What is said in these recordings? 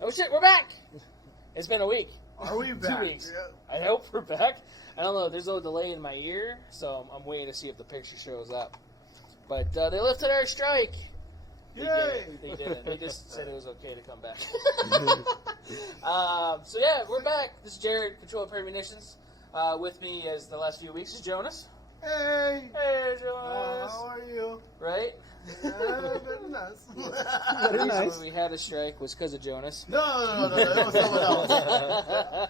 Oh shit, we're back! It's been a week. Are we 2 back? weeks. Yeah. I hope we're back. I don't know. There's no delay in my ear, so I'm waiting to see if the picture shows up. But they lifted our strike. Yay! They didn't. They just said it was okay to come back. So yeah, we're back. This is Jared, Control of Premonitions. With me as the last few weeks is Jonas. Hey! Hey, Jonas. How are you? Right? Very nice. The reason we had a strike was because of Jonas. No, that was someone else.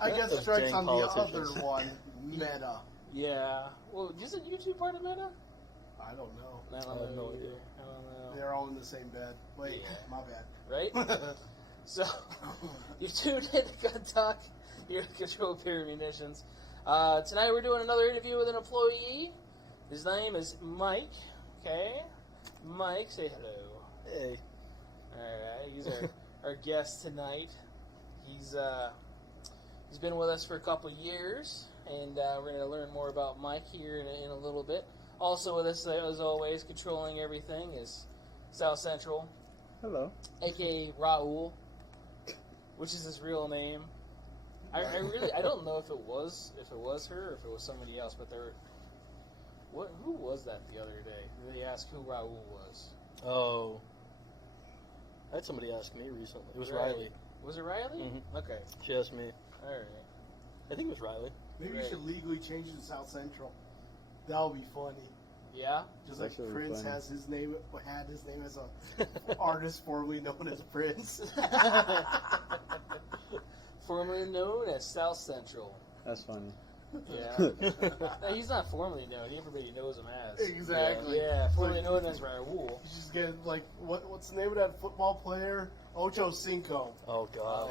I guess Those strikes dang on the politicians. other one, Meta. Yeah. Well, isn't YouTube part of Meta? I don't know. I I don't have know no either. idea. I don't know. They're all in the same bed. Wait, Yeah. my bad. Right? So, you tuned in to Gun Talk, your Control Pyramid Missions. Tonight we're doing another interview with an employee. His name is Mike. Okay? Mike, say hello. Hey. Alright, he's our guest tonight. He's been with us for a couple of years, and we're going to learn more about Mike here in a little bit. Also with us, as always, controlling everything is South Central, Hello. aka Raul, which is his real name. I don't know if it was her or if it was somebody else, but who was that the other day? They asked who Raul was. Oh. I had somebody ask me recently. It was Right. Riley. Was it Riley? Mhm. Okay, She asked me. all right. I think it was Riley. Maybe Right. you should legally change it to South Central. That would be funny. Yeah. Just like Actually Prince funny. had his name as a artist formerly known as Prince. Formerly known as South Central. That's funny. Yeah. No, he's not formally known. Everybody knows him as. Exactly. Yeah, formerly known as Raul. You just get like what's the name of that football player? Ocho Cinco. Oh, God.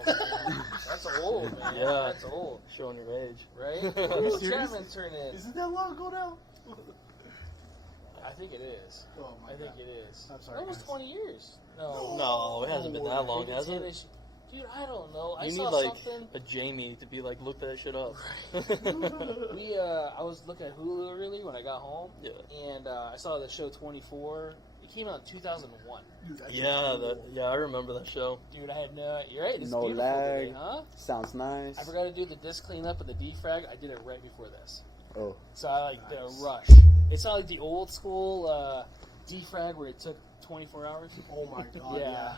That's old, man. Yeah. That's old. Showing your age. Right? Are you Will serious? Chapman turn in. Isn't that long ago now? I think it is. Oh my I think God. it is. I'm sorry, Almost guys. 20 years. No. No, it hasn't been that long, Maybe has 10 it? -ish. Dude, I don't know. I You saw need, like, something. a Jamie to be like, look that shit up. I was looking at Hulu early when I got home, Yeah. and I saw the show 24. It came out in 2001. Dude, that's Yeah, cool. I remember that show. Dude, I had no. You're right. It's No beautiful lag. today, huh? Sounds nice. I forgot to do the disc cleanup and the defrag. I did it right before this, Oh, so I did a Nice. rush. It's not like the old school defrag where it took 24 hours. Oh my God. Yeah.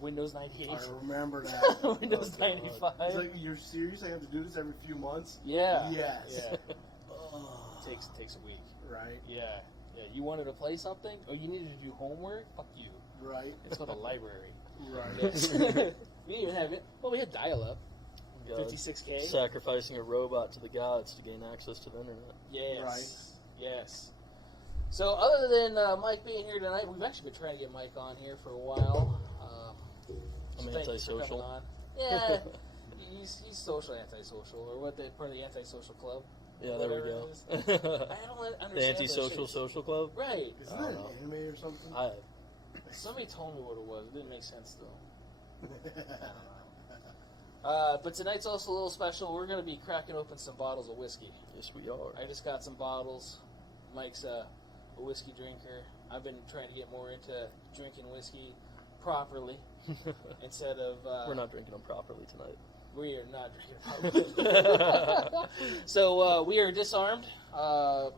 Windows 98. I remember that. Windows Oh, God. 95. It's like, you're serious? I have to do this every few months? Yeah. Yes. Yeah. Ugh. Takes a week. Right. Yeah. Yeah. You wanted to play something? Or you needed to do homework? Fuck you. Right. It's called a library. Right. We didn't even have it. Well, we had dial-up. God. 56K. Sacrificing a robot to the gods to gain access to the internet. Yes. Right. Yes. So, other than Mike being here tonight, we've actually been trying to get Mike on here for a while. I'm thank you for coming antisocial. on. Yeah. he's social antisocial, or what? Part of the antisocial club. Yeah, there we Whatever go. it is. I don't understand The Antisocial that shit. Social Club? Right. Isn't I that don't an know. anime or something? Somebody told me what it was. It didn't make sense though. But tonight's also a little special. We're going to be cracking open some bottles of whiskey. Yes, we are. I just got some bottles. Mike's a whiskey drinker. I've been trying to get more into drinking whiskey properly instead of. We're not drinking them properly tonight. We are not drinking properly. So we are disarmed,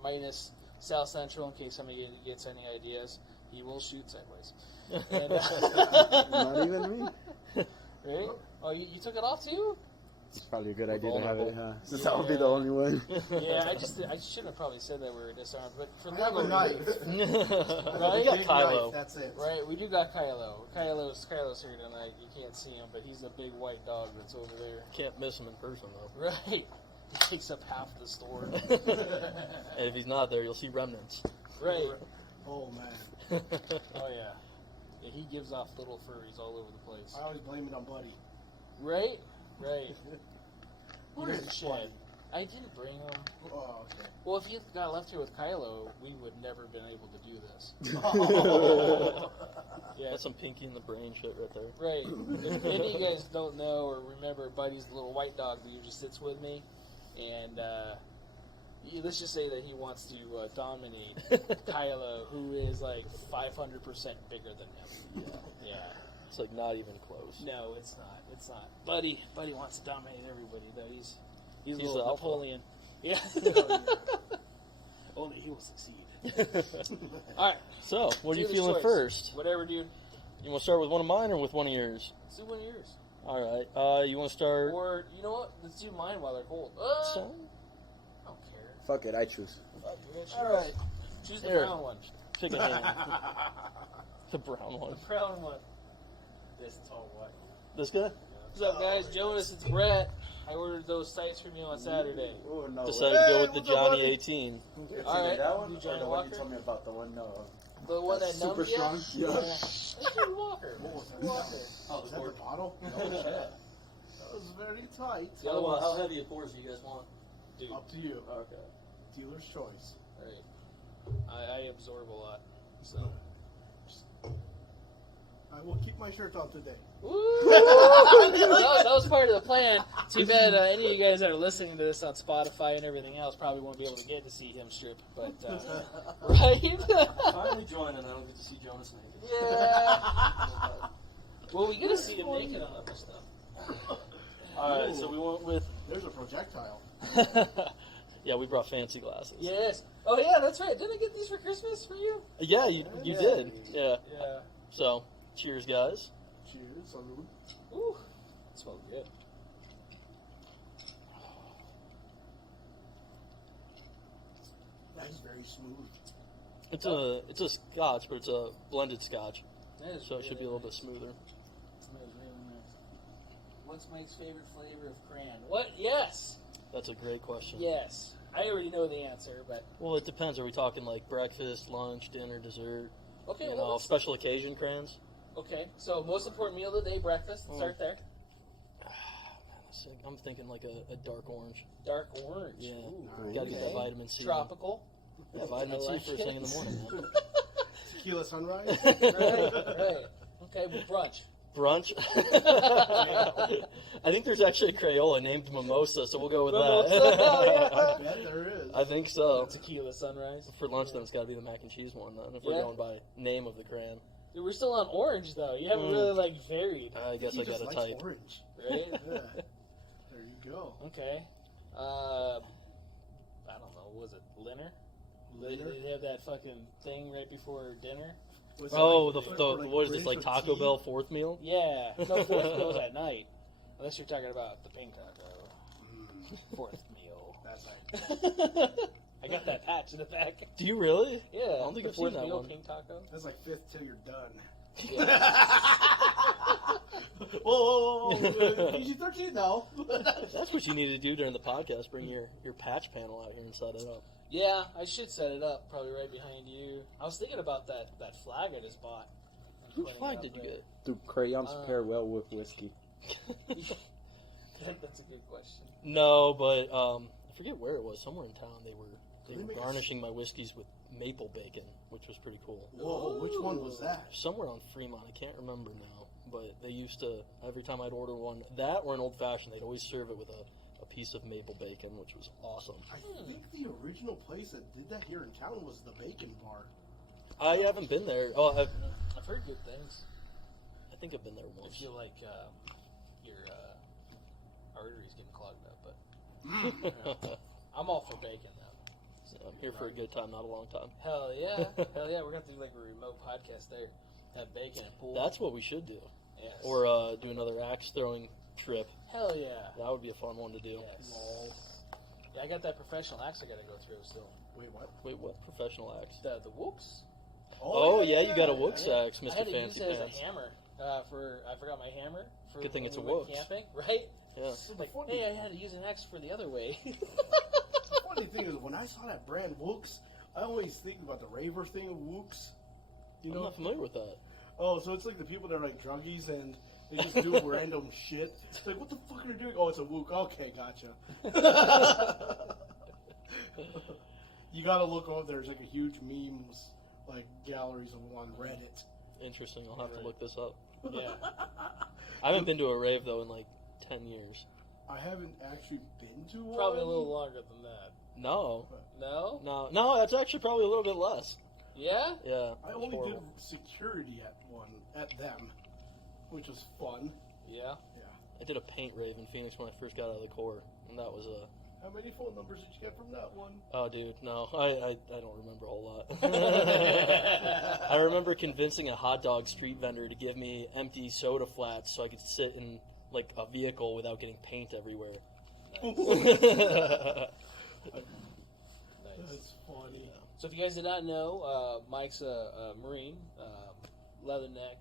minus South Central. In case somebody gets any ideas, he will shoot sideways. And, not even me. Right? Oh, you took it off too? It's probably a good We're idea to have it, vulnerable. huh? Since I would be the only one. Yeah, I shouldn't have probably said that we were disarmed, but for I have a legal knife. reasons, We got Big Kylo. knife, that's it. right? We do got Kylo. Kylo's here tonight. You can't see him, but he's a big white dog that's over there. Can't miss him in person, though. Right. He takes up half the store. And if he's not there, you'll see remnants. Right. Oh man. Oh yeah. Yeah, he gives off little furries all over the place. I always blame it on Buddy. Right? Right. Where He is doesn't Buddy? shed. I didn't bring him. Oh, okay. Well, if he got left here with Kylo, we would never been able to do this. Oh. Yeah. That's some Pinky in the Brain shit right there. Right. If any of you guys don't know or remember, Buddy's the little white dog that usually sits with me, and let's just say that he wants to dominate Kylo, who is like 500% bigger than him. Yeah. It's like not even close. No, it's not. It's not. Buddy wants to dominate everybody, though. He's a the little alpha. Napoleon. Yeah. Only he will succeed. All right. So, what are you Dealer's feeling choice. first? Whatever, dude. You want to start with one of mine or with one of yours? Let's do one of yours. All right. You want to start? Or, you know what? Let's do mine while they're cold. I So- don't care. Fuck it, I choose. Fuck, you're gonna All choose. right. Choose the Here. brown one. Pick a hand. The brown one. The brown one. This tall white. This guy? What's up, guys? Jonas, it's Brett. I ordered those sights from you on Saturday. Oh, no. Decided to go with the Johnny 18. All right. That one? You Or Johnny the one Walker? you told me about, the one, no. The one that Super numbed you? strong? Yeah. Yeah. That's Johnny Walker. What was that? Walker. Oh, is that the bottle? No That shit. was very tight. The other one's heavy a pours do you guys want? dude. Up to you. Okay. Dealer's choice. Right. I absorb a lot. So. I will keep my shirt on today. Woo! that was part of the plan. Too bad any of you guys that are listening to this on Spotify and everything else probably won't be able to get to see him strip. But right? Finally joining, I don't get to see Jonas naked. Yeah. Well, we get to see him naked on other stuff. Alright, so we went with... There's a projectile. Yeah, we brought fancy glasses. Yes. Oh yeah, that's right. Didn't I get these for Christmas for you? Yeah, you Yeah. did. Yeah. Yeah. So, cheers, guys. Cheers. Salud. Ooh, it smells good. That is very smooth. It's a scotch, but it's a blended scotch, That is so it should be a really little bit smoother. nice. Smells really nice. What's Mike's favorite flavor of crayon? What? Yes. That's a great question. Yes. I already know the answer, but Well, it depends. Are we talking like breakfast, lunch, dinner, dessert? okay. You Well, know, let's- special occasion crayons? okay. So most important meal of the day, breakfast. Mm. Start there. I'm thinking like a dark orange. Dark orange. Yeah. Ooh, Gotta get that okay. vitamin C. Tropical. Yeah, vitamin I C like first it. thing in the morning, man. Tequila sunrise. Right. Right. Okay. Well, brunch. Brunch? I think there's actually a Crayola named Mimosa, so we'll go with Mimosa, that. hell yeah. I bet there is. I think so. Tequila sunrise. For lunch, then it's got to be the mac and cheese one, then, if we're Yeah. going by name of the crayon. Dude, we're still on orange though. You haven't Mm. really like varied, I guess He I just got to likes type. orange. right? Yeah. There you go. Okay. I don't know. Was it Linner? Later. They have that fucking thing right before dinner. Was it Oh, like- the or like what is this, British like with Taco tea? Bell fourth meal? Yeah. No, fourth meal was at night. Unless you're talking about the pink taco. Mm, Fourth meal. that's right. I got that patch in the back. Do you really? Yeah. I don't think the I've seen fourth that meal one. pink taco. That's like fifth till you're done. Yeah. whoa. PG-13 now. That's what you need to do during the podcast. Bring your patch panel out here and set it up. Yeah, I should set it up probably right behind you. I was thinking about that flag I just bought. Which Putting flag it did up you there. get? Do crayons pair well with whiskey? That's a good question. No, but I forget where it was. Somewhere in town, they were They make a- garnishing my whiskeys with maple bacon, which was pretty cool. Whoa, which one was that? Somewhere on Fremont, I can't remember now. But they used to, every time I'd order one, that or an old fashioned, they'd always serve it with a piece of maple bacon, which was awesome. I think the original place that did that here in town was the Bacon Bar. I haven't been there. Oh, I've heard good things. I think I've been there I once. feel like your arteries getting clogged up, but I'm all for bacon though. So I'm here for a good time, not a long time. Hell yeah, hell yeah! We're gonna have to do like a remote podcast there. Have bacon and pool. That's what we should do. yes. Or do another axe throwing trip. hell yeah. That would be a fun one to do. Yes. Yeah, I got that professional axe I gotta go through still. Wait, what? Wait, what? Professional axe? The whoops. Oh, yeah, you got a Wooks axe, I Mr. had to Fancy use it as Pants. a hammer. I forgot my hammer. For Good thing when it's we a went Wooks. Camping, right? Yeah. So the Like, funny, hey, I had to use an axe for the other way. the funny thing is, when I saw that brand Wooks, I always think about the raver thing of Wooks. You I'm know? not familiar with that. Oh, so it's like the people that are like druggies and they just do random shit. It's like, what the fuck are they doing? Oh, it's a Wook. Okay, gotcha. You gotta look over. There's like a huge memes, like galleries of them on Reddit. Interesting. I'll have to look this up. yeah. I haven't been to a rave, though, in like 10 years. I haven't actually been to one. Probably a little longer than that. No. No? No, that's actually probably a little bit less. Yeah? Yeah. I it's only did horrible. security at one, at them. which was fun. Yeah. I did a paint rave in Phoenix when I first got out of the Corps, and that was a. How many phone numbers did you get from that one? Oh, dude, no, I don't remember a whole lot. I remember convincing a hot dog street vendor to give me empty soda flats so I could sit in like a vehicle without getting paint everywhere. Nice. That's funny. So if you guys did not know, Mike's a Marine, leatherneck,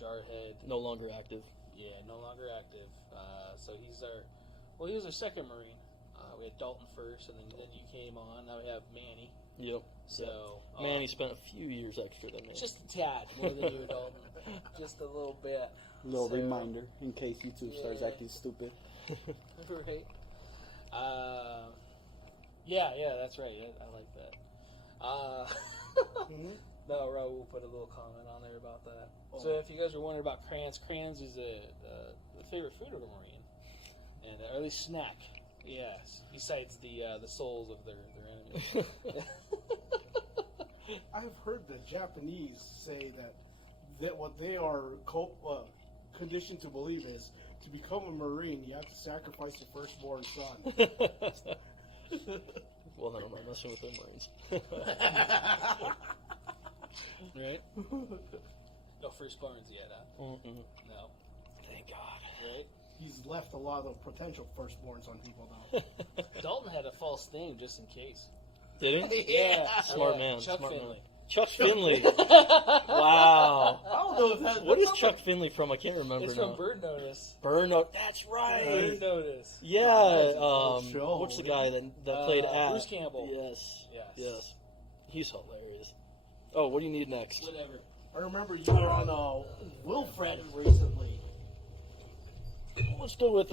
jarhead. No longer active. Yeah, no longer active. So he was our second Marine. We had Dalton first, and then you came on. Now we have Manny. Yep. So Manny spent a few years extra than me. just a tad more than you, Dalton. Just a little bit. Little So- reminder in case YouTube starts Yeah. acting stupid. Right. Yeah, that's right. I like that. No, Raul put a little comment on there about that. So if you guys were wondering about crayons is the favorite food of a Marine, and or at least snack. Yes, besides the souls of their enemies. I've heard the Japanese say that what they are conditioned to believe is to become a Marine, you have to sacrifice your firstborn son. Well, then I'm not messing with them Marines. Right? No firstborns yet, huh? Mm-mm. No. Thank God. Right? He's left a lot of potential firstborns on people now. Dalton had a false name just in case. Did he? Yeah. Smart man. Chuck Smart Finley. man. Chuck Finley. Wow. I don't know if that. What is Chuck Finley from? I can't remember It's now. from Bird Notice. Burn Note. That's Bird right. Notice. Yeah. show. What's the guy that played Ash? Bruce Campbell. Yes. He's hilarious. Oh, what do you need next? Whatever. I remember you were on Wilfred recently. Let's go with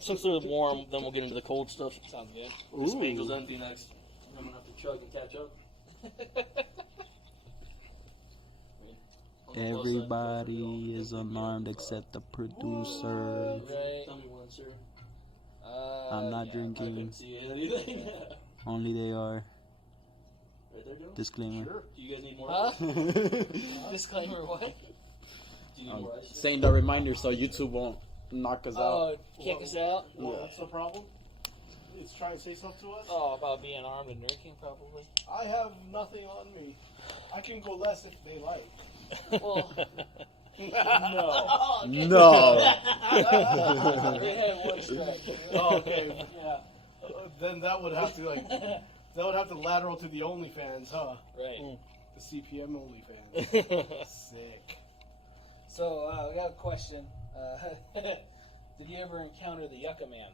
since they're warm, then we'll get into the cold stuff. Sounds good. This Bagel's empty next. I'm gonna have to chug and catch up. Everybody is alarmed except the producer. Right. Tell me when, sir. I'm not I drinking. couldn't see anything. Only they are. Right there, Joe. Disclaimer. Sure. Do you guys need more? Huh? I'm Disclaimer, what? Do you need more ice? saying the reminder so YouTube won't knock us out. Oh, kick us out? What's the problem? It's trying to say something to us? Oh, about being armed and drinking, probably. I have nothing on me. I can go less if they like. Well, No. No. they had one strike. Oh, okay. Yeah. Then that would have to lateral to the OnlyFans, huh? Right. The CPM OnlyFans. Sick. So, we got a question. Did you ever encounter the Yucca Man?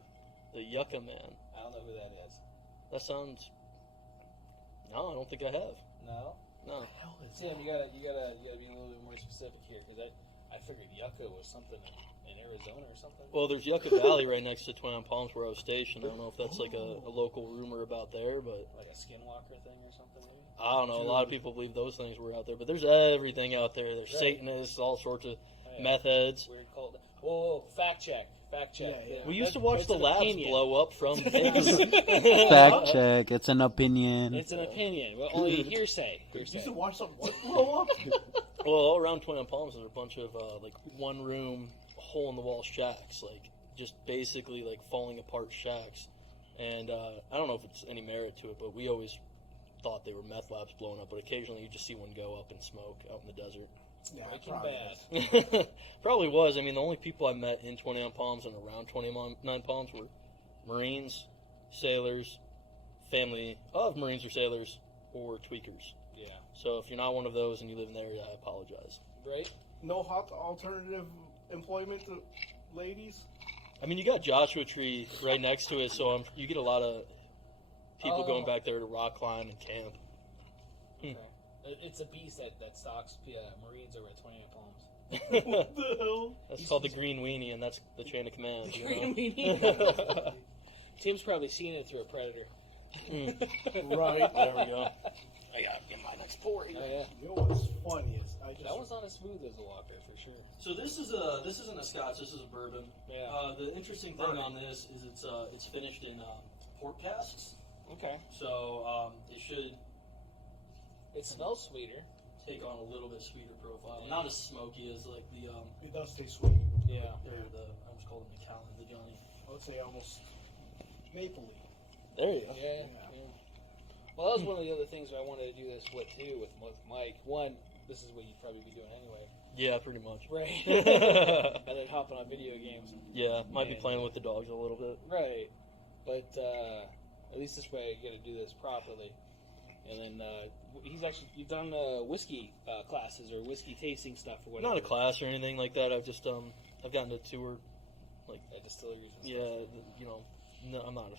The Yucca Man. I don't know who that is. That sounds. No, I don't think I have. No? No. Tim, you gotta be a little bit more specific here, because I figured Yucca was something in Arizona or something. Well, there's Yucca Valley right next to Twin Palms where I was stationed. I don't know if that's like a local rumor about there, but Like a skinwalker thing or something, maybe? I don't know. A lot of people believe those things were out there, but there's everything out there. There's Right. Satanists, all sorts of Yeah. meth heads. Weird cult. Whoa, fact check. Yeah. We used to watch It's the an labs opinion. blow up from Fact check. It's an opinion. It's an opinion. Well, only hearsay. You Hearsay. should watch something blow up. Well, all around Twin Palms, there's a bunch of like one room, hole in the wall shacks, like just basically like falling apart shacks. And I don't know if it's any merit to it, but we always thought they were meth labs blowing up. But occasionally, you just see one go up in smoke out in the desert. Yeah, Breaking probably. Bad. Probably was. I mean, the only people I met in 29 Palms and around 29 Palms were Marines, sailors, family of Marines or sailors, or tweakers. Yeah. So if you're not one of those and you live in the area, I apologize. Right? No hot alternative employment to ladies? I mean, you got Joshua Tree right next to it, so you get a lot of people going back there to rock climb and camp. Okay. It's a beast that stalks Marines over at 28 Palms. What the hell? That's called the Green Weenie, and that's the chain of command. The you Green know? Weenie. Tim's probably seen it through a predator. Right. There we go. I gotta get my next pour here. Oh, yeah. You know what's funny is That one's not as smooth as a Walker, for sure. So this isn't a Scotch. This is a bourbon. Yeah. The interesting thing on this is it's finished in port casks. Okay. So it should. It smells sweeter. take on a little bit sweeter profile. Not as smoky as like the It does taste sweet. Yeah. I was calling the Macallan, the Johnny. I would say almost mapley. There you go. Yeah. Well, that was one of the other things I wanted to do this with too with Mike. One, this is what you'd probably be doing anyway. Yeah, pretty much. Right. And then hopping on video games. Yeah, might be playing with the dogs a little bit. Right. But at least this way I get to do this properly. And then you've done whiskey classes or whiskey tasting stuff or whatever. Not a class or anything like that. I've just I've gotten to tour like distilleries. And stuff. No, I'm not an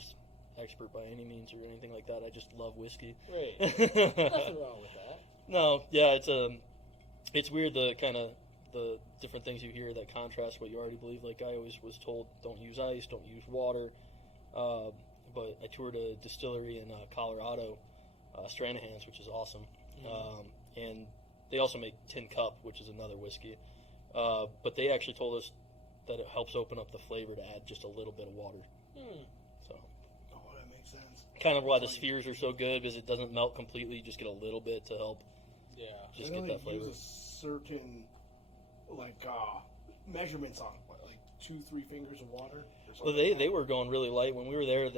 expert by any means or anything like that. I just love whiskey. Right. Nothing wrong with that. No, yeah, it's weird the kind of the different things you hear that contrast what you already believe. Like I always was told, don't use ice, don't use water. But I toured a distillery in Colorado, Stranahan's, which is awesome. And they also make Tin Cup, which is another whiskey. But they actually told us that it helps open up the flavor to add just a little bit of water. So, that makes sense. kind of why the spheres are so good, because it doesn't melt completely. You just get a little bit to help. Yeah. Just get that flavor. Use a certain measurements on it, like 2-3 fingers of water. Well, they were going really light when we were there.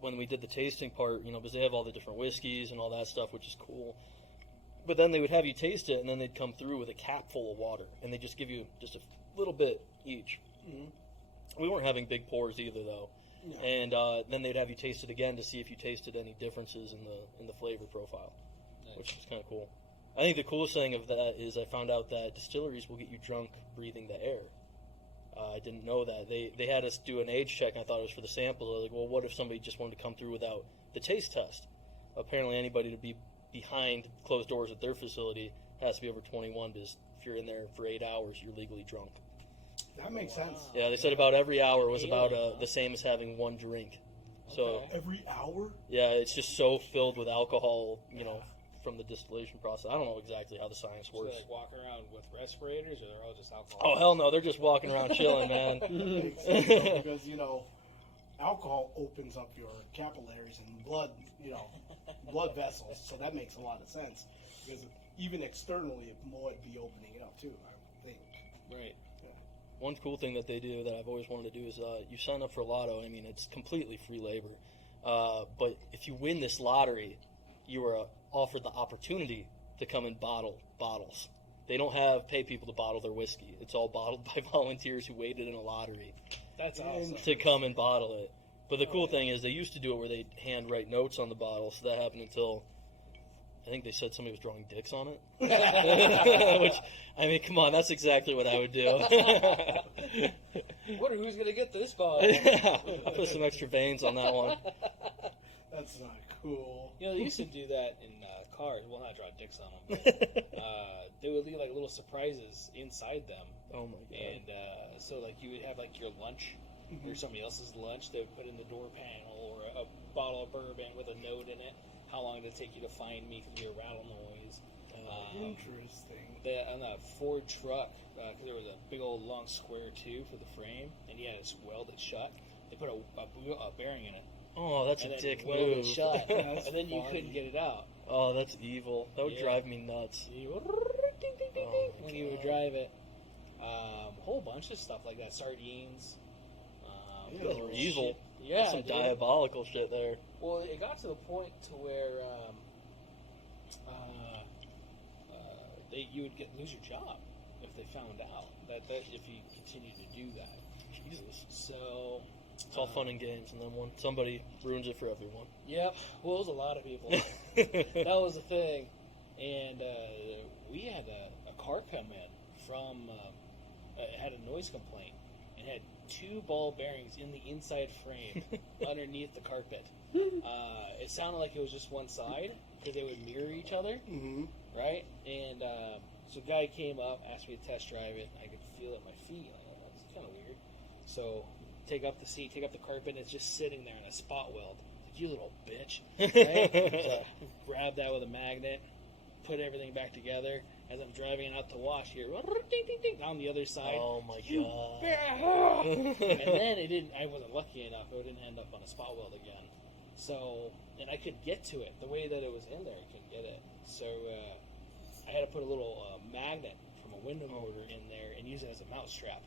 When we did the tasting part, because they have all the different whiskeys and all that stuff, which is cool. But then they would have you taste it, and then they'd come through with a cap full of water, and they just give you just a little bit each. Mm-hmm. We weren't having big pours either, though. No. And then they'd have you taste it again to see if you tasted any differences in the flavor profile, which is kind of cool. I think the coolest thing of that is I found out that distilleries will get you drunk breathing the air. I didn't know that. They had us do an age check, and I thought it was for the sample. They're like, well, what if somebody just wanted to come through without the taste test? Apparently anybody to be behind closed doors at their facility has to be over 21, because if you're in there for 8 hours, you're legally drunk. That makes sense. Yeah, they said about every hour was about the same as having one drink. So every hour? Yeah, it's just so filled with alcohol, from the distillation process. I don't know exactly how the science works. So they walking around with respirators, or they're all just alcohol? Oh, hell no, they're just walking around chilling, man. Makes sense, because, alcohol opens up your capillaries and blood, blood vessels, so that makes a lot of sense. Because even externally, it would be opening it up too, I think. Right. Yeah. One cool thing that they do that I've always wanted to do is you sign up for a lotto. I mean, it's completely free labor. But if you win this lottery, you are offered the opportunity to come and bottle bottles. They don't pay people to bottle their whiskey. It's all bottled by volunteers who waited in a lottery. That's awesome. To come and bottle it. But the cool thing is they used to do it where they'd hand write notes on the bottle, so that happened until I think they said somebody was drawing dicks on it. Which, I mean, come on, that's exactly what I would do. Wonder who's going to get this bottle. I'll put some extra veins on that one. That's not cool. They used to do that in cars. Well, not draw dicks on them, but they would leave like little surprises inside them. Oh my god! And so like you would have like your lunch or somebody else's lunch. They would put in the door panel, or a bottle of bourbon with a note in it. How long did it take you to find me? Could be a rattle noise. Interesting. On the Ford truck, because there was a big old long square tube for the frame, and you had it welded shut. They put a bearing in it. Oh, that's and a dick welded move. Shut, and then you couldn't get it out. Oh, that's evil. That would drive me nuts. When you would drive it. A whole bunch of stuff like that. Sardines. Those were evil. Shit. Yeah, some diabolical shit there. Well, it got to the point to where you would lose your job if they found out that if you continued to do that. Jesus. So it's all fun and games, and then somebody ruins it for everyone. Yep. Well, it was a lot of people. That was the thing. And we had a car come in from it had a noise complaint and had 2 ball bearings in the inside frame underneath the carpet. It sounded like it was just one side because they would mirror each other, right? And so a guy came up, asked me to test drive it. I could feel it in my feet. It's kind of weird. So take up the seat, take up the carpet, and it's just sitting there in a spot weld. Like, you little bitch. Right? So I grabbed that with a magnet, put everything back together. As I'm driving it out to wash here, ding, ding, ding, on the other side. Oh my god! And then it didn't. I wasn't lucky enough. It didn't end up on a spot weld again. So, and I could get to it the way that it was in there. I couldn't get it. So I had to put a little magnet from a window motor in there and use it as a mouse trap.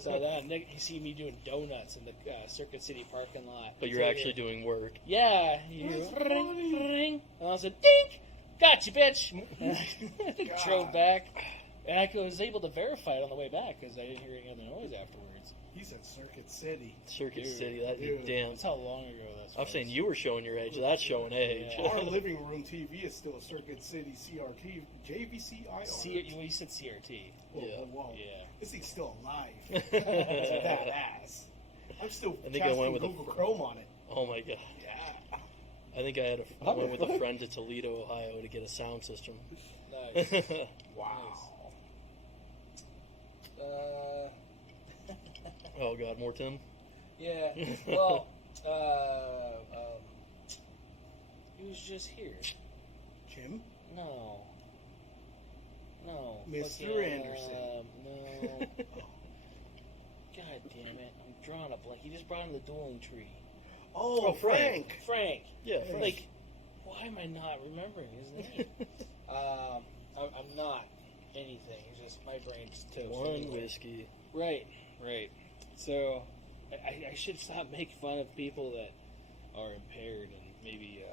So then you see me doing donuts in the Circuit City parking lot. But you're actually doing work. Yeah. Ring, ring. And I was like, dink! Gotcha, bitch! And I drove back. And I was able to verify it on the way back because I didn't hear any other noise afterwards. He said Circuit City. Circuit Dude, City, that dude. damn. That's how long ago that was. I'm saying you were showing your age. That's showing age. Yeah. Our living room TV is still a Circuit City CRT, JVCI. Well, you said CRT. Whoa, Yeah. whoa. Yeah. This thing's still alive. It's badass. I'm still I think I went with Google Chrome on it. Oh my god. Yeah. I think I went with a friend to Toledo, Ohio, to get a sound system. Nice. Wow. Oh god, more Tim. Yeah. Well, he was just here. Jim? No. Mr. Fucking, Anderson. No. God damn it. I'm drawing a blank. He just brought in the dueling tree. Oh, Frank. Frank. Yeah, Frank. Like, why am I not remembering his name? I'm not anything. It's just my brain's toast. One whiskey. Right. So, I should stop making fun of people that are impaired, and maybe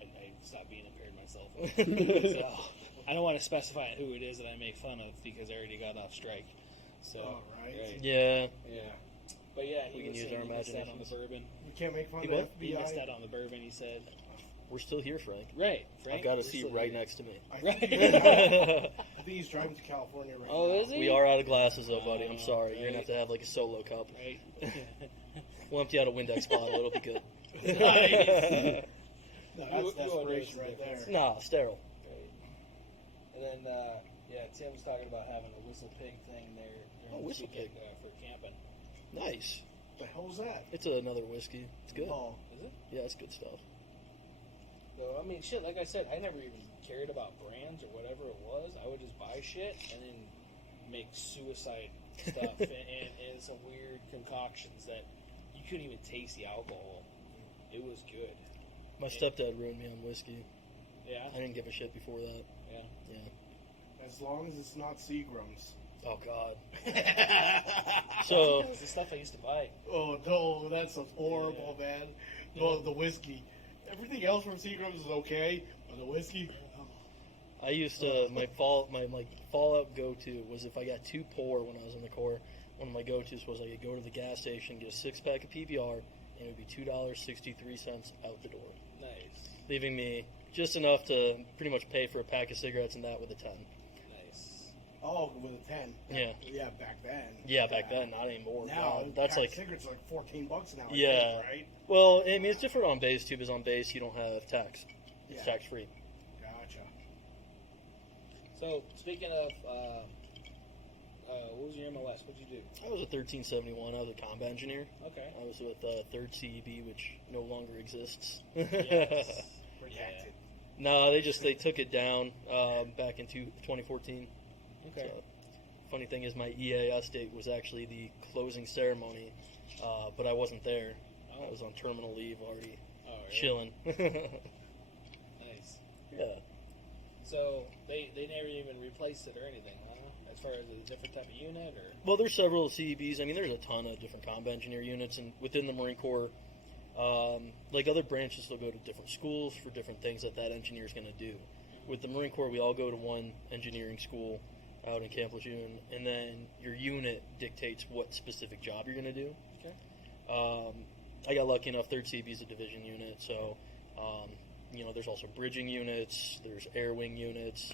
I stop being impaired myself. So, I don't want to specify who it is that I make fun of because I already got off strike. So, All right. Yeah. But yeah, We he can was use saying our he missed out on the imaginations. bourbon. You can't make fun He of the what? He missed FBI. out on the bourbon, he said. We're still here, Frank. Right, Frank. I've got a we're seat still right here. next to me. I Right. think he's driving to California right now. Oh, is he? We are out of glasses, though, buddy. I'm Oh, sorry. You're going to right. have to have like a solo cup. Right. We'll empty out a Windex bottle. It'll be good. Nice. No, You- that's you desperation know right there. Nah, sterile. And then, Tim was talking about having a whistle pig thing there during Oh, this whistle weekend, pig. for camping. Nice. What the hell was that? It's another whiskey. It's good. Oh, Is it? Yeah, it's good stuff. So, I mean, shit, like I said, I never even cared about brands or whatever it was. I would just buy shit and then make suicide stuff and some weird concoctions that you couldn't even taste the alcohol. It was good. My stepdad ruined me on whiskey. Yeah? I didn't give a shit before that. Yeah. as long as it's not Seagram's. Oh, God. So, That was the stuff I used to buy. Oh no, that's horrible, man. Oh, the whiskey. Everything else from Seagram's is okay, but the whiskey. I used to, my fallout go-to was if I got too poor when I was in the Corps, one of my go-tos was I could go to the gas station, get a six-pack of PBR, and it would be $2.63 out the door, Nice. leaving me just enough to pretty much pay for a pack of cigarettes and that with a 10. Nice. Oh, with a 10. Yeah. Yeah, back then. Yeah, back then, not anymore. Now, God, that's like, cigarettes are like $14 now. I Yeah. think, right? well, I mean, it's different on base too, because on base you don't have tax. It's Yeah. tax-free. Gotcha. So, speaking of, what was your MOS? What'd you do? I was a 1371. I was a combat engineer. Okay. I was with 3rd CEB, which no longer exists. Yes. Protected. No, they took it down back in 2014. Okay. So, funny thing is, my EAS date was actually the closing ceremony, but I wasn't there. Oh. I was on terminal leave already, Oh, really? chilling. Nice. Yeah. So, they never even replaced it or anything, huh? As far as a different type of unit, or? Well, there's several CEBs. I mean, there's a ton of different combat engineer units, and within the Marine Corps, like other branches, they'll go to different schools for different things that engineer is going to do. With the Marine Corps, we all go to one engineering school out in Camp Lejeune, and then your unit dictates what specific job you're going to do. Okay. I got lucky enough, 3rd CEB is a division unit, so, there's also bridging units, there's air wing units,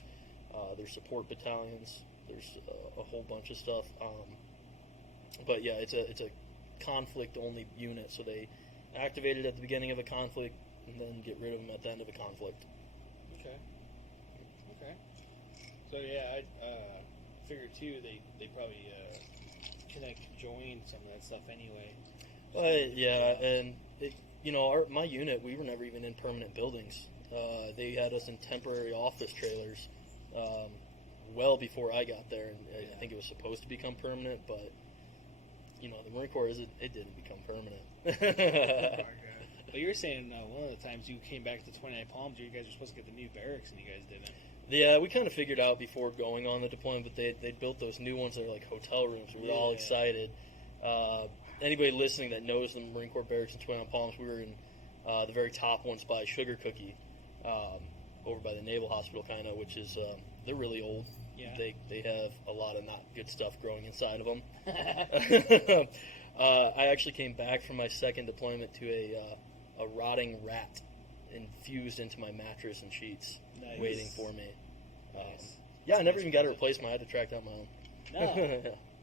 there's support battalions, there's a whole bunch of stuff. But yeah, it's a conflict-only unit, so they activate it at the beginning of a conflict and then get rid of them at the end of a conflict. Okay. So, yeah, I figured, too, they probably connect, join some of that stuff anyway. Yeah, and my unit, we were never even in permanent buildings. They had us in temporary office trailers well before I got there, and I think it was supposed to become permanent, but the Marine Corps it didn't become permanent. Oh, my God. But you were saying one of the times you came back to 29 Palms, you guys were supposed to get the new barracks, and you guys didn't. Yeah, we kind of figured out before going on the deployment, but they built those new ones that are like hotel rooms. We were all excited. Anybody listening that knows the Marine Corps barracks in Twin Palms, we were in the very top ones by Sugar Cookie, over by the Naval Hospital, kind of, which is they're really old. Yeah. They have a lot of not good stuff growing inside of them. I actually came back from my second deployment to a rotting rat infused into my mattress and sheets, waiting for me. Yeah, I never even got a replacement. I had to track down my own. No.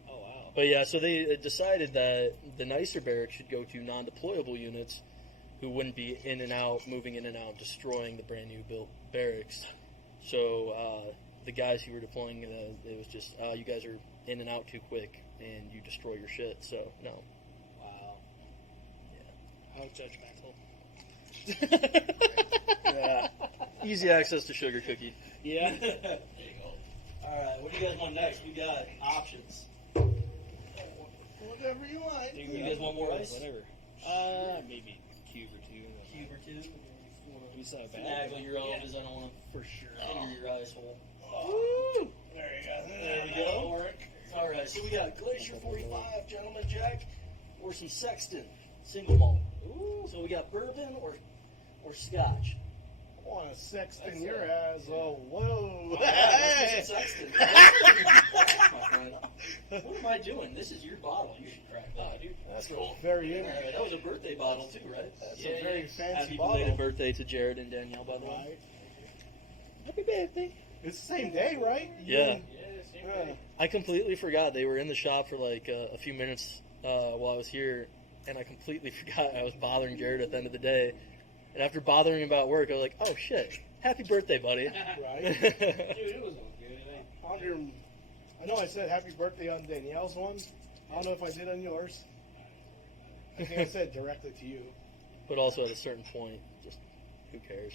Oh, wow. But yeah, so they decided that the nicer barracks should go to non-deployable units who wouldn't be in and out, moving in and out, destroying the brand new built barracks. So the guys who were deploying, it was just, you guys are in and out too quick, and you destroy your shit. So no. Wow. Yeah. How judgmental. Yeah. Easy access to Sugar Cookie. Yeah. There you go. All right, what do you guys want next? We got options. Whatever you want. You guys want more ice? Whatever. Maybe cube or two. Cube or two? We saw a Finagle your own, because I don't want for sure. to hinder your ice hole. Woo! There you go. There we go. All right, so we got Glacier 45, Gentleman Jack, or some Sexton, single malt. Ooh. So we got bourbon or Scotch. I want a Sexton your ass. Oh, whoa. Hey! Sexton. What am I doing? This is your bottle. You should crack that, dude. That's cool. Very All right, that was a birthday bottle too, right? That's a very fancy Happy bottle. belated birthday to Jared and Danielle, by the way. Right. Happy birthday. It's the same day, right? Yeah. Yeah. I completely forgot. They were in the shop for like a few minutes while I was here, and I completely forgot I was bothering Jared at the end of the day. And after bothering him about work, I was like, oh shit, happy birthday, buddy. Right. Dude, it was all good. On your, I know I said happy birthday on Danielle's one. I don't know if I did on yours. I think I said directly to you. But also at a certain point, just who cares?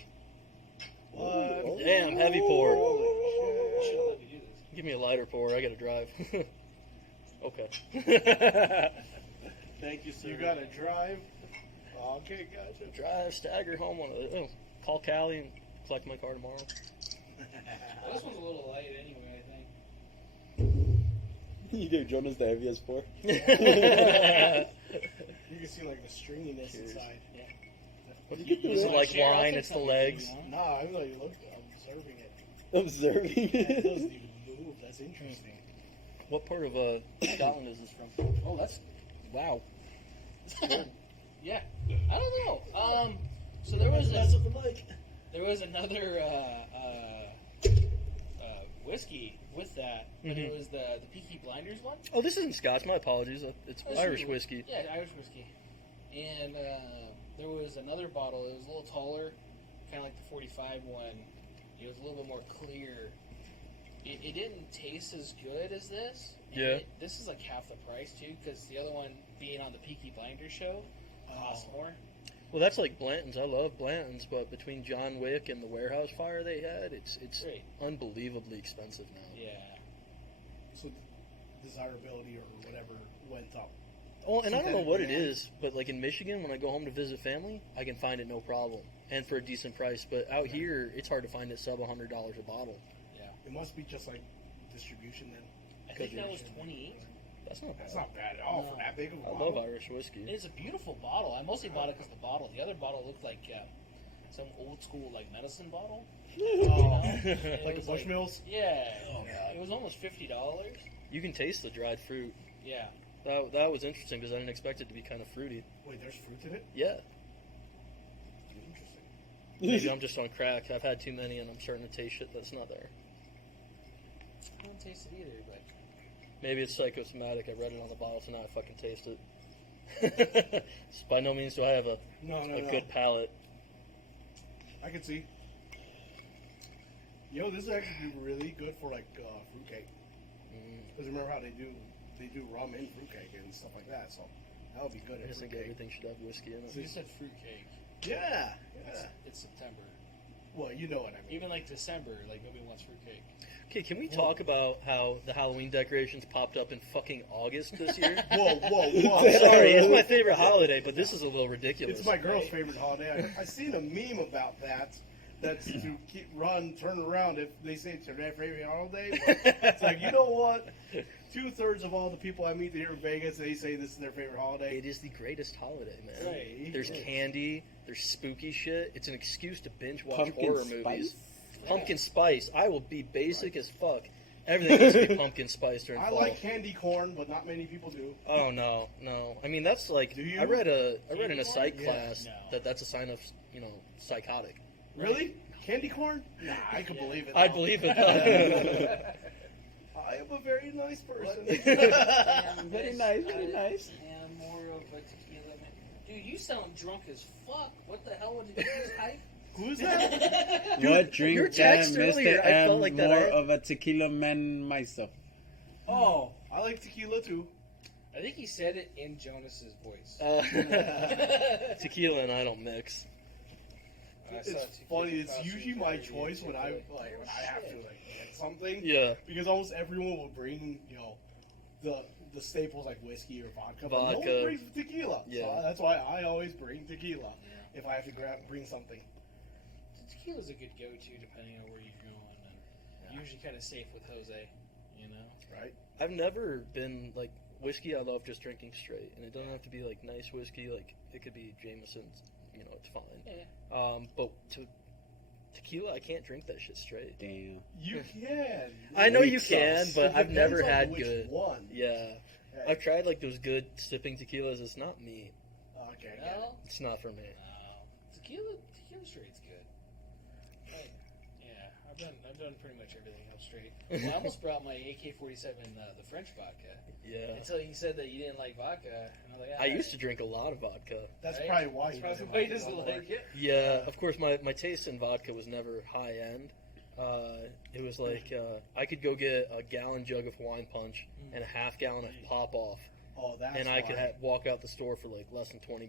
What? Damn, heavy pour. Holy Should shit. let me do this. Give me a lighter pour. I gotta drive. Okay. Thank you, sir. You gotta drive. Okay, gotcha. Drive, stagger home on it. Oh, call Callie and collect my car tomorrow. Well, this one's a little light anyway, I think. You gave Jonas the heaviest pour. You can see like the stringiness Cheers. inside. Yeah. What do you get? Is it like Share, I'll wine? take It's the something, legs. you know? No, I know you look. I'm observing it. Observing It doesn't it. even move. That's interesting. What part of Scotland is this from? Oh, that's wow. Yeah. I don't know. So there was another whiskey with that, but it was the Peaky Blinders one. Oh, this isn't Scotch. My apologies. It's This Irish is- whiskey. Yeah, Irish whiskey. And there was another bottle. It was a little taller, kind of like the 45 one. It was a little bit more clear. It didn't taste as good as this. And Yeah. this is like half the price too, because the other one being on the Peaky Blinders show cost more. Well, that's like Blanton's. I love Blanton's, but between John Wick and the warehouse fire they had, it's Right. unbelievably expensive now. Yeah. So desirability or whatever went up. Oh, and I don't know Synthetic what it demand. is, but like in Michigan, when I go home to visit family, I can find it no problem, and for a decent price. But out here, it's hard to find it sub $100 a bottle. It must be just like distribution then. I think Could that be. was 28. That's not bad. That's not bad at all No. for that big of a I bottle. love Irish whiskey. It's a beautiful bottle. I mostly bought it because the bottle. The other bottle looked like some old school like medicine bottle. Oh, It like a was Bushmills? Yeah. Oh, God. It was almost $50. You can taste the dried fruit. Yeah. That was interesting because I didn't expect it to be kind of fruity. Wait, there's fruit in it? Yeah, Interesting. maybe I'm just on crack. I've had too many, and I'm starting to taste shit that's not there. I don't taste it either, but Maybe it's psychosomatic. I read it on the bottle, so now I fucking taste it. By no means do I have a No. good palate. I can see. Yo, this is actually really good for like fruitcake. Because remember how they do rum in fruitcake and stuff like that. So that would be good I in just think fruitcake. everything should have whiskey in you it. said fruitcake. Yeah. It's September. Well, you know what I mean. Even like December, like nobody wants fruitcake. Okay, can we talk about how the Halloween decorations popped up in fucking August this year? Whoa. Sorry, it's my favorite holiday, but this is a little ridiculous. It's my girl's favorite holiday. I seen a meme about that that's to turn around if they say it's their favorite holiday. But it's like, you know what? 2/3 of all the people I meet here in Vegas, they say this is their favorite holiday. It is the greatest holiday, man. Right. There's candy, there's spooky shit. It's an excuse to binge watch Pumpkin horror spice? movies. Pumpkin spice. I will be basic as fuck. Everything needs to be pumpkin spice during I fall. like candy corn, but not many people do. Oh no. I mean that's like Do you? I read in a psych Yeah. class No. that's a sign of psychotic. Really? Candy corn? Nah, I can believe it. I though. believe it. I am a very nice person. Very nice, very nice. And more of a tequila man. Dude, you sound drunk as fuck. What the hell did you just hype? Who's that? Dude, What drink your that, text earlier, Mr. I M? felt like that More I- of a tequila man myself. Oh, I like tequila too. I think he said it in Jonas's voice. Tequila and I don't mix. I saw It's two funny. kids It's across usually the my street. choice when I have to get something. Yeah. Because almost everyone will bring the staples like whiskey or vodka. But no Vodka. one brings tequila. Yeah. So that's why I always bring tequila Yeah. if I have to bring something. Tequila's a good go-to depending on where you're going, and usually kind of safe with Jose, you know. Right? I've never been like whiskey. I love just drinking straight, and it doesn't have to be like nice whiskey. Like it could be Jameson's. It's fine. Yeah. But tequila, I can't drink that shit straight. Damn. You can. I know you Weak can, sauce. but It I've never depends on had which good. one. Yeah, Yeah. I've tried like those good sipping tequilas. It's not me. Okay. I get it. No, It's not for me. tequila straight's good. Right. Yeah, I've done pretty much everything else straight. Well, I almost brought my AK-47, the French vodka, Yeah. until you said that you didn't like vodka, and I was like, I used to drink a lot of vodka. That's Right? probably why That's he probably doesn't why he like it doesn't no more. like it. Yeah, of course, my taste in vodka was never high end. It was like I could go get a gallon jug of Hawaiian Punch and a half gallon of Pop Off, Oh, that's and I could why. walk out the store for like less than $20.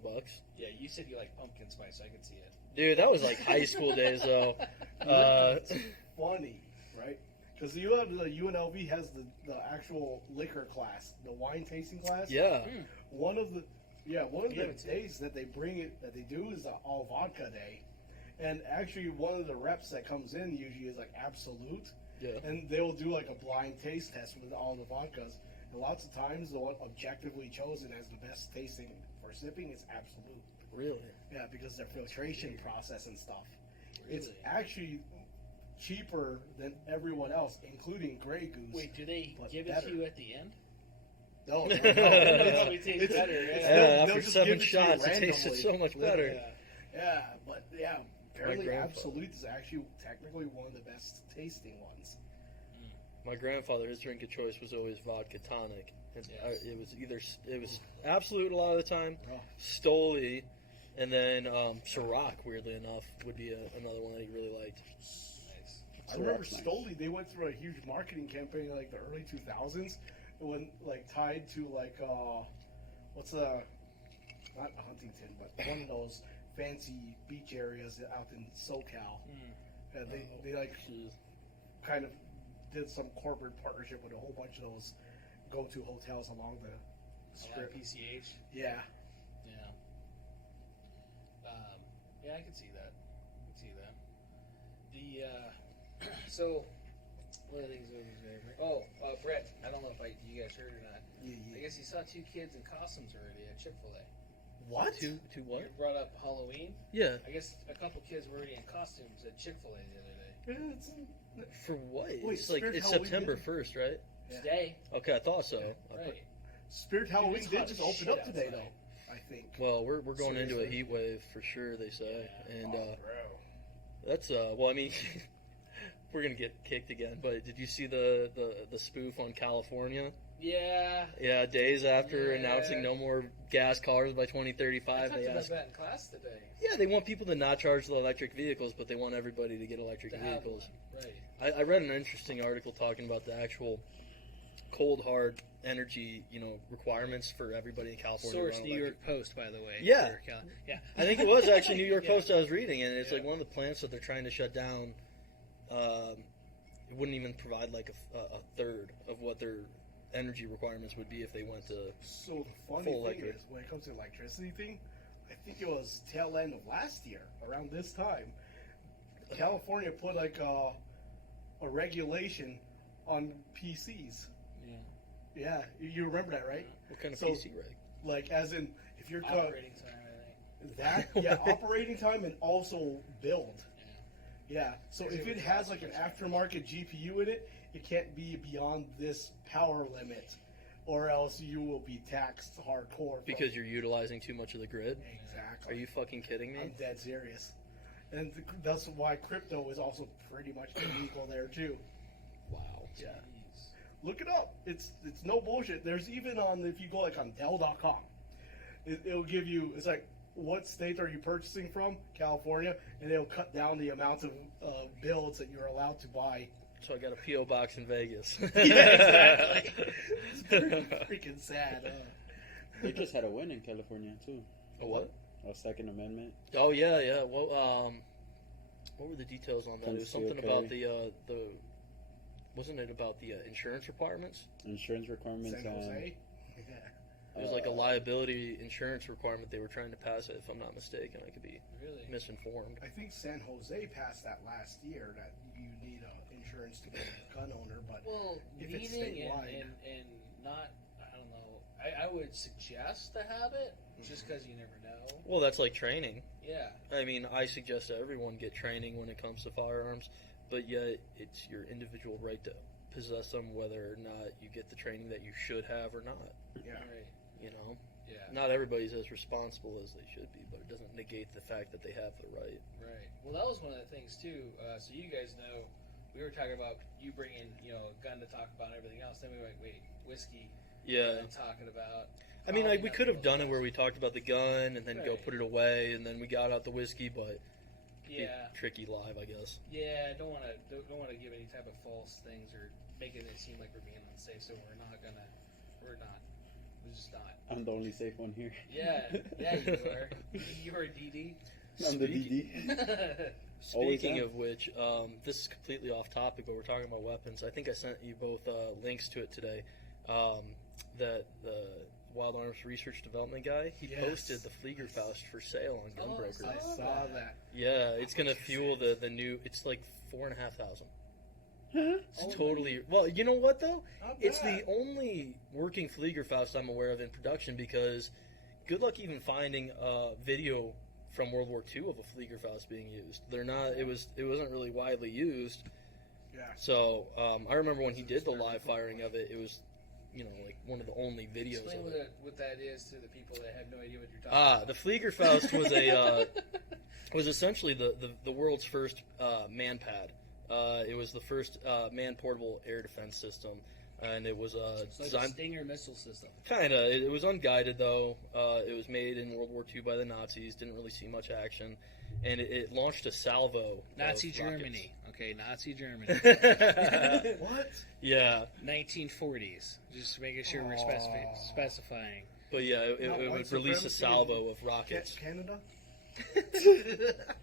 Yeah, you said you like pumpkin spice, so I could see it. Dude, that was like high school days though. It's funny, right? Because the UNLV has the actual liquor class, the wine tasting class. Yeah. One of the haven't seen days that they do is an all vodka day, and actually one of the reps that comes in usually is like Absolute, Yeah. and they'll do like a blind taste test with all the vodkas. And lots of times, the one objectively chosen as the best tasting for sipping is Absolute. Really? Yeah, because their filtration process and stuff. It's Really? actually cheaper than everyone else, including Grey Goose. Wait, do they But give better. it to you at the end? No, no, no. It probably tastes better, yeah. they'll- Yeah, they'll after just 7 give it to you shots, it tasted randomly. so much better. Yeah, but apparently grandfather- Absolute is actually technically one of the best tasting ones. My grandfather, his drink of choice was always vodka tonic. Yes. It was Absolute a lot of the time, Oh. Stoli, and then Ciroc, weirdly enough, would be another one that he really liked. Nice. I remember Ciroc, nice. Stoli, they went through a huge marketing campaign in like the early 2000s when like tied to like what's not Huntington, but one of those fancy beach areas out in SoCal. And they like kind of did some corporate partnership with a whole bunch of those go-to hotels along the strip. PCH. Yeah. Yeah. Yeah, I can see that. So one of the things Brett, I don't know if you guys heard or not. I guess you saw 2 kids in costumes already at Chick-fil-A. What? To what? You brought up Halloween. Yeah. I guess a couple kids were already in costumes at Chick-fil-A the other day. For what? Wait, It's like Spirit it's Halloween September didn't- 1st, right? Today, Okay, I thought so. right? Spirit Halloween it's did hot just as open shit up today, outside. though. I think. Well, we're going into a Seriously? heat wave for sure. They say, and bro. that's well, I mean, we're gonna get kicked again. But did you see the spoof on California? Yeah. Yeah, days after Yeah. announcing no more gas cars by 2035, I talked they about asked. that in class today. Yeah, they want people to not charge the electric vehicles, but they want everybody to get electric To have vehicles. one, right? I read an interesting article talking about the actual cold hard energy, requirements for everybody in California. Source around New electric. York Post, by the way. Yeah. for yeah. I think it was actually New York Yeah. Post I was reading, and it's Yeah. like one of the plants that they're trying to shut down. It wouldn't even provide like a third of what their energy requirements would be if they went to. So the funny Full thing electric. is, when it comes to electricity thing, I think it was tail end of last year, around this time, California put like a regulation on PCs. Yeah, you remember that, right? What kind of So- PC reg? Like, as in, if you're Operating time, I think. that, operating time and also build. Yeah. So if it has like an aftermarket GPU in it, it can't be beyond this power limit, or else you will be taxed hardcore. Because you're utilizing too much of the grid? Exactly. Are you fucking kidding me? I'm dead serious. And that's why crypto is also pretty much illegal there too. Wow. Yeah. Look it up. It's no bullshit. There's even on, if you go like on Dell.com, it'll give you, it's like, what state are you purchasing from? California, and it'll cut down the amount of builds that you're allowed to buy. So I got a P.O. box in Vegas. Yeah, exactly. It's pretty freaking sad. They just had a win in California too. A what? A Second Amendment. Oh yeah. Well, what were the details on that? It was something about the wasn't it about the insurance requirements? Insurance requirements. San Jose? It was like a liability insurance requirement they were trying to pass it, if I'm not mistaken. I could be Really? misinformed. I think San Jose passed that last year that you need insurance to be a gun owner, but Well, if it's needing statewide. and not, I don't know. I would suggest to have it just because you never know. Well, that's like training. Yeah. I mean, I suggest that everyone get training when it comes to firearms, but yet it's your individual right to possess them, whether or not you get the training that you should have or not. Yeah. Right. You know, Yeah. not everybody's as responsible as they should be, but it doesn't negate the fact that they have the right. Right. Well, that was one of the things too. So you guys know, we were talking about you bringing, a gun to talk about and everything else. Then we went, wait, whiskey. Yeah. And talking about. I mean, probably we not could have those done it guys. where we talked about the gun and then go Right. put it away, and then we got out the whiskey, but Yeah. tricky live, I guess. Yeah. Don't want to give any type of false things or making it seem like we're being unsafe. So we're not. We're just not. I'm the only safe one here. Yeah. Yeah. You are. You are DD. I'm the DD. Always Speaking am. of which, this is completely off topic, but we're talking about weapons. I think I sent you both links to it today. That the Wild Arms Research Development guy, he Yes. posted the Fliegerfaust for sale on Oh, Gunbroker. I saw that. Yeah, it's gonna fuel the new. It's like $4,500. It's Oh, totally well. You know what though? Not It's bad. the only working Fliegerfaust I'm aware of in production, because good luck even finding a video from World War II of a Fliegerfaust being used. They're not. It wasn't really widely used. Yeah. So I remember when he did the live firing of it. It was, like one of the only videos Explain of it. what that is to the people that have no idea what you're talking about. The Fliegerfaust was a was essentially the world's first man pad. It was the first man portable air defense system, and it was It's like a designed Stinger missile system. kinda. It was unguided though. It was made in World War II by the Nazis. Didn't really see much action, and it launched a salvo. Nazi of Germany. Okay, Nazi Germany. rockets. What? Yeah, 1940s. Just making sure we're specifying. but yeah, it Not would white release a supremacy salvo in of rockets. Canada?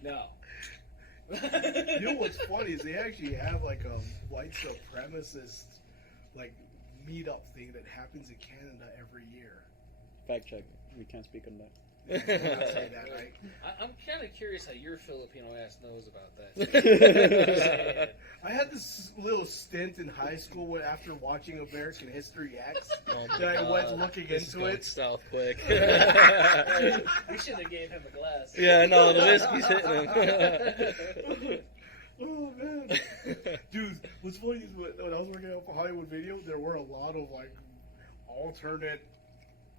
No. You know what's funny is they actually have like a white supremacist like meetup thing that happens in Canada every year. Fact check. We can't speak on that. I'll say that, right? I'm kind of curious how your Filipino ass knows about that. I had this little stint in high school when, after watching American History X, Oh my that I went God. looking This is into going it. south quick. We should have gave him a glass. Yeah, no, the whiskey's hitting him. Oh man, dude, what's funny is when I was working out for Hollywood Video, there were a lot of like alternate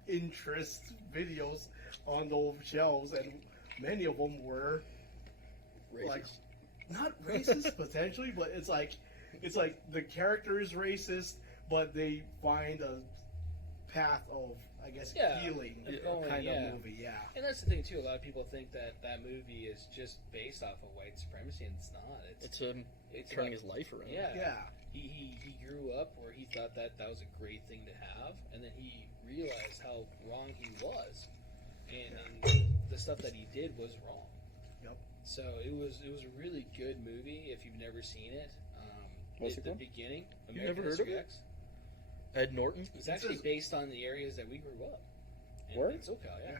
interest videos on those shelves, and many of them were like not racist potentially, but it's like the character is racist, but they find a path of, I guess, Yeah, healing going, kind yeah. of movie. Yeah, And that's the thing too. A lot of people think that movie is just based off of white supremacy, and it's not. It's It's turning about- his life around. Yeah. yeah. He grew up where he thought that was a great thing to have, and then he realized how wrong he was, and the stuff that he did was wrong. Yep. So it was a really good movie if you've never seen it. What's it The called? beginning. You've never heard History of it? X. Ed Norton. It's actually based on the areas that we grew up. In, Word? in SoCal, yeah. Yeah.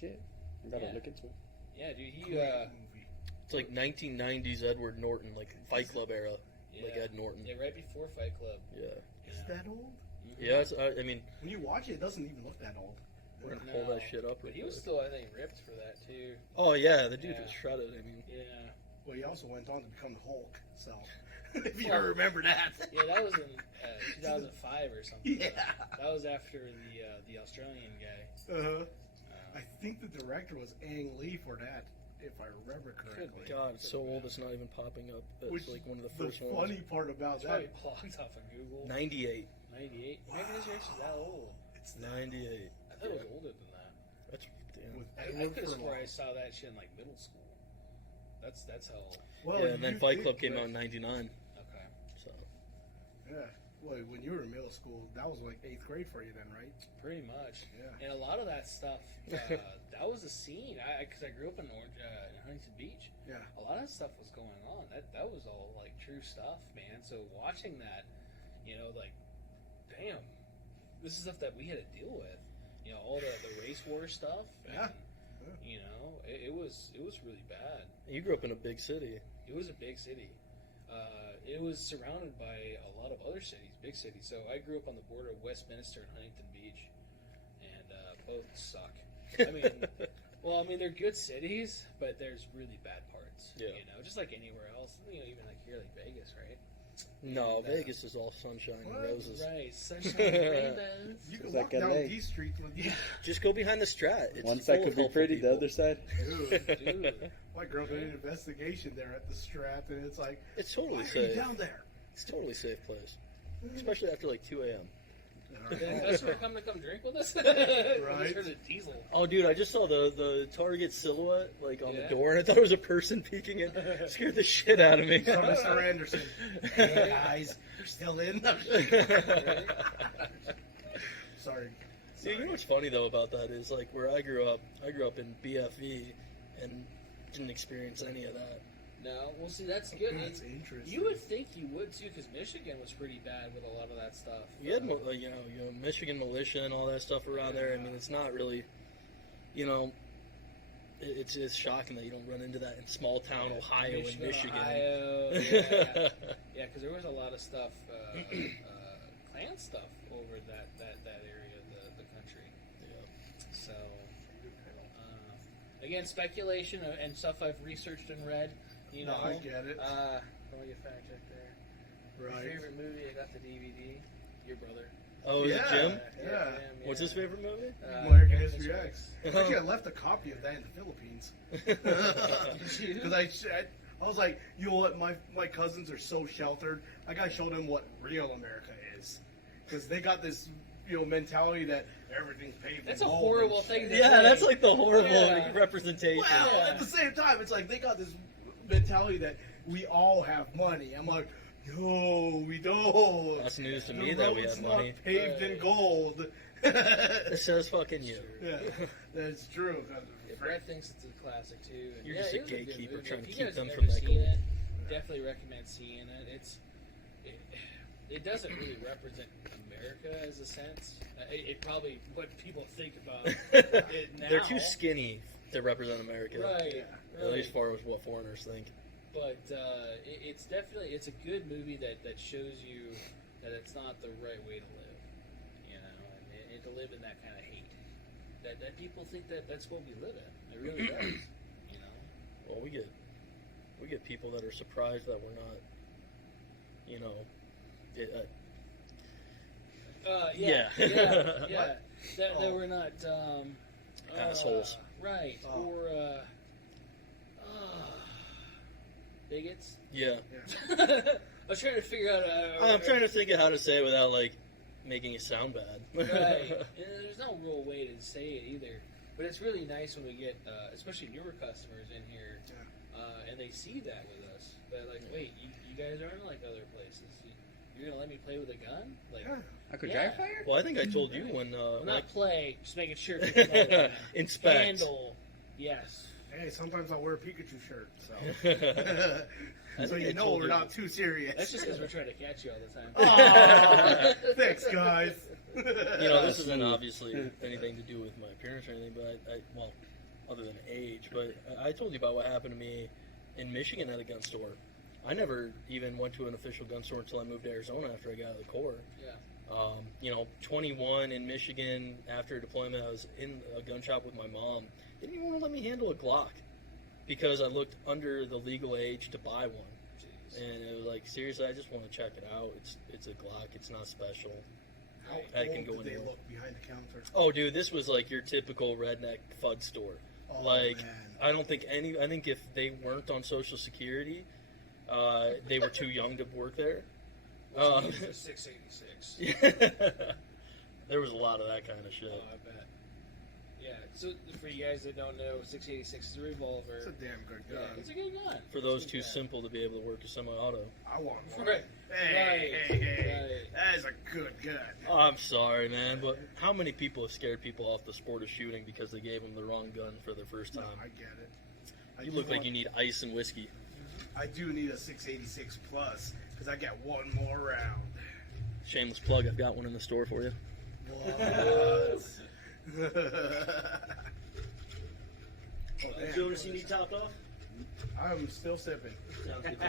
Shit. I gotta Yeah. look into it. Yeah, dude. He Great movie. It's like 1990s Edward Norton, like Fight Club era, like Ed Norton. Yeah, right before Fight Club. Yeah. Is it that old? Yeah, it's, I mean, When you watch it, it doesn't even look that old. we're gonna pull that shit up. But real he was quick. still, I think, ripped for that too. Oh yeah, the dude Yeah. was shredded. I mean, Yeah. Well, he also went on to become the Hulk. So, if you remember that. Yeah, that was in 2005 or something. Yeah. That was after the Australian guy. I think the director was Ang Lee for that, if I remember correctly. God, it's so old it's not even popping up. It's Which like one of the the first ones. funny part about It's that, probably blocked off of Google. 98. 98. American History X is that old. it's 98. I thought it was older than that. That's damn. with I Edward could have swore Furlong. I saw that shit in like middle school. That's how. Well, Yeah, and then you Fight did, Club came but- out in 99. Okay. So Yeah. Well, when you were in middle school, that was like 8th grade for you then, right? Pretty much. Yeah. And a lot of that stuff, that was a scene. Because I grew up in Huntington Beach. Yeah. A lot of stuff was going on. That was all like true stuff, man. So watching that, like, damn, this is stuff that we had to deal with. All the race war stuff. And, Yeah. it was really bad. you grew up in a big city. It was a big city. It was surrounded by a lot of other cities, big cities. So I grew up on the border of Westminster and Huntington Beach, and both suck. I mean, they're good cities, but there's really bad parts. Yeah. Just like anywhere else. Even like here, like Vegas, right? No, And, Vegas is all sunshine and What? roses. Right, sunshine and rainbows. You can It's walk like down LA. these streets with you. Just go behind the Strat. It's One full side of could be helpful pretty, people. the other side. Dude, Dude. my girl did an investigation there at the Strat, and it's like, It's why totally are you safe. down there? It's a totally safe place, especially after like 2 a.m. The customer come drink with us? Right. Just heard a diesel. Oh, dude, I just saw the Target silhouette like on Yeah. the door, and I thought it was a person peeking in. Scared the shit out of me. So Mr. Anderson, hey guys, you're still in? Sorry. Dude, you know what's funny though about that is like where I grew up in BFE and didn't experience any of that. No, well, see, that's good. That's interesting. You would think you would too, because Michigan was pretty bad with a lot of that stuff. You had Michigan militia and all that stuff around there. I mean, it's not really, it's shocking that you don't run into that in small town Ohio and Michigan. Ohio, yeah, because there was a lot of stuff, clan stuff over that area of the country. Yeah. So, again, speculation and stuff I've researched and read. No, I get it. Let me get fact check there. Right. Your favorite movie? I got the DVD. Your brother. Oh, is it Jim? Yeah. Jim, What's his favorite movie? American History X. Actually, I left a copy of that in the Philippines. Because I was like, you know what, my cousins are so sheltered. I gotta show them what real America is. Because they got this, mentality that everything's paved That's in a gold horrible and thing shit. to Yeah, that's like the horrible Yeah. representation. Well, Yeah. at the same time, it's like they got this mentality that we all have money. I'm like, no, we don't. That's news to The me that we road's have not money. paved in Right. gold. It says fucking you. Yeah, that's true. Yeah, Brett thinks it's a classic too. And You're yeah, just a it was good gatekeeper movie. trying If to you keep guys them have from never that seen gold. it, definitely recommend seeing it. It doesn't really represent America as a sense. It probably what people think about it now. They're too skinny to represent America. Right. At least as far as what foreigners think. But it's definitely a good movie that shows you that it's not the right way to live, and to live in that kind of hate. That people think that's what we live in. It really does, Well, we get people that are surprised that we're not, Yeah. What? That we're not Assholes. right? Oh. Or bigots. yeah. I was trying to figure out. I'm trying to think of how to say it without like making it sound bad. Right. And there's no real way to say it either. But it's really nice when we get, especially newer customers in here, and they see that with us. They're like, wait, you guys aren't like other places. You're going to let me play with a gun? Like, I could Yeah. dry fire? Well, I think I told you when well, like, not play, just making sure people know that. inspect. Handle. Yes. Hey, sometimes I'll wear a Pikachu shirt, so I so think I you know told we're you. not too serious. That's just because we're trying to catch you all the time. Aw, thanks, guys. This isn't obviously anything to do with my appearance or anything, but well, other than age. But I told you about what happened to me in Michigan at a gun store. I never even went to an official gun store until I moved to Arizona after I got out of the Corps. Yeah. 21 in Michigan after deployment, I was in a gun shop with my mom. Didn't even want to let me handle a Glock because I looked under the legal age to buy one. Jeez. And it was like, seriously, I just want to check it out. It's a Glock. It's not special. How I old can go did in they there. look behind the counter? Oh, dude, this was like your typical redneck FUD store. Oh, Like, man. I don't think I think if they weren't on Social Security, they were too young to work there. What's the 686? There was a lot of that kind of shit. Oh, I bet. Yeah. So for you guys that don't know, 686 is a revolver. It's a damn good Yeah, gun. it's a good gun. For those It's a too good gun. simple to be able to work a semi-auto. I want one. Right. Hey, Right. hey. That is a good gun. Oh, I'm sorry, man, but how many people have scared people off the sport of shooting because they gave them the wrong gun for their first No, time? I get it. I You do look like want- you need ice and whiskey. I do need a 686 plus because I got one more round. Shameless plug, I've got one in the store for you. What? Jonas, you need topped off? I'm still sipping.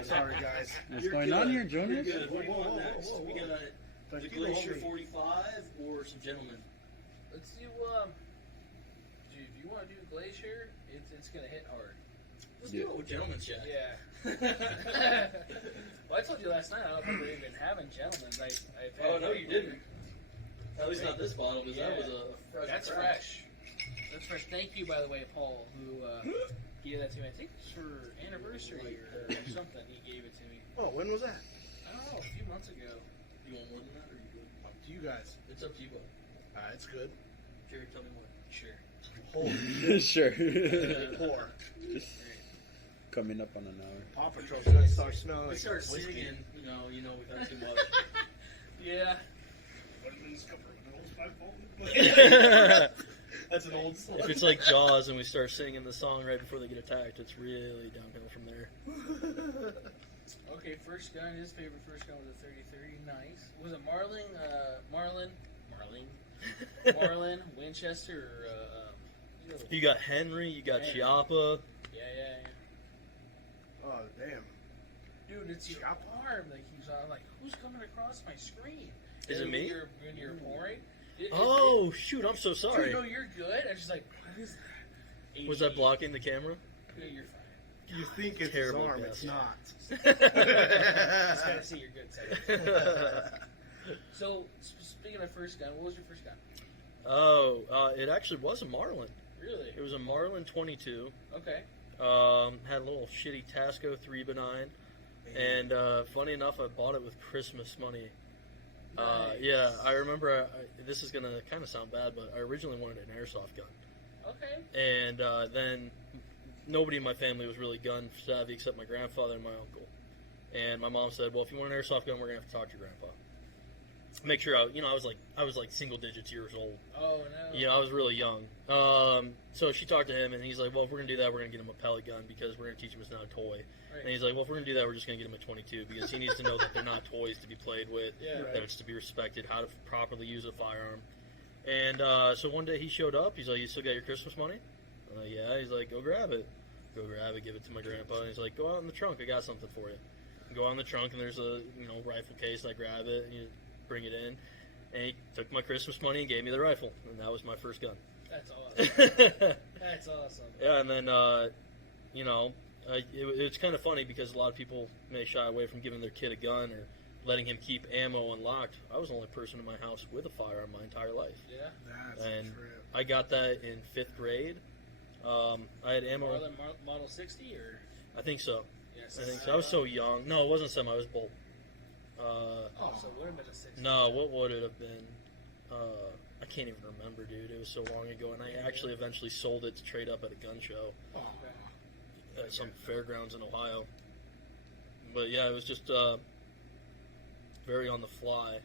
Sorry, guys. What's going on here, Jonas? You're good. What do you Whoa, want whoa, next? whoa, whoa. We got the Tequila Glacier only. 45 or some Gentleman? Let's do dude, if you want to do Glacier, it's gonna hit hard. Let's Yeah. do it with Gentleman's Jack. Yeah. Well, I told you last night I don't remember even having Gentlemen's. I've had Oh, no, you didn't. At least not this bottle, because that Yeah. was a fresh. That's fresh. That's fresh. Thank you, by the way, Paul, who gave that to me. I think it's for anniversary or something. He gave it to me. Oh, when was that? I don't know, a few months ago. You want more than that, or you good? Up to you guys. It's up to you, bud. It's good. Jared, tell me what. Sure. Holy Sure. pour. Coming up on an hour. Paw Patrol's gonna start smelling We like start whiskey. singing, you know we've had too much. Yeah. That's an old song. If it's like Jaws and we start singing the song right before they get attacked, it's really downhill from there. Okay, first gun. His favorite first gun was a 30-30. Nice. Was it Marlin? Marlin, Winchester, or You got Henry, you got Henry. Chiappa. yeah. Oh, damn. Dude, it's your Shop. arm that keeps on. Like, who's coming across my screen? Is it And me? When you're pouring. Oh, shoot, I'm so Dude, sorry. no, you're good. I'm just like, what is that? Was that blocking the camera? No, you're fine. You think it's Terrible his arm, guess. it's not. Just gotta see your good side. So, speaking of first gun, what was your first gun? It actually was a Marlin. Really? It was a Marlin 22. Okay. Had a little shitty Tasco 3x9. And funny enough, I bought it with Christmas money. Nice. Yeah, I remember, this is going to kind of sound bad, but I originally wanted an airsoft gun. Okay. And then nobody in my family was really gun savvy except my grandfather and my uncle. And my mom said, well, if you want an airsoft gun, we're going to have to talk to your grandpa. Make sure I was like single digits years old. Oh, no. You know, I was really young. So she talked to him, and he's like, well, if we're going to do that, we're going to get him a pellet gun because we're going to teach him it's not a toy. Right. And he's like, well, if we're going to do that, we're just going to get him a 22 because he needs to know that they're not toys to be played with, Yeah. Right. that it's to be respected, how to properly use a firearm. And so one day he showed up. He's like, you still got your Christmas money? I'm like, yeah. He's like, go grab it. Go grab it, give it to my grandpa. And he's like, go out in the trunk. I got something for you. Go out in the trunk, and there's a rifle case. I grab it, and you bring it in. And he took my Christmas money and gave me the rifle. And that was my first gun. That's awesome. That's awesome. Yeah, and then, it's kind of funny because a lot of people may shy away from giving their kid a gun or letting him keep ammo unlocked. I was the only person in my house with a firearm my entire life. Yeah. That's And a trip. I got that in 5th grade. I had ammo. Marlin Model 60 or? I think so. Yes. I think so. I was so young. No, it wasn't semi. It was Bolt. Oh, so it would have been a 60. No, what would it have been? I can't even remember, dude. It was so long ago, and I actually eventually sold it to trade up at a gun show Oh, at some fairgrounds in Ohio. But yeah, it was just very on the fly,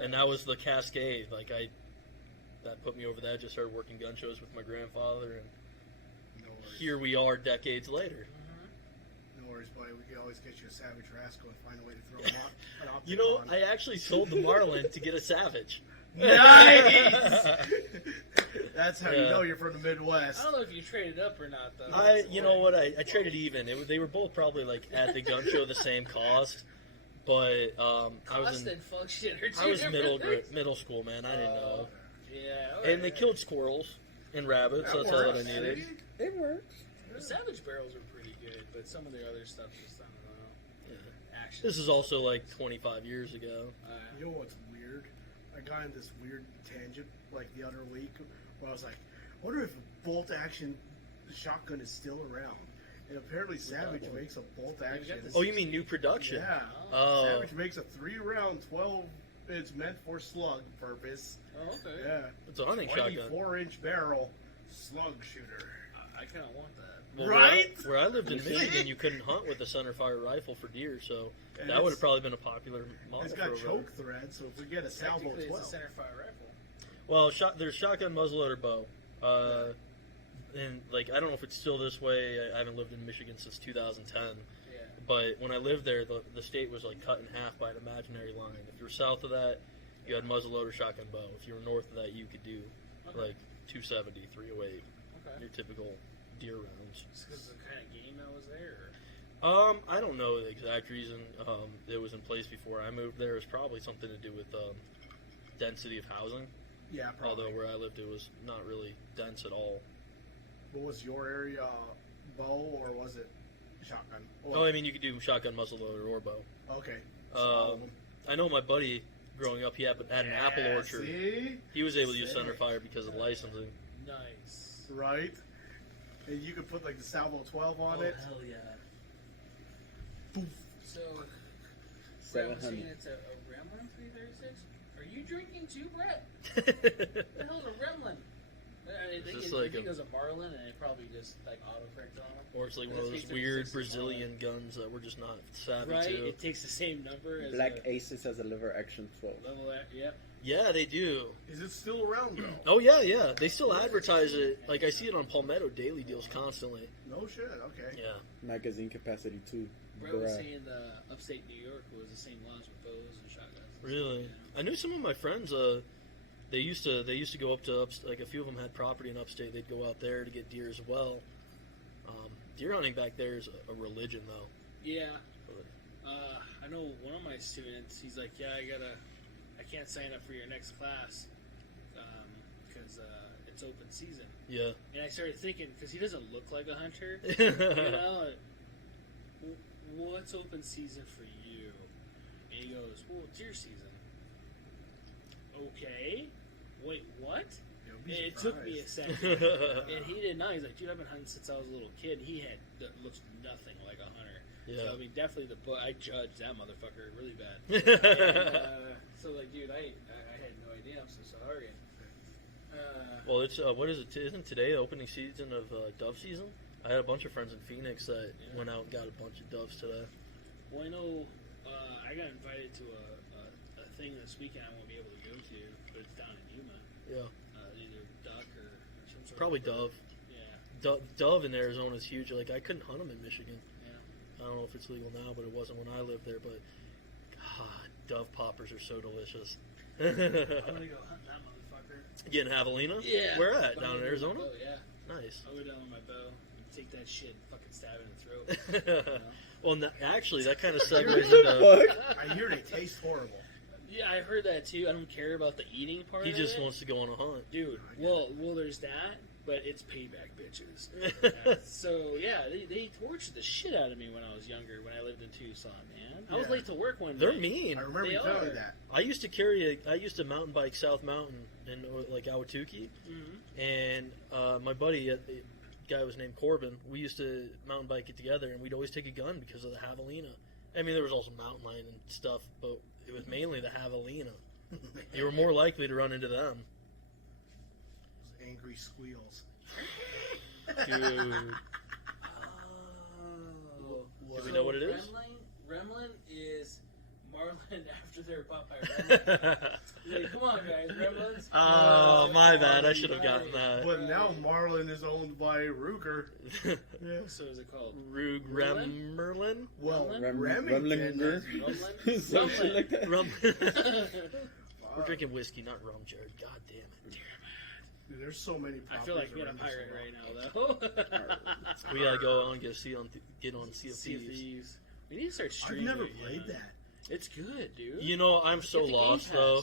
and that was the Cascade. That put me over the edge. I started working gun shows with my grandfather, and no worries. here we are decades later. Mhm. No stories, but we could always get you a Savage Rascal and find a way to throw him on. An You know, Opticon. I actually sold the Marlin to get a Savage. Nice! That's how you Yeah. know you're from the Midwest. I don't know if you traded up or not, though. You know what? I traded even. They were both probably like at the gun show the same cost, but I was Cost in and function are two I was different things. middle school, man. I didn't know. Yeah. And they killed squirrels and rabbits. That That's all that I works, needed. see? It works. The Savage barrels are pretty good, but some of the other stuff just, I don't know. Action. This is also like 25 years ago. You know what's weird? I got in this weird tangent like the other week where I was like, I wonder if a bolt action shotgun is still around. And apparently Savage makes a bolt action. this- Oh, you mean new production? Yeah. Oh. Savage makes a 3-round 12. It's meant for slug purpose. Oh, okay. Yeah. It's a hunting shotgun. 24-inch barrel slug shooter. I kind of want that. Well, Right? Where I lived in Michigan, you couldn't hunt with a center fire rifle for deer, so And that would it's- have probably been a popular model. It's got for a choke thread, so if we get a salvo Technically, 12. it's a center fire rifle. Well, there's shotgun muzzleloader bow, and like I don't know if it's still this way. I haven't lived in Michigan since 2010, Yeah. but when I lived there, the state was like cut in half by an imaginary line. If you were south of that, you had muzzleloader shotgun bow. If you were north of that, you could do Okay. like 270, 308, Okay. your typical deer rounds. Just because of the kind of game that was there? Or? I don't know the exact reason it was in place before I moved there. It was probably something to do with density of housing. Yeah, probably. Although where I lived, it was not really dense at all. What was your area, bow, or was it shotgun? Oh, I mean, you could do shotgun muzzleloader or bow. Okay. So all of them. I know my buddy growing up, he had an apple Yeah, orchard. See? He was able to use Sick. center fire because of licensing. Nice. Right? And you could put like the salvo 12 on it. Hell yeah. Poof. So, Brett 700. was saying it's a Gremlin 336? Are you drinking too, Brett? What the hell's a Gremlin? I think, Just I like think a- it was a Marlin, and it probably just like autocorrect on them. Or it's like one of those It's weird 336 Brazilian guns that we're just not savvy Right? to. It takes the same number as Black a Aces has a lever action 12. level. Yep. Yeah, they do. Is it still around though? Oh yeah. They still advertise it. Like I see it on Palmetto daily deals constantly. No shit. Okay. Yeah. Magazine capacity 2. Brett was Bruh. saying the upstate New York was the same laws with bows and shotguns. Really? Yeah. I knew some of my friends. They used to go up to like a few of them had property in upstate. They'd go out there to get deer as well. Deer hunting back there is a religion, though. Yeah. I know one of my students. He's like, "Yeah, I can't sign up for your next class because it's open season." Yeah. And I started thinking, because he doesn't look like a hunter, you know, what's open season for you? And he goes, "Well, deer season." Okay. Wait, what? You'll be It took me a surprised. second. And he didn't know. He's like, "Dude, I've been hunting since I was a little kid." He looks nothing like a hunter. Yeah. So, I mean, definitely I judged that motherfucker really bad. And, so, like, dude, I had no idea. I'm so sorry. Well, it's what is it? Isn't today the opening season of dove season? I had a bunch of friends in Phoenix that went out and got a bunch of doves today. Well, I know I got invited to a thing this weekend I won't be able to go to, but it's down in Yuma. Yeah. Either duck or some sort Probably of bird. dove. Yeah. Dove in Arizona is huge. Like I couldn't hunt them in Michigan. Yeah. I don't know if it's legal now, but it wasn't when I lived there. But God, dove poppers are so delicious. I'm gonna go hunt that motherfucker. Getting javelina? Yeah. Where at? But Down I'm in gonna Arizona? go, yeah. Nice. I'll go down with my bow and take that shit and fucking stab it in the throat. You know? Well, actually, that kind of segues into. I hear they taste horrible. Yeah, I heard that too. I don't care about the eating part. He of just it. wants to go on a hunt. Dude, well, there's that, but it's payback, bitches. Yeah, so yeah, they tortured the shit out of me when I was younger. When I lived in Tucson, man, I was Yeah. late to work one day. They're mean. I remember They you telling me are. that. I used to mountain bike South Mountain in like Ahwatukee, Mm-hmm. and my buddy, the guy was named Corbin. We used to mountain bike it together, and we'd always take a gun because of the javelina. I mean, there was also mountain lion and stuff, but it was mainly the javelina. You were more likely to run into them. Those angry squeals. Dude. Oh. Do we know what it is? Gremlin is Marlin after they're bought by Gremlin. Hey, come on, guys, Gremlins. Oh, my bad. I should have gotten that. But now Marlin is owned by Ruger. Yeah. So is it called Rug Remmerlin? Well, Remlin. Rumlin? Some shit like that. Rum. We're drinking whiskey, not rum, Jared. God damn it. Dude, there's so many. I feel like being a pirate right now, though. We gotta go on and get on Sea of Sea of Thieves. Thieves. We need to start I've streaming. never it, played yeah. that. It's good, dude. You know, I'm so Get the Game lost Pass. though.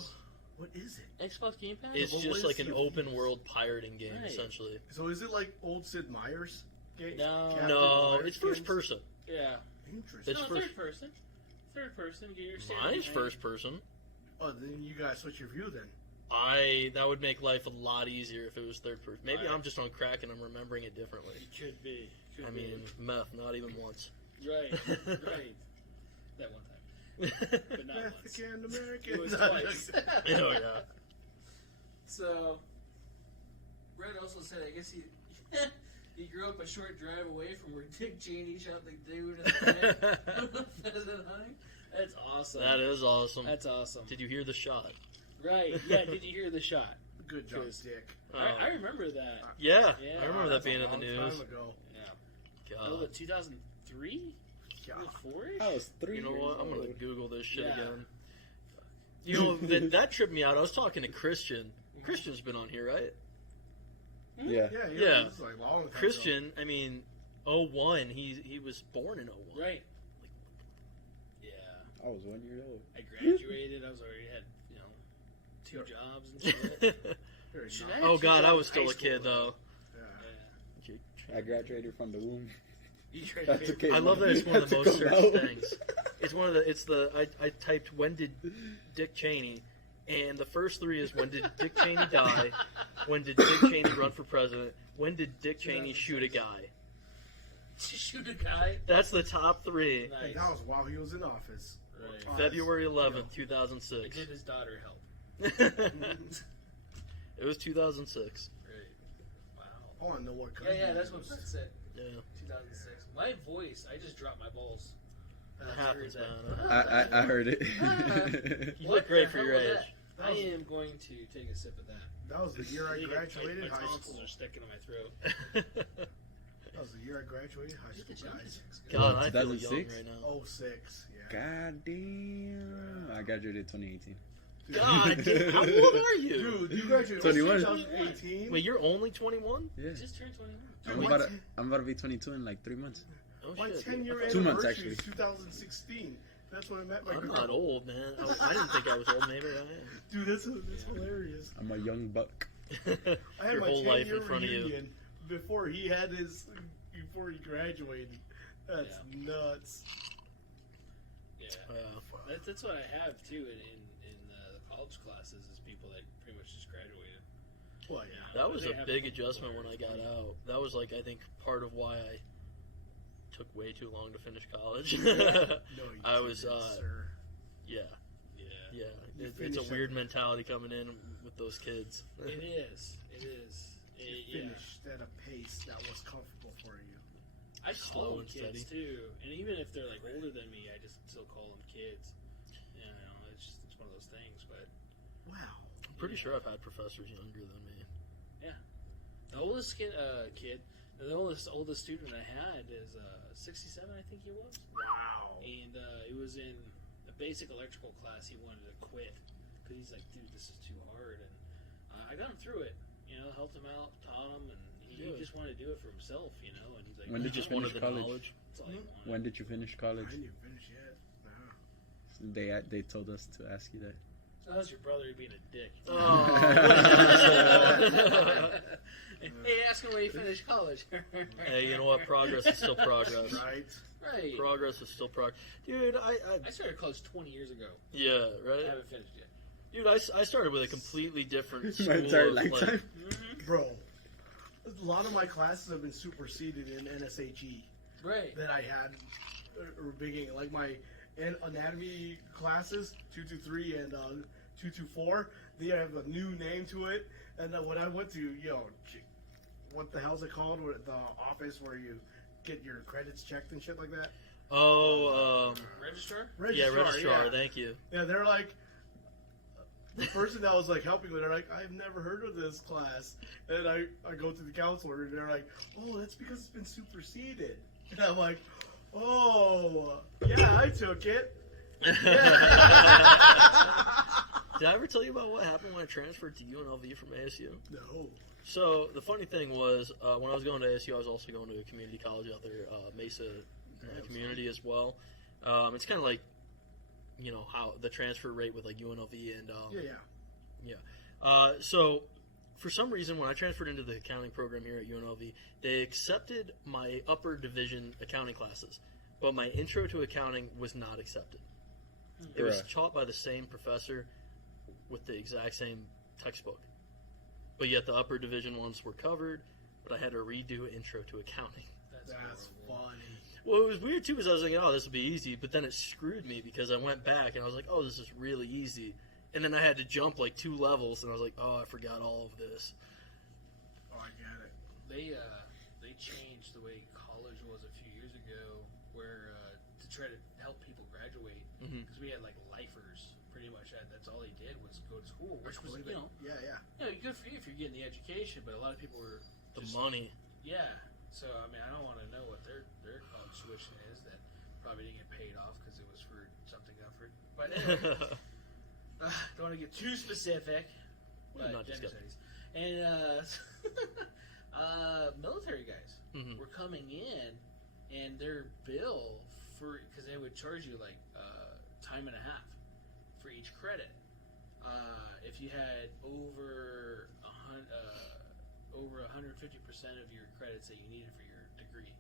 What is it? Xbox Game Pass. It's But just what like is an Sea of open Thieves? world pirating game, Right. essentially. So is it like old Sid Meier's game? No. Captain No, Meier's it's first games? person. Yeah. Interesting. It's No, first- third person. Third person. Get your standard Mine's thing. first person. Oh, then you guys switch your view then. That would make life a lot easier if it was third person. Maybe Right. I'm just on crack and I'm remembering it differently. It could be. Could I be. mean, meth, not even once. Right. Right. That one time, but not once. Mexican American. It was twice. Oh yeah. So, Brett also said, I guess he grew up a short drive away from where Dick Cheney shot the dude in the pheasant hunting. That's awesome. That is awesome. That's awesome. Did you hear the shot? Right. Yeah. Did you hear the shot? Good job, Because- Dick. I remember that. Yeah, Yeah. I remember that being in the Long news. Time ago. Yeah. God. Was it 2003? God. 4-ish? I was 3 You know years what? I'm gonna old. Google this shit Yeah. again. You know that tripped me out. I was talking to Christian. Christian's been on here, right? Yeah. Yeah. It's like long time Christian. I mean, 01. He was born in 01. Right. Yeah. I was 1 year old. I graduated. I was already had 2 jobs and shit. ago. Very Should nice. I- Oh God, I was High still a school, kid though. Yeah. Yeah. I graduated from the womb. You That's graduated. okay. I love that it's one of the Had most to come searched out. things. It's one of the. It's the. I typed when did Dick Cheney, and the first 3 is when did Dick Cheney die, when did Dick Cheney run for president, when did Dick Cheney shoot a guy. Shoot a guy. That's the top 3. Nice. And that was while he was in office. Right. February 11th, I 2006. did his daughter help. It was 2006. Right. Wow. I want to know what Yeah, country. yeah, that's what Brett said. Yeah, 2006. My voice, I just dropped my balls. it I happens, heard man. that. I heard it. You What look great the for hell your was age. that? I am going to take a sip of that. That was the year I graduated my high tonsils school. are sticking in my throat. That was the year I graduated high Look at school, the guys. God, I feel young 2006? right now. 06, yeah. God damn. I graduated 2018. God, dude, how old are you? Dude, you graduated 21. 2018? Wait, you're only 21? Yeah. Just turned 21. I'm about to be 22 in like 3 months. Oh My shit. 10-year 2 months, anniversary is actually. 2016. That's what I meant by I'm girl. not old, man. I didn't think I was old. Maybe I Dude, that's hilarious. I'm a young buck. am. I had Your my whole life 10-year in front of you. reunion before he graduated. That's nuts. Yeah. Wow. That's what I have too in the college classes is people that pretty much just graduated. Well, yeah. That was They a have big a- adjustment when I got out. That was like I think part of why I took way too long to finish college. No, you I was, didn't, sir. yeah, Yeah. yeah. You It's a finished weird at- mentality coming in with those kids. It is. It is. You Yeah. finished at a pace that was comfortable for you. I Slow call them and kids steady. too, and even if they're like older than me, I just still call them kids. You know, it's one of those things. But Wow. I'm pretty sure I've had professors younger than me. the oldest the oldest student I had is 67, I think he was, Wow. and it was in a basic electrical class. He wanted to quit because he's like, dude, this is too hard, and I got him through it. You know, helped him out, taught him, and he Good. just wanted to do it for himself. You know, and he's like, When You did you just wanted finish the college? knowledge. That's all he wanted. When did you finish college? I didn't finish yet. Nah. They told us to ask you that. That was your brother being a dick. Oh. Hey, ask him when he finished college. Hey, you know what? Progress is still progress. Right? Right. Progress is still progress. Dude, I started college 20 years ago. yeah, I right? haven't finished yet. Dude, I started with a completely different school. My entire of, like- lifetime. Bro, a lot of my classes have been superseded in NSHE Right. that I had or beginning. Like my anatomy classes, 223 and 224, they have a new name to it. And then when I went to, what the hell's it called? The office where you get your credits checked and shit like that? Oh, Registrar? yeah, registrar. Thank you. Yeah, they're like, the person that was like helping me, they're like, I've never heard of this class. And I go to the counselor and they're like, oh, that's because it's been superseded. And I'm like, oh, yeah, I took it. Did I ever tell you about what happened when I transferred to UNLV from ASU? No. So the funny thing was, when I was going to ASU, I was also going to a community college out there, Mesa community as well. It's kind of like, you know, how the transfer rate with like UNLV and so for some reason, when I transferred into the accounting program here at UNLV, they accepted my upper division accounting classes, but my intro to accounting was not accepted. It was taught by the same professor with the exact same textbook, but yet the upper division ones were covered, but I had to redo intro to accounting. That's funny. Well, it was weird too, because I was thinking, oh, this will be easy, but then it screwed me because I went back and I was like, oh, this is really easy. And then I had to jump like 2 levels, and I was like, oh, I forgot all of this. Oh, I get it. They changed the way college was a few years ago, where to try to help people graduate, because we had like lifers pretty much. That's all they did was go to school, which was good for you if you're getting the education. But a lot of people were The money. Yeah. So I mean, I don't want to know what their college tuition is that probably didn't get paid off because it was for something Gunford. But anyway. Don't want to get too specific, but not gender discussing. studies. And military guys were coming in, and their bill because they would charge you like time and a half for each credit. If you had over 150% of your credits that you needed for your degree.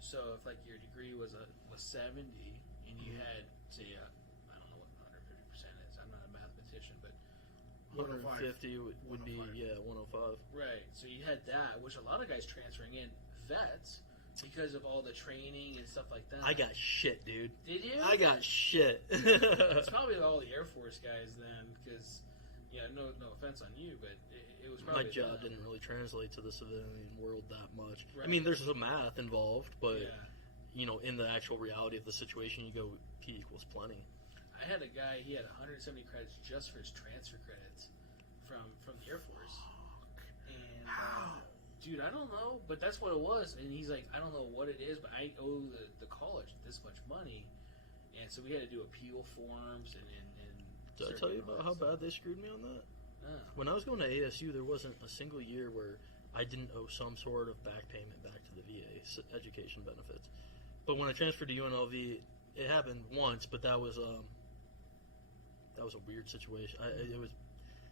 So if like your degree was 70, and you had say 150 would be 105. Right. So you had that, which a lot of guys transferring in vets because of all the training and stuff like that. I got shit, dude. Did you? I got shit. It's probably all the Air Force guys then, because no offense on you, but it was probably my job didn't really translate to the civilian world that much. Right. I mean, there's some math involved, but yeah. In the actual reality of the situation, you go P equals plenty. I had a guy, he had 170 credits just for his transfer credits from the Air Force. And, dude, I don't know, but that's what it was. And he's like, I don't know what it is, but I owe the college this much money. And so we had to do appeal forms and Did I tell you about how bad they screwed me on that? When I was going to ASU, there wasn't a single year where I didn't owe some sort of back payment back to the VA education benefits. But when I transferred to UNLV, it happened once, but that was a weird situation.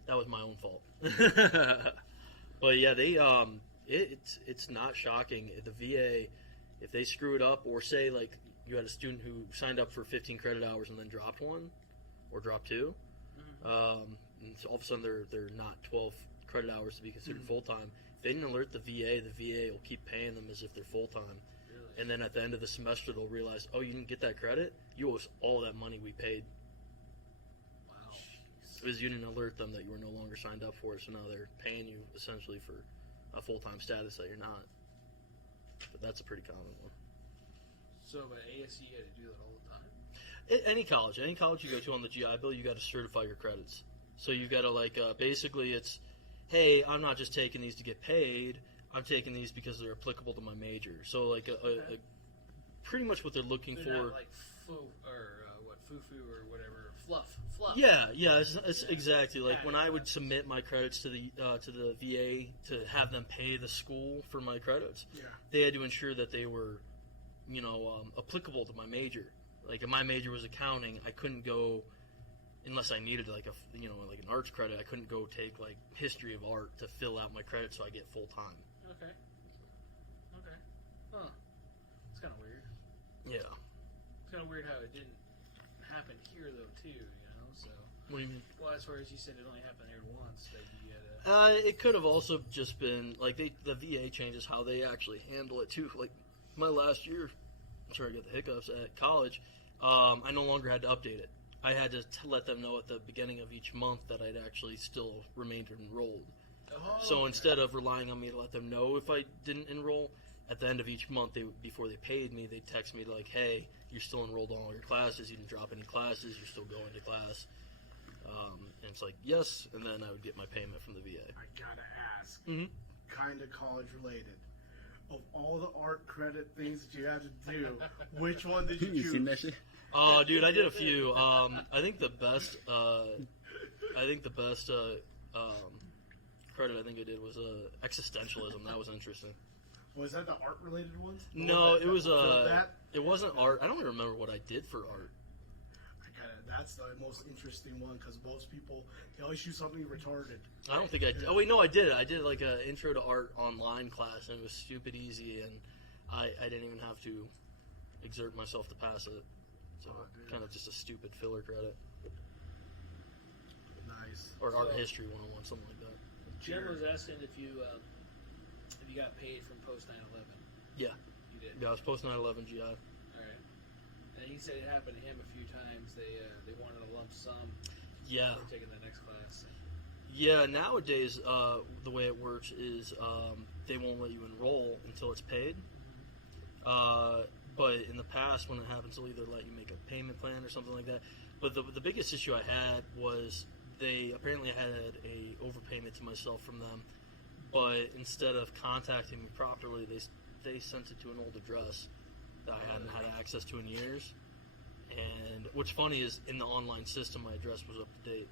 That was my own fault. But yeah, it's not shocking. The VA, if they screw it up, or say like you had a student who signed up for 15 credit hours and then dropped one or dropped two, and so all of a sudden they're not 12 credit hours to be considered full time. If they didn't alert the VA will keep paying them as if they're full time. Really? And then at the end of the semester, they'll realize, oh, you didn't get that credit? You owe us all that money we paid. Wow. Because you didn't alert them that you were no longer signed up for it, so now they're paying you essentially for a full-time status that you're not. But that's a pretty common one. So, but ASU, you had to do that all the time? Any college you go to on the GI Bill, you got to certify your credits. So you've got to basically it's, hey, I'm not just taking these to get paid. I'm taking these because they're applicable to my major. So pretty much what they're looking they're for. Not like fufu or whatever, fluff. Yeah, it's exactly like when I would submit my credits to the VA to have them pay the school for my credits. Yeah. They had to ensure that they were, applicable to my major. Like if my major was accounting, I couldn't go unless I needed like an arts credit. I couldn't go take like history of art to fill out my credit so I get full time. Okay. Huh. It's kind of weird. Yeah. It's kind of weird how it didn't happen here though too. So. What do you mean? Well, as far as you said, it only happened here once. That you had it could have also just been like the VA changes how they actually handle it too. Like my last year, I'm sorry I got the hiccups at college. I no longer had to update it. I had to let them know at the beginning of each month that I'd actually still remained enrolled. So instead of relying on me to let them know if I didn't enroll, at the end of each month, before they paid me, they'd text me like, hey, you're still enrolled in all your classes, you didn't drop any classes, you're still going to class. And it's like, yes, and then I would get my payment from the VA. I gotta ask, Mhm. kind of college related. Of all the art credit things that you had to do, which one did you You choose? seen that shit? Oh, dude, I did a few. I think the best credit I think I did was existentialism. That was interesting. Was that the art related ones? The No, one it was that? it wasn't art. I don't even remember what I did for art. That's the most interesting one because most people they always choose something retarded. I don't think I did. Oh wait, no, I did it. I did like an intro to art online class, and it was stupid easy, and I didn't even have to exert myself to pass it. So kind of just a stupid filler credit, Nice. or art So- history 101, something like that. Jim was asking if you got paid from post 9/11. Yeah. You did. Yeah, I was post 9/11 GI. All right. And he said it happened to him a few times. They wanted a lump sum Yeah. for taking the next class. Yeah, nowadays, the way it works is they won't let you enroll until it's paid. But in the past, when it happens, they'll either let you make a payment plan or something like that. But the biggest issue I had was they apparently had a overpayment to myself from them. But instead of contacting me properly, they sent it to an old address that I hadn't had access to in years. And what's funny is in the online system, my address was up to date.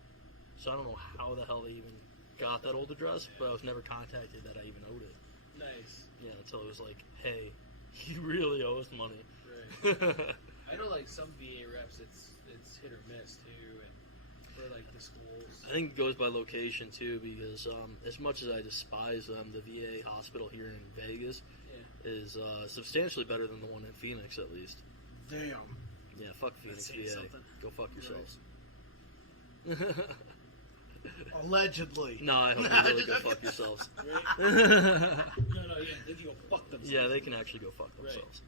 So I don't know how the hell they even got that old address, but I was never contacted that I even owed it. Nice. Yeah, until it was like, hey, you really owe us money. Right. I know, like some VA reps, it's hit or miss too, and for like the schools. I think it goes by location too, because as much as I despise them, the VA hospital here in Vegas is substantially better than the one in Phoenix, at least. Damn. Yeah, fuck Phoenix saying VA. something. Go fuck yourselves. Allegedly. No, I hope you really go fuck yourselves. Right? No, yeah, they can go fuck themselves. Yeah, they can actually go fuck Right. themselves.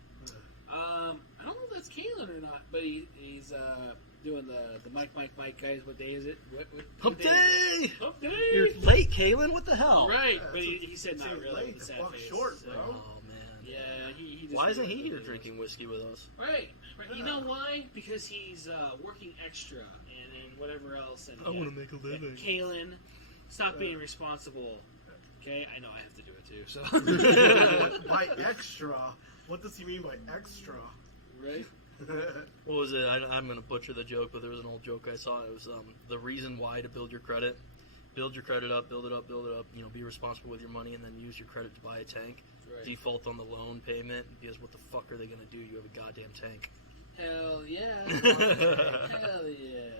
I don't know if that's Kalen or not, but he's doing the Mike guys. What day is it? What Hump day is day! it? Hump day! You're late, Kalen. What the hell? Right, Yeah, but it's he said not it's really. late, With a the sad fuck's face, short, so- bro. Oh man. Yeah, he just Why isn't he really here is. drinking whiskey with us? Right. You know why? Because he's working extra and whatever else. And I want to make a living. Kalen, stop being responsible. Okay, I know I have to do it too. So By extra, what does he mean by extra? right. What was it? I'm going to butcher the joke, but there was an old joke I saw. It was the reason why to build your credit. Build your credit up, build it up, build it up. You know, be responsible with your money, and then use your credit to buy a tank. Right. Default on the loan payment, because what the fuck are they going to do? You have a goddamn tank. Hell yeah. Hell yeah.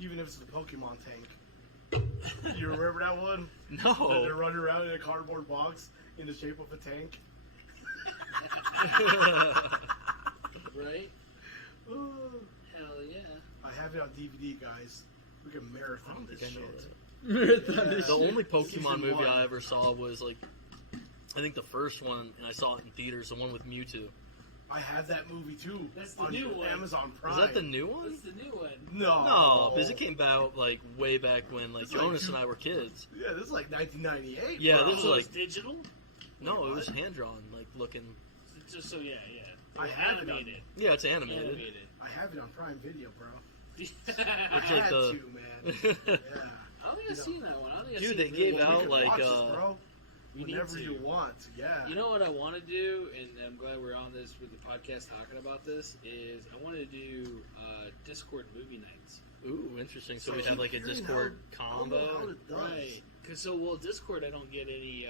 Even if it's the Pokemon tank. You remember that one? No. They're running around in a cardboard box in the shape of a tank. Right. Oh, Hell yeah. I have it on DVD, guys. We can I marathon don't this think I shit. know that. Yeah. The only Pokemon Season movie 1. I ever saw was like, I think the first one, and I saw it in theaters, the one with Mewtwo. I have that movie too. That's the on new one. Amazon Prime. Is that the new one? What's the new one? No. No, because it came out like way back when like It's like Jonas two- and I were kids. Yeah, this is like 1998. Yeah, bro. this was So like- it's digital. No, it was hand drawn, like looking. Just so yeah. I have it on- animated. Yeah, it's animated. Animated. I have it on Prime Video, bro. I It's had like the- to, man. Yeah. I don't think I've seen that one. I don't think I've Dude, seen they it gave really out, You can like, watch this, bro. We need Whenever to. you want. Yeah. You know what I want to do, and I'm glad we're on this with the podcast talking about this, is I want to do Discord movie nights. Ooh, interesting. So So we'd have like a hearing Discord I don't know how combo. it does. Right. Because Discord, I don't get any,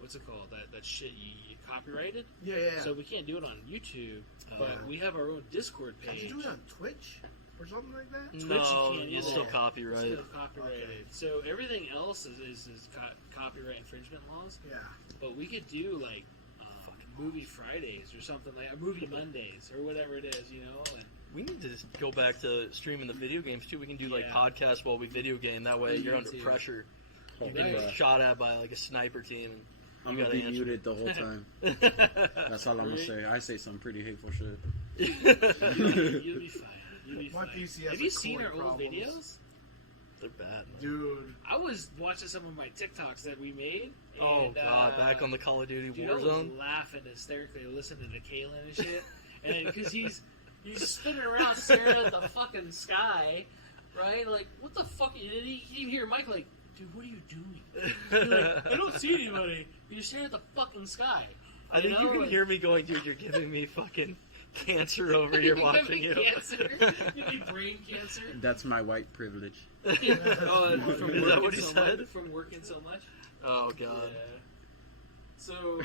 what's it called? That shit you copyrighted? Yeah, yeah. So we can't do it on YouTube, but we have our own Discord Can't page. you do it on Twitch or something like that? Twitch, No, you can't it's either. still It's copyright. still copyrighted. Okay. So everything else is copyright infringement laws. Yeah. But we could do like movie Fridays or something like movie Mondays or whatever it is, you know. And We need to just go back to streaming the video games too. We can do like Yeah. podcasts while we video game. That way We you're need under to. pressure. Oh, You're getting Right. shot at by like a sniper team. And I'm You gonna be gotta answer. muted the whole time. That's all I'm gonna Right. say. I say some pretty hateful shit. you'll be fine. You'll be My fine. PC has Have you a seen cord our old problems. videos? They're bad, man. Dude. I was watching some of my TikToks that we made. Oh and, god, back on the Call of Duty dude, I was Warzone. laughing hysterically listening to Kalen and shit. And because he's spinning around staring at the fucking sky. right? Like, what the fuck? You didn't even hear Mike like, dude, what are you doing? Like, I don't see anybody. You're staring at the fucking sky. I think you can hear me going, dude, you're giving me fucking cancer over here watching you. Cancer. You need brain cancer. That's my white privilege. Oh, from Is that what he so said? much, from working so much. Oh, God. Yeah. So,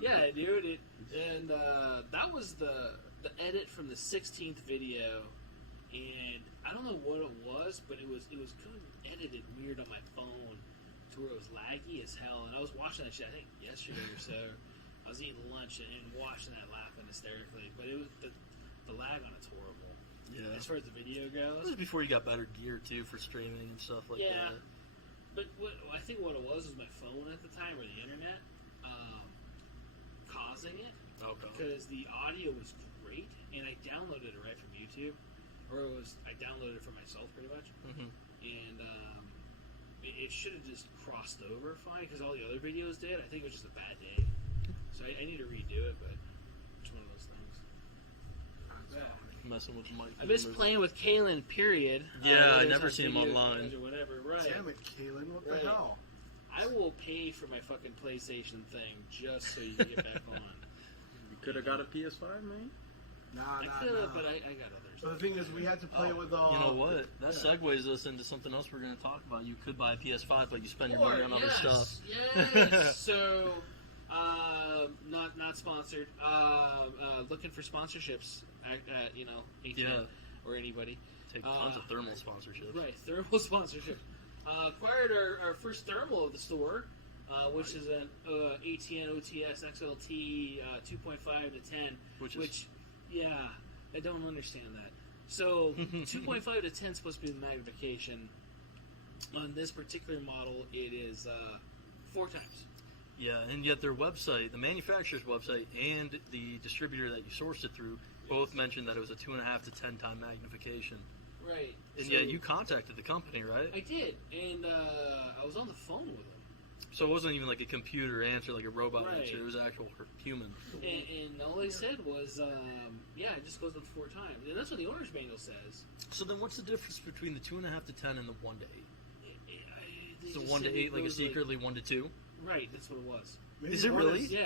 yeah, dude, that was the edit from the 16th video, and I don't know what it was, but it was kind of edited weird on my phone to where it was laggy as hell, and I was watching that shit, I think, yesterday or so. I was eating lunch and watching that laughing hysterically, but it was the lag on it's horrible. Yeah. As far as the video goes. This was before you got better gear, too, for streaming and stuff like that. But I think what it was my phone at the time, or the internet, causing it. Okay. Because the audio was great, and I downloaded it right from YouTube. Or I downloaded it for myself, pretty much. Mm-hmm. And it should have just crossed over fine, because all the other videos did. I think it was just a bad day. So I need to redo it, but it's one of those things. Messing with the mic. I miss playing with Kalen, period. Yeah, I whether never it's see him video online. games or whatever, right. Damn it, Kaylin, what Right. the hell? I will pay for my fucking PlayStation thing just so you can get back on. You could have got a PS5, man. Nah. I could have, but I got others. But the thing is, we had to play with You know what? That segues us into something else we're going to talk about. You could buy a PS5, but you spend your money on other stuff. Yes. So, not sponsored. Looking for sponsorships at ATN or anybody. Take tons of thermal sponsorships. Right, thermal sponsorship. Acquired our first thermal of the store, which is an ATN OTS XLT 2.5 to 10. Which, yeah, I don't understand that. So 2.5 to 10 is supposed to be the magnification. On this particular model, it is 4 times. Yeah, and yet their website, the manufacturer's website, and the distributor that you sourced it through, both mentioned that it was a 2.5 to 10 time magnification. Right. And so yet you contacted the company, right? I did, and I was on the phone with them. So it wasn't even like a computer answer, like a robot Right. answer. It was actual human. And all they said was, it just goes up 4 times. And that's what the owner's manual says. So then what's the difference between the 2.5 to 10 and the 1 to 8? So 1 to 8, like a secretly 1 to 2? Right, that's what it was. Maybe Is it one really? Yeah.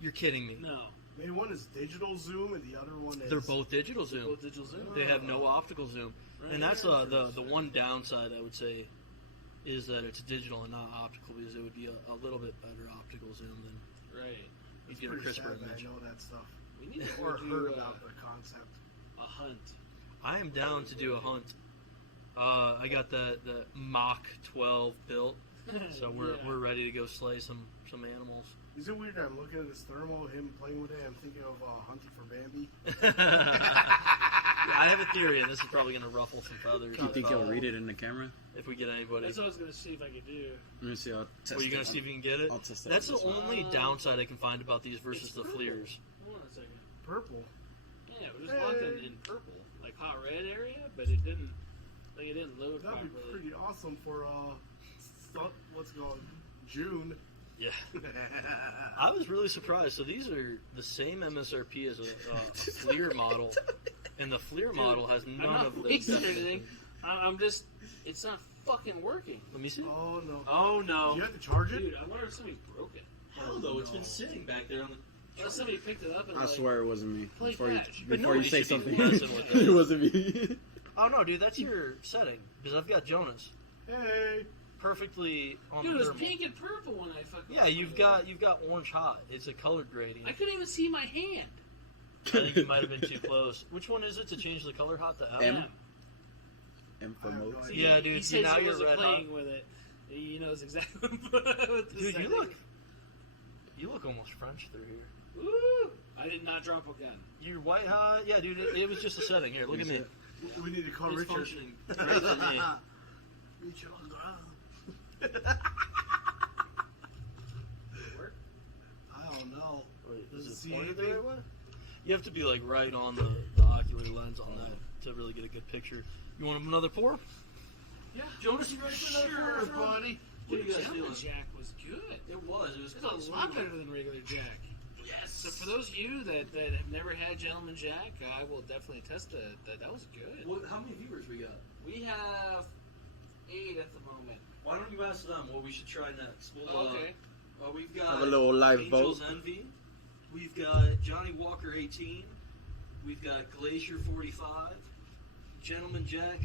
You're kidding me. No. Maybe one is digital zoom and the other one is... They're both digital zoom. Both digital zoom. They have no optical zoom. Right. And that's the one downside, I would say, is that it's digital and not optical, because it would be a little bit better optical zoom than Right. you'd It's get a pretty crisper sad that I image. know that stuff. We need to Or do heard about the concept. a hunt. I am down to do a hunt. I got the Mach 12 built, so we're ready to go slay some animals. Is it weird that I'm looking at this thermal, him playing with it, I'm thinking of hunting for Bambi? I have a theory, and this is probably going to ruffle some feathers. You think he'll read it in the camera? If we get anybody. That's what I was going to see if I could do. Let me see. I'll test Are you going it. to see if you can get it? I'll test it. That's the on this one. only downside I can find about these versus It's the purple. FLIRs. Hold on a second. Purple. Yeah, it was just locked in purple, like hot red area, but it didn't load That'd be properly. pretty awesome for, what's it called? June. Yeah. I was really surprised. So these are the same MSRP as a FLIR model, and the FLIR model has I'm none not of the... wasting anything. I'm just, it's not fucking working. Let me see. Oh, no. Oh, no. Do you have to charge it? Dude, I wonder if somebody broke it. Hell no, it's been sitting back there on the... Unless somebody picked it up and I like, swear it wasn't me. Play Before catch. But before you nobody say should be something, messing with it. it wasn't me. Oh, no, dude, that's your setting. Because I've got Jonas Hey. perfectly on dude, it the was thermal. pink and purple when I fucking. Yeah, you've got orange hot. It's a color gradient. I couldn't even see my hand. I think you might have been too close. Which one is it to change the color hot to M? M. M for I have no Moat. idea. Yeah, dude. He See, says now he you're wasn't red playing hot. with it. He knows exactly what the Dude, you setting look. is. You look almost French through here. Woo! I did not drop a gun. You're white hot. Yeah, dude. It was just a setting. Here, look at me. We need to call It's Richard. functioning great for me. Richard on the ground. Work? I don't know. Wait, Does is it it see pointed the anything? right way? You have to be like right on the ocular lens on that to really get a good picture. You want another pour? Yeah. Jonas, you ready for another Sure, pour, buddy. What are you guys Jamba feeling? Jack was good. It was. It was It's a lot better than regular Jack. Yes. So for those of you that have never had Gentleman Jack, I will definitely attest that was good. How many viewers we got? We have 8 at the moment. Why don't you ask them what we should try next? Okay. We've got Have a little live Angel's vote. Envy. We've got Johnny Walker 18. We've got Glacier 45. Gentleman Jack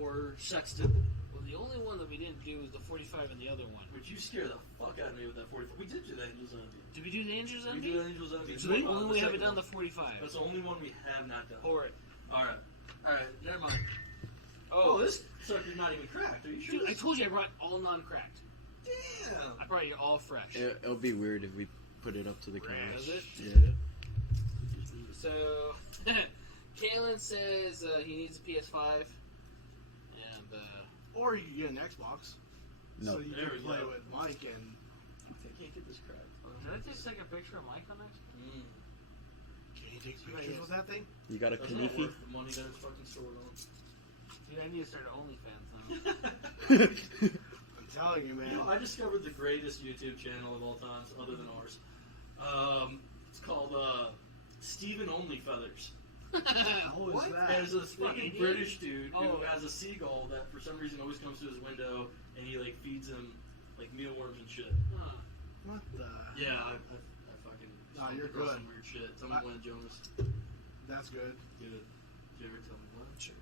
or Sexton. Well, the only one that we didn't do was the 45 and the other one. Would you scare the fuck out of me with that 45? We did do the Angel's Envy. Did we do the Angels We Envy? did the Angel's Envy. So we The haven't second done one. the 45. That's the only one we have not done. Pour it. Alright, never mind. Oh, This sucker's not even cracked. Are you sure? dude, I told you I brought all non-cracked. Damn. I brought you all fresh. It'll be weird if we put it up to the camera. Does it? Yeah. So, Kalen says he needs a PS5. And, Or you can get an Xbox. No. So you There can we play go. with Mike and. I can't get this cracked. did I just take a picture of Mike on this? Can you take pictures with that thing? You got a That's not Kanifi? worth the money that it's fucking stored on. Dude, I need to start an OnlyFans now. I'm telling you, man. You know, I discovered the greatest YouTube channel of all times, other than ours. It's called Stephen Only Feathers. How is that? There's this fucking Canadian? British dude who Oh. has a seagull that for some reason always comes to his window, and he like feeds him like mealworms and shit. Huh. What the? Yeah, I fucking. Nah, you're across good. Some weird shit. Tell me when, Jonas. That's good. Did you ever tell me when? Sure.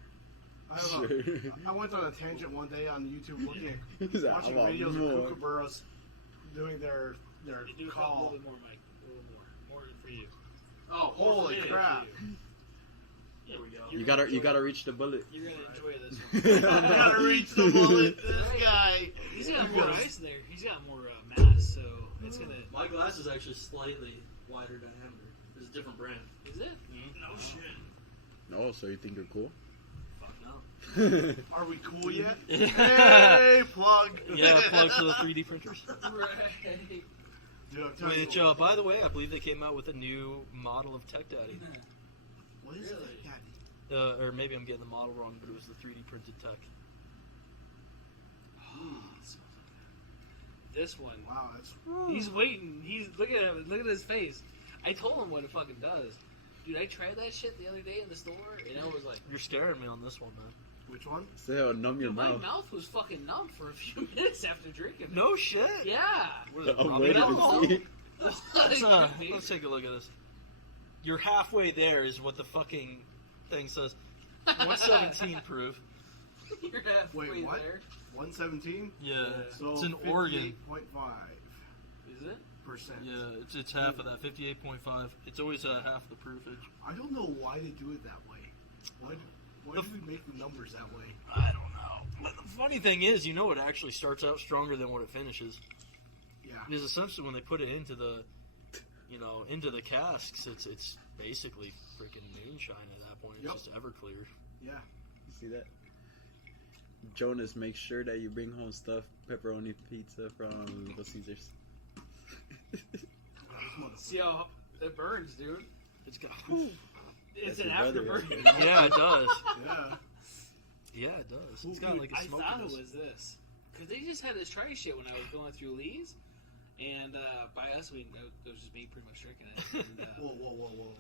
I don't know. I went on a tangent one day on YouTube looking at He's like, watching I want videos more. of kookaburras doing their You do a call. little bit more, Mike. A little more. More for you. Oh, Holy yeah, crap! There we go. You gotta reach the bullet. You're going to enjoy this one. I gotta reach the bullet. This guy. He's got more ice in there. He's got more mass, so it's going to... My glass is actually slightly wider diameter. It's a different brand. Is it? No shit. Oh, so you think you're cool? Fuck no. Are we cool yet? Hey, plug. Yeah, plug to the 3D printers. Right. Dude, I'm telling Which, you, by the way, I believe they came out with a new model of Tech Daddy. what is Really? it? Daddy? Or maybe I'm getting the model wrong, but it was the 3D printed Tech. This one. Wow, that's He's waiting. He's look at his face. I told him what it fucking does. Dude, I tried that shit the other day in the store, and I was like, You're scaring me on this one, man. which one? So it'll numb your dude, my mouth. mouth was fucking numb for a few minutes after drinking. it. No shit. Yeah. What is it, I'm rubbing waiting alcohol? to see. Let's take a look at this. You're halfway there, is what the fucking thing says. 117 proof. You're halfway Wait, what? there. 117. Yeah, So it's in Oregon. 58.5%. Is it? Yeah, it's half of that, 58.5. It's always half the proofage. I don't know why they do it that way. Why do they make the numbers that way? I don't know. But the funny thing is, you know, it actually starts out stronger than what it finishes. Yeah. Because essentially, when they put it into the, into the casks, it's basically freaking moonshine at that point. It's Yep. just Everclear. Yeah. You see that? Jonas, make sure that you bring home stuffed pepperoni pizza from Little Caesars. See how it burns, dude. It's got. It's That's an your brother, afterburn. right? Yeah, it does. Yeah. Yeah, it does. It's got like a I thought it smokiness. was this. Because they just had this try shit when I was going through Lee's. And by us, it was just me pretty much drinking it. And,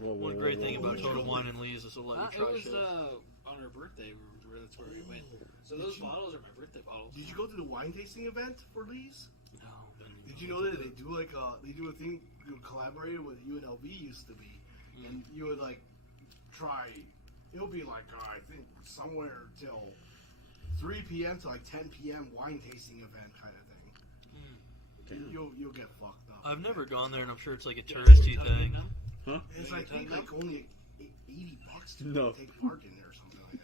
Whoa. One great thing about whoa. Total Wine and Lee's is they'll let it you try was shit. on her birthday. That's where we went. So those bottles are my birthday bottles. Did you go to the wine tasting event for Lee's? No. Did you know that they do they do a thing collaborated with UNLV used to be, and you would try. It'll be I think somewhere till 3 p.m. to 10 p.m. wine tasting event kind of thing. Damn. You'll get fucked up. I've never gone there, and I'm sure it's like a touristy thing. It's I think only $80 to No. take part in there or something like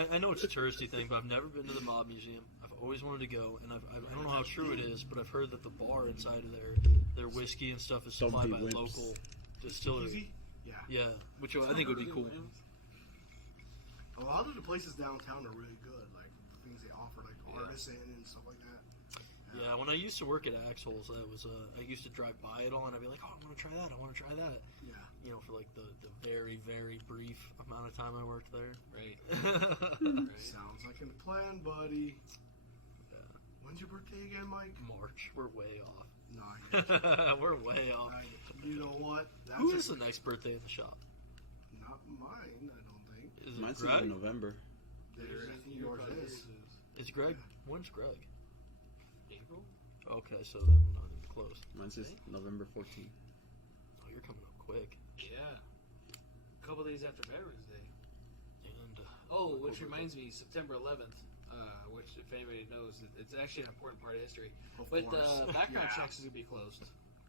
that. I know it's a touristy thing, but I've never been to the Mob Museum. I've always wanted to go, and I don't know how true it is, but I've heard that the bar inside of their whiskey and stuff is Don't supplied be by wimps. local distillery. Easy? Yeah. Yeah, which I think would be cool. A lot of the places downtown are really good, things they offer, artisan and stuff like that. Yeah, when I used to work at Axel's, I used to drive by it all, and I'd be like, oh, I want to try that, I want to try that. Yeah. For the very, very brief amount of time I worked there. Right. Sounds like a plan, buddy. When's your birthday again, Mike? March, we're way off. No, I get you. We're way off. You know what? what? That's Who is the next birthday in the shop? not mine, I don't think. Is it Mine's Greg? in November. Yours is. Is Greg? When's Greg? April? Okay, so then not even close. Mine's just November 14th. Oh, you're coming up quick. Yeah. A couple days after Veterans Day. And Oh, which reminds me, September 11th, which if anybody knows, it's actually an important part of history. Of But course. background Yeah. checks is going to be closed.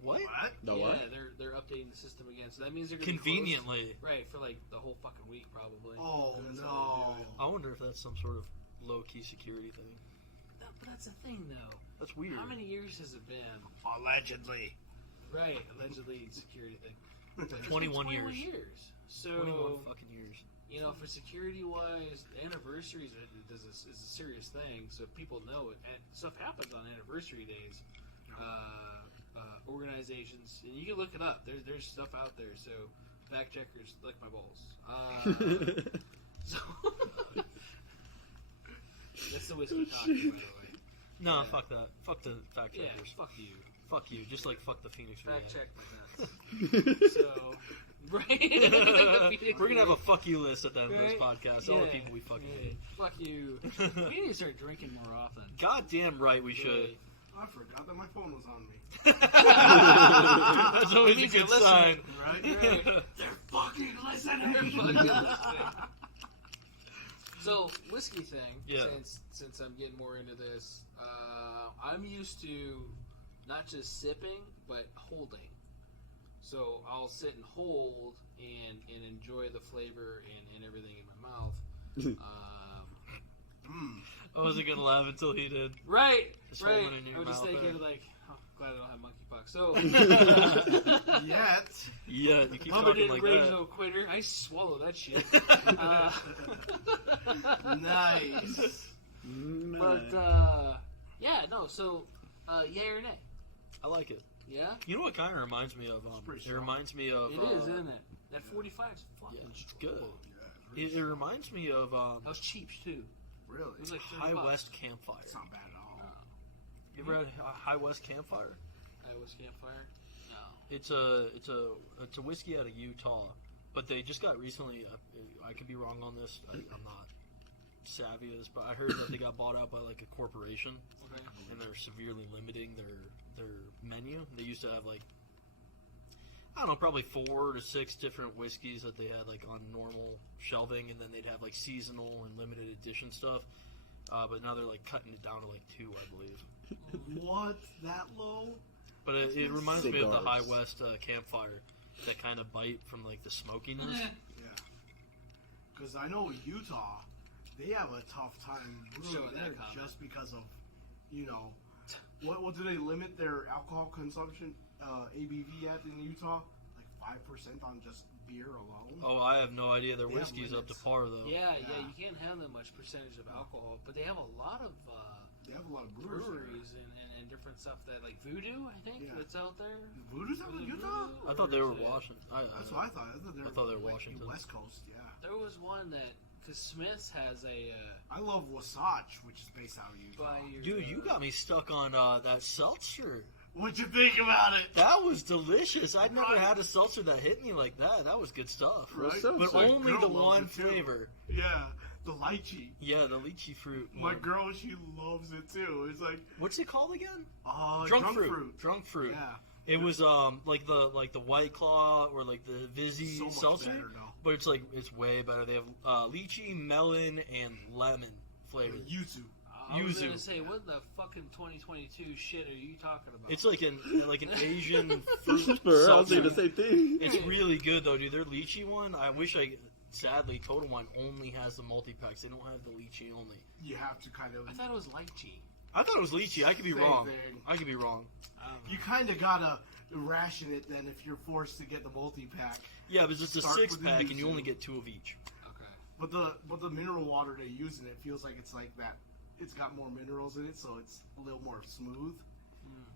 what? What? The yeah, what? they're updating the system again, so that means they're going to be Conveniently. closed. Right, for like the whole fucking week probably. Oh, That's no. how they do it. I wonder if that's some sort of low-key security thing. But that's the thing, though. That's weird. How many years has it been? Allegedly. Right, allegedly security thing. It's been 21 21 years. years. So 21 fucking years. you know, for security wise, anniversaries is a serious thing. So people know it, and stuff happens on anniversary days. Organizations, and you can look it up. There's stuff out there. So fact checkers lick my balls. So that's the whiskey talking, by the way. No, Yeah. fuck that. Fuck the fact Yeah, checkers. fuck you. Fuck you. Just like fuck the Phoenix Fact Rehab. check my nuts. So, right? We're gonna have a fuck you list at the end of this Right? podcast. All the people we fucking hate. Fuck you. We need to start drinking more often. Goddamn right we should. I forgot that my phone was on me. That's always a means good you're sign. Right? Right. They're fucking listening. They're fucking listening. So, whiskey thing, Yeah. since I'm getting more into this, I'm used to not just sipping, but holding. So I'll sit and hold and enjoy the flavor and everything in my mouth. I wasn't gonna laugh until he did. Right, Just right. holding it in your I'm just mouth thinking there. like, oh, glad I don't have monkeypox. So, Yet. Yeah, you keep Mama talking didn't like raise that. no quitter. I swallow that shit. Nice. But yeah, no. So, yay or nay? I like it. Yeah, You know what kind of reminds me of? pretty It strong. reminds me of. it is, isn't it? That 45 is fucking Yeah, it's strong. good. It reminds me of That was cheap too. Really? It was like High $30. West Campfire. It's not bad at all. You ever had High West Campfire? Iowa's campfire. No. It's a whiskey out of Utah, but they just got recently. I could be wrong on this. I'm not savvy as, but I heard that they got bought out by like a corporation, Okay. and they're severely limiting their menu. They used to have like, I don't know, probably 4 to 6 different whiskeys that they had like on normal shelving, and then they'd have like seasonal and limited edition stuff. But now they're like cutting it down to like 2, I believe. What? That low? But it reminds me of the High Cigars. West Campfire, that kind of bite from like the smokiness. Yeah. Because I know Utah, they have a tough time brewing Showing that there comment. just because of, what do they limit their alcohol consumption, ABV at in Utah? Like 5% on just beer alone? Oh, I have no idea. Their They have whiskey's up to limits. par though. Yeah, Yeah. you can't have that much percentage of alcohol, but they have a lot of They have a lot of brewers there. breweries and different stuff that like Voodoo, I think, Yeah. that's out there. Voodoo's out Was in it Utah? Voodoo, I or thought they were is it- Washington. That's what I thought. I thought they were like, Washington. West Coast, yeah. There was one that because Smith's has a I love Wasatch, which is based out of Utah. by your, Dude, you got me stuck on that seltzer. What'd you think about it? That was delicious. I'd never Right. had a seltzer that hit me like that. That was good stuff. Right? so But My only girl the loves one it, too. flavor. Yeah, the lychee. Yeah, the lychee fruit. My one. girl, she loves it too. It's like What's it called again? drunk fruit. Drunk fruit. Yeah, It was like the White Claw or like the Vizzy so much seltzer, better now. but it's way better. They have lychee, melon, and lemon flavor. Yuzu. I was Yuzu. gonna say, what the fucking 2022 shit are you talking about? It's like an Asian fruit I was seltzer. saying the same thing. It's really good though, dude. Their lychee one, sadly, Total Wine only has the multi-packs. They don't have the lychee only. You have to kind of. I thought it was lychee. I thought it was lychee. I could be Same wrong. thing. I could be wrong. I don't know. You kind of gotta ration it then if you're forced to get the multi-pack. Yeah, but it's just a Start with the 6-pack, and you yuzu. only get 2 of each. Okay. But the mineral water they use in it feels like it's like that. It's got more minerals in it, so it's a little more smooth.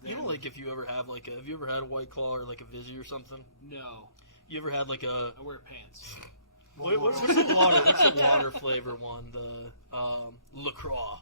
You know, than- like if you ever have have you ever had a White Claw or like a Vizzy or something? No, You ever had like a I wear pants. what's the water? What's the water flavor one? The LaCroix.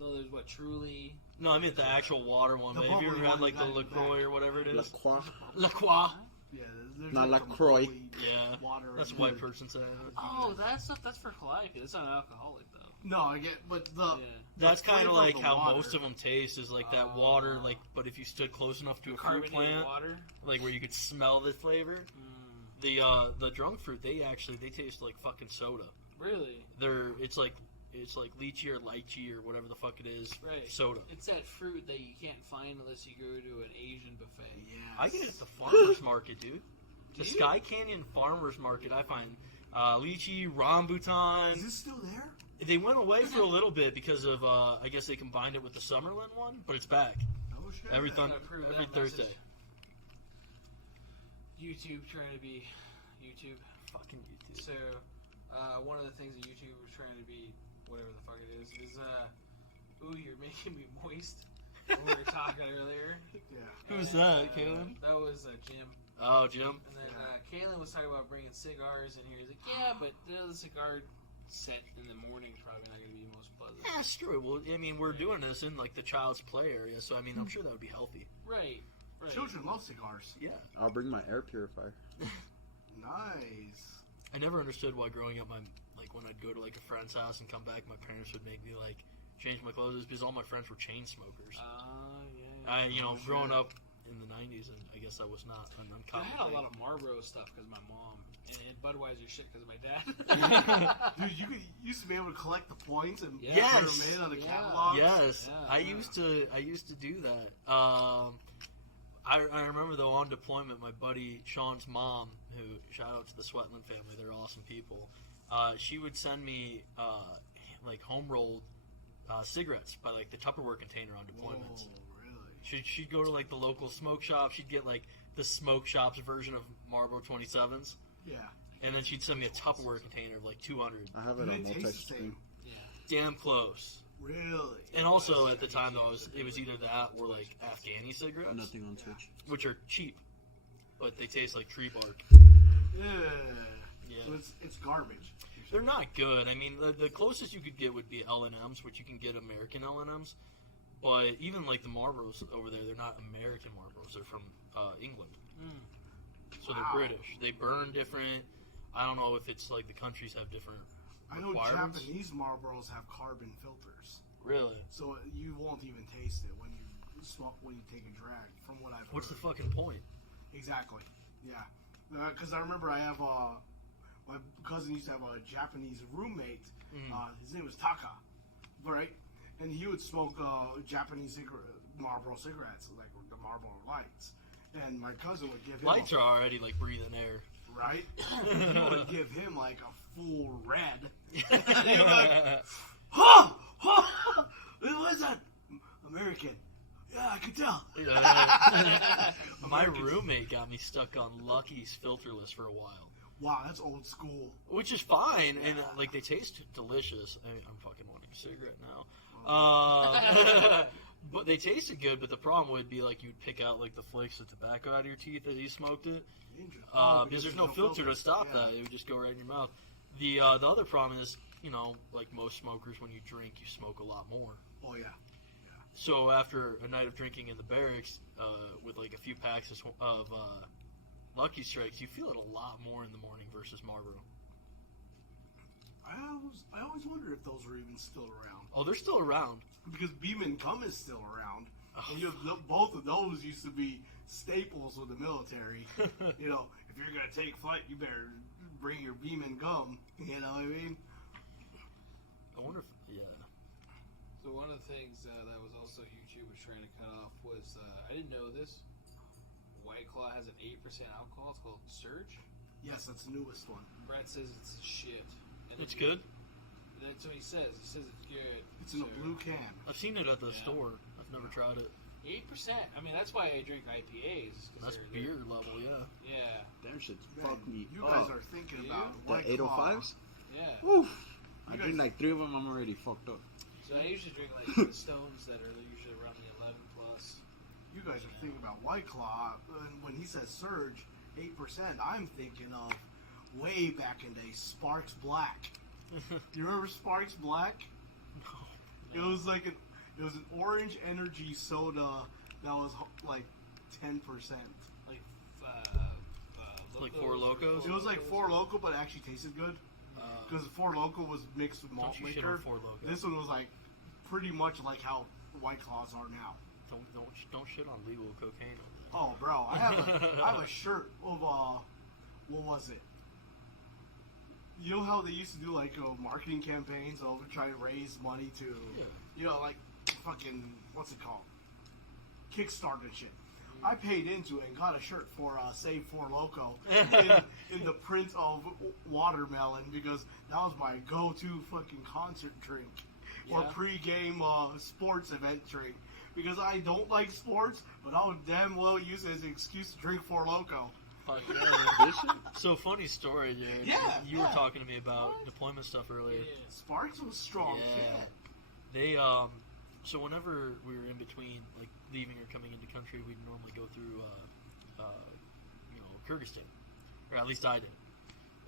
No, there's what Truly. No, I meant the actual water one. The But have you ever bubbly had one like the you got in the LaCroix back. or whatever it La is? Croix. LaCroix. Yeah, there's Not like LaCroix. bubbly Yeah, water. that's a in white it. person saying it. Oh, that stuff, that's for calliope. That's not alcoholic, though. No, I get, but the That's kind of flavor like the how water. most of them taste, is like that water, like, but if you stood close enough to a fruit Carbonated plant, water. like where you could smell the flavor, the drunk fruit, they taste like fucking soda. Really? It's like lychee or lychee or whatever the fuck it is. Right. Soda. It's that fruit that you can't find unless you go to an Asian buffet. Yes. I get it at the farmer's market, dude. The you? Sky Canyon Farmer's Market, I find lychee, rambutan. Is this still there? They went away for a little bit because of, I guess they combined it with the Summerlin one, but it's back. Oh shit. Every Gotta approve every that Thursday. message. YouTube trying to be YouTube. Fucking YouTube. So, one of the things that YouTube was trying to be, whatever the fuck it is, ooh, you're making me moist. When we were talking earlier. Yeah. Who's And, that, Kalen? That was Jim. Oh, Jim. And then Kalen was talking about bringing cigars in here. He's like, yeah, but the cigar set in the morning is probably not going to be the most pleasant. Yeah, screw it. Well, I mean, we're doing this in like the child's play area, so I mean, I'm sure that would be healthy. Right. Right. Children love cigars. Yeah. I'll bring my air purifier. Nice. I never understood why growing up, when I'd go to like a friend's house and come back, my parents would make me like change my clothes because all my friends were chain smokers. Yeah. Growing up in the '90s, and I guess I was not an I uncommon. had a lot of Marlboro stuff because of my mom, and Budweiser shit because of my dad. Dude, you used to be able to collect the points and Yes. put them in on the Yeah. catalog. Yes, Yeah, I yeah. used to do that. I remember though on deployment, my buddy Sean's mom, who shout out to the Sweatland family, they're awesome people. She would send me like home rolled cigarettes by like the Tupperware container on deployments. Whoa, really? She'd go to like the local smoke shop. She'd get like the smoke shop's version of Marlboro 27s, Yeah. and then she'd send me a Tupperware container of like 200. I have Do it they on taste the multi-screen. same? Damn close. Really? And also at the time though, it was either that or like Afghani cigarettes, Nothing on Twitch. which are cheap, but they taste like tree bark. Yeah. Yeah. So it's garbage. They're not good. I mean, the closest you could get would be L&M's, which you can get American L&M's. But even like the Marlboros over there, they're not American Marlboros. They're from England. So they're Wow. British. They burn different. I don't know if it's like the countries have different I know requirements. Japanese Marlboros have carbon filters, Really? so you won't even taste it when you smoke when you take a drag. From what I've What's the heard. fucking point? Exactly. Yeah. Because I remember I have my cousin used to have a Japanese roommate. His name was Taka, right? And he would smoke Japanese Marlboro cigarettes, like the Marlboro Lights. And my cousin would give him Lights are already like breathing air. right. He would give him like a full red. And he was like, "Huh, huh, what is that? American." Yeah, I can tell. My roommate got me stuck on Lucky's filterless for a while, Wow, that's old school. which is fine, and like they taste delicious. I mean, I'm fucking wanting a cigarette now. But they tasted good. But the problem would be like you'd pick out like the flakes of tobacco out of your teeth as you smoked it, because there's no filter to stop that. It would just go right in your mouth. The other problem is, like most smokers, when you drink, you smoke a lot more. Oh yeah. So after a night of drinking in the barracks, with like a few packs of Lucky Strikes, you feel it a lot more in the morning versus Marlboro. I always wonder if those are even still around. Oh, they're still around. Because Beam and Gum is still around. And both of those used to be staples with the military. If you're going to take flight, you better bring your Beam and Gum. You know what I mean? I wonder if, So one of the things that was also YouTube was trying to cut off was, I didn't know this, White Claw has an 8% alcohol. It's called Surge. Yes, that's the newest one. Brett says it's shit. And it's good. That's what he says. He says it's good. It's in a blue can. I've seen it at the Yeah. store. I've never tried it. 8%. I mean, that's why I drink IPAs. 'Cause That's they're- beer level, yeah. Yeah, Damn shit, Man, fuck me you up. guys are thinking about The White 805s? yeah. Oof. I You drink guys- like 3 of them, I'm already fucked up. So I usually drink like the Stones that are usually around the 11 plus. You guys are thinking about White Claw. And when he says Surge, 8%, I'm thinking of way back in the day, Sparks Black. You remember Sparks Black? It was like an orange energy soda that was like 10%. Like Locos? It was like Four Loko, but it actually tasted good. Because Four Loko was mixed with malt Don't you shit on liquor. Four Loko. This one was like pretty much like how White Claws are now. Don't shit on legal cocaine. Oh, bro, I have a shirt of what was it? You know how they used to do like marketing campaigns over trying to raise money to, you know, like fucking what's it called, Kickstarter and shit. I paid into it and got a shirt for Save Four Loko in the print of watermelon because that was my go-to fucking concert drink or pre-game sports event drink because I don't like sports, but I'll damn well use it as an excuse to drink Four Loko. So funny story, dude. Yeah, you were talking to me about deployment stuff earlier. Sparks was strong. Yeah. They so whenever we were in between, like leaving or coming into country, we'd normally go through, Kyrgyzstan, or at least I did.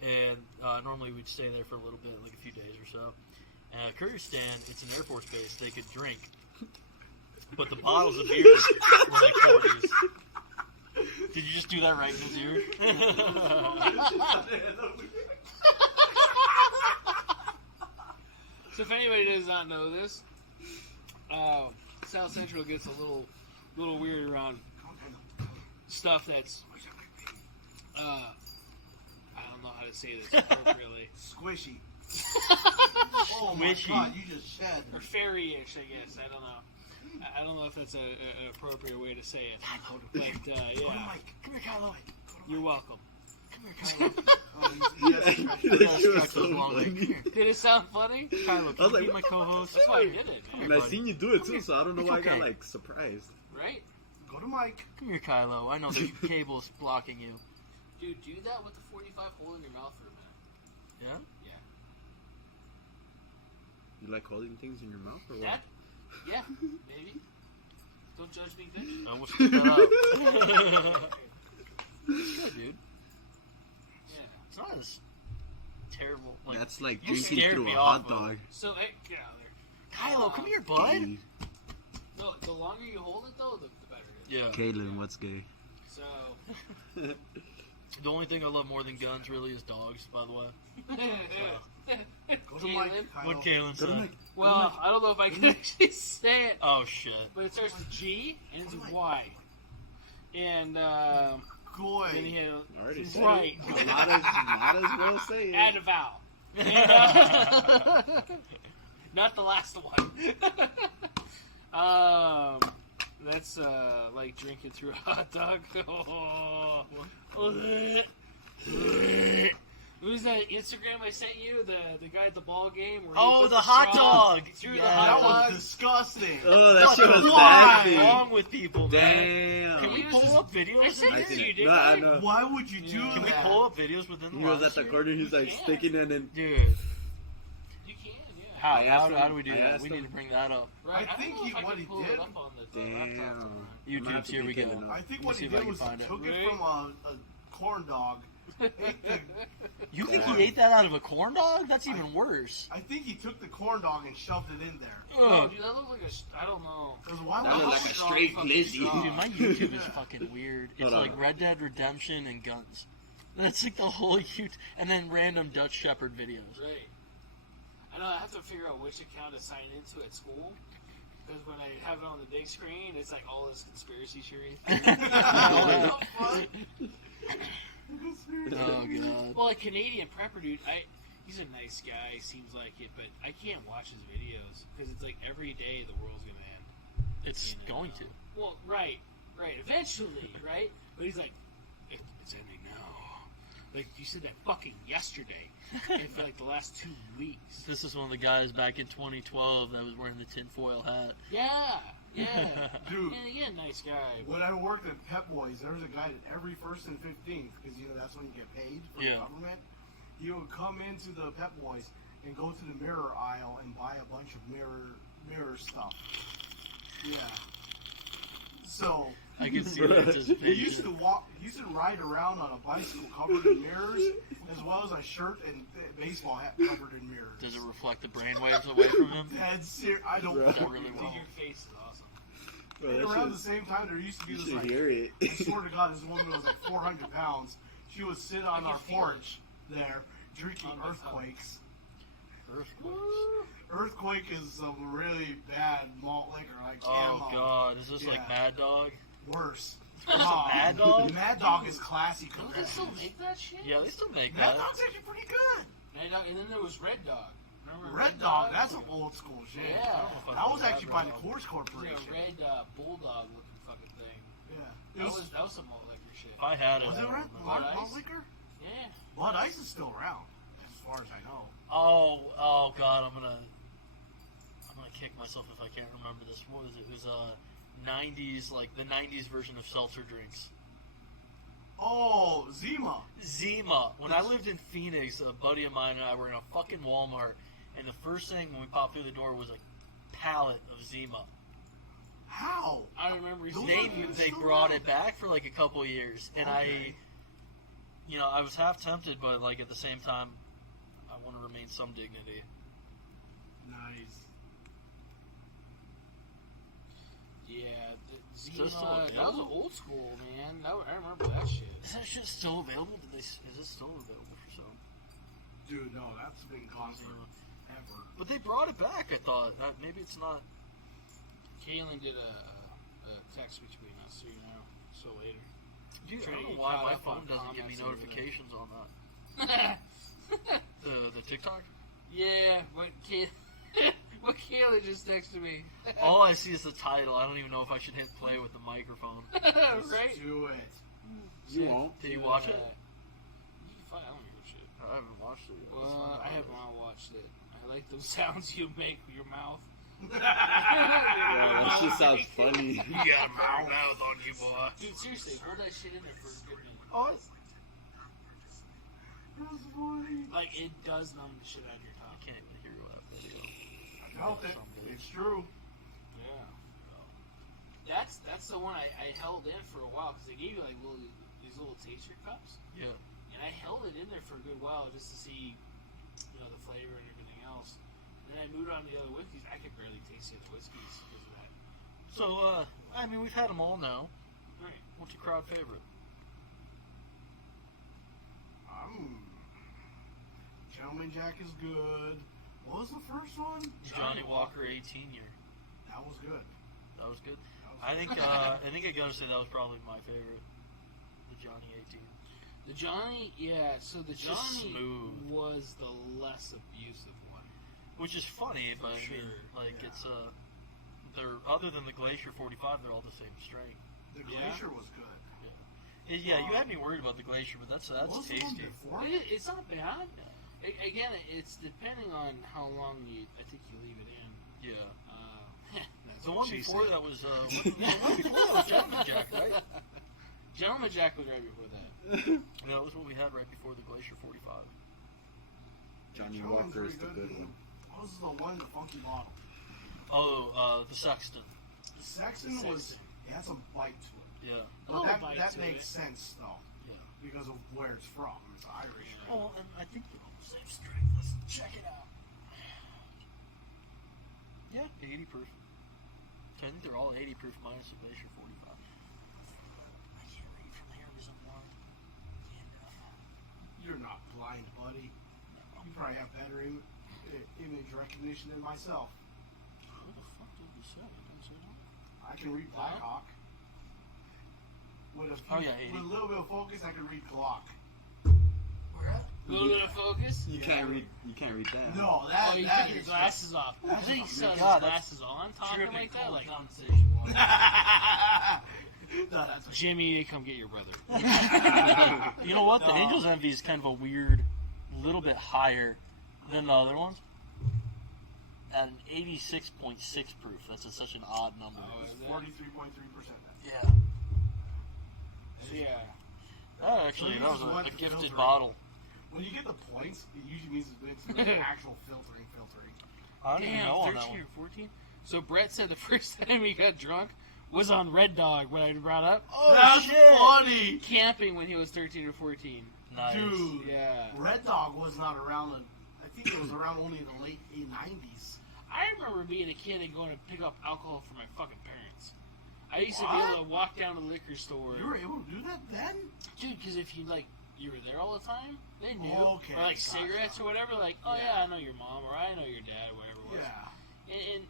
And normally we'd stay there for a little bit, like a few days or so. Kyrgyzstan, it's an Air Force base. They could drink, but the bottles of beer were like 40s. Did you just do that right in his ear? So if anybody does not know this, South Central gets a little weird around stuff that's I don't know how to say this appropriately. Squishy. Oh my god, you just shed. Or fairy-ish, I guess. I don't know. I don't know if that's an appropriate way to say it. But, yeah. Come here, Kylo. You're welcome. Come here, Kylo. Did it sound funny? Kylo, can you be my co-host? That's why I did it, man. And I seen you do it too, so I don't know why I got like surprised. Right? Go to Mike. Come here, Kylo. I know there's cables blocking you. Dude, do that with the 45 hole in your mouth for a minute. Yeah? Yeah. You like holding things in your mouth or what? That? Yeah, maybe. Don't judge me, bitch. I almost picked that up. It's good, dude. Yeah. It's not as terrible. Like, that's like you drinking scared through a me hot off dog. So, hey, get out of there. Kylo, come here, bud. No, the longer you hold it, though, the better it is. Yeah. Kaylin, what's gay? So, The only thing I love more than guns really is dogs, by the way. Go to Mike. What Kylo. Kaylin said. well, I don't know if I can actually say it, Oh, shit. but it starts with G and ends with Y. And, Goy. then he had Already said right. it. Might as well say it. Add a vowel. Not the last one. That's like drinking through a hot dog. Who's that Instagram I sent you? The guy at the ball game? Where he Oh, put the hot straw dog! Through the Yeah. hot That was dog. disgusting. Oh, that shit was What's nasty. wrong with people, man? Damn. Can we pull up videos? I sent I it to see you, it. didn't No, I I? know. Why would you do Yeah. Can we that? pull up videos within the He was last at the year? corner, he's like can. sticking it in. Dude, You can, yeah. how, I asked how him- do we do I that? asked We him- need to bring that up. Right. I think don't know if I what can he pull did- it up on the laptop. Damn. I'm gonna have YouTube's to here we pick go. it up. I think Let what me see he if I did can was he find it. took it Really? from a corn dog. You think he ate that out of a corn dog? That's even worse. I think he took the corn dog and shoved it in there. Oh, Ugh. dude, that looks like a. I don't know. Because why That would looked like a straight glizzy. Dude, my YouTube is fucking weird. It's Hold on. like Red Dead Redemption and guns. That's like the whole YouTube, and then random Dutch Shepherd videos. Right. I know. I have to figure out which account to sign into at school. Because when I have it on the big screen, it's like all this conspiracy theory. Oh god. Well, a Canadian prepper dude, he's a nice guy, seems like it, but I can't watch his videos because it's like every day the world's gonna end. It's You know? going to. Well, right, eventually, right? But he's like, it's ending now. Like you said that fucking yesterday, and for like the last 2 weeks. This is one of the guys back in 2012 that was wearing the tinfoil hat. Yeah, Dude. yeah, nice guy. When I worked at Pep Boys, there was a guy that every 1st and 15th, because that's when you get paid for the government, he would come into the Pep Boys and go to the mirror aisle and buy a bunch of mirror stuff. Yeah. So I can see the he used anticipation. to ride around on a bicycle covered in mirrors, as well as a shirt and baseball hat covered in mirrors. Does it reflect the brainwaves away from him? I don't Bro. know. That really Dude, well. your face is awesome. Bro, And that around shit the same time, there used to be you this should like, hear it. I swear to God, this woman was like 400 pounds. she would sit on I our can feel porch there drinking On my Earthquakes. Earthquakes. Earthquake is some really bad malt liquor, like Oh Camo. God, is this like Yeah. Mad Dog? Worse. Mad Dog? Mad Dog is classy. Don't they still make that shit? Yeah, they still make Mad that. Dog's actually pretty good. And then there was Red Dog. Remember Red Dog, that's some old school shit. Yeah. That was actually by the Dog. Coors It was Corporation. a red bulldog looking fucking thing. Yeah. That was some malt liquor shit. If I had it, Was I it don't red? remember. Malt Bud malt Ice? liquor? Yeah. Bud Ice is still around, as far as I know. Oh God, I'm gonna kick myself if I can't remember this. What was it? It was 90s, like the 90s version of seltzer drinks. Oh, Zima. Zima. When I lived in Phoenix, a buddy of mine and I were in a fucking Walmart, and the first thing when we popped through the door was a pallet of Zima. How? I remember Those seeing are- They still brought around. it back for like a couple of years, and Okay. I was half tempted, but like at the same time, I want to remain some dignity. Nice. Yeah, Still Zima, that was available? old school, man. I remember that shit. Is that shit still available? Is it still available for sale? Dude, no, that's been gone for ever. But they brought it back. I thought maybe it's not. Kaylin did a text between us, so you know. So later. Dude, I Trying to don't know get why caught my up on phone doesn't give me comments over there. notifications on that. The TikTok. Yeah, what Kayla just texted me. All I see is the title. I don't even know if I should hit play with the microphone. Right? Do it. You won't. Did you watch it? You can find, I don't give a shit. I haven't watched it yet. Well, I have not watched it. I like those sounds you make with your mouth. Yeah, that shit sounds funny. You got a big mouth on you, boy. Dude, seriously, hold that shit in there for a good minute. Oh, That's funny. Like, it does numb the shit out of your I tongue. can't even hear that video. I felt it. It's true. Yeah. That's the one I held in for a while, because they gave you, like, these little taster cups. Yeah. And I held it in there for a good while just to see, the flavor and everything else. And then I moved on to the other whiskeys. I could barely taste the other whiskeys because of that. So, I mean, we've had them all now. Right. What's your crowd favorite? Gentleman Jack is good. What was the first one? Johnny Walker 18 year. That was good. That was good. That was I think good. I gotta say that was probably my favorite. The Johnny 18. The Johnny, yeah, so the It's just Johnny smooth. was the less abusive one. Which is funny, but I mean, sure, like yeah. it's they're other than the Glacier 45, they're all the same strength. The Yeah. Glacier was good. Yeah, you had me worried about the Glacier, but that's What was the one tasty. before? It's not bad. Again, it's depending on how long I think you leave it in. Yeah. That's The what one she before said. that was the one before that was Gentleman Jack, right? Gentleman Jack was right before that. Yeah, that was what we had right before the Glacier 45. Johnny Gentleman's Walker is the pretty good one. What was the one, the funky bottle? Oh, the Sexton. The Sexton was, it had some bite to it. Yeah. But little bite that to makes it. sense, though. Yeah. Because of where it's from. It's Irish. Oh, and I think they're all the same strength. Let's check it out. Yeah, 80 proof. So I think they're all 80 proof minus the Glacier 45. I can't read from here because I'm blind. You're not blind, buddy. You probably have better image recognition than myself. What the fuck did you say? I didn't say that. I can read Blackhawk. With a, Oh, yeah, 80. with a little bit of focus, I can read Glock. Where at? A little bit of focus. You can't read that. No, Oh, that you that take your is glasses off. I that's think just- he saw his God, glasses on talking Tripping like that. cold Like, conversation. no, that's a Jimmy, come get your brother. You know what? The No. Angel's Envy is kind of a weird, little bit higher than the other ones. At an 86.6 proof. That's such an odd number. Oh, is it? 43.3%. Yeah. Yeah. Oh, actually, that was What a gifted filtering? bottle. When you get the points, it usually means it's been some actual filtering. I don't even Damn, know on that 13 one. or 14? So Brett said the first time he got drunk was on Red Dog when I brought up Oh, That's shit! funny! camping when he was 13 or 14. Nice. Dude, Yeah. Red Dog was not around, I think it was around only in the late 90s. I remember being a kid and going to pick up alcohol for my fucking parents. I used to be What? able to walk down to the liquor store. You were able to do that then? Dude, because if you, you were there all the time, they knew. Okay, Or like gotcha. cigarettes or whatever, like, oh Yeah. yeah, I know your mom, or I know your dad, or whatever it was. Yeah. And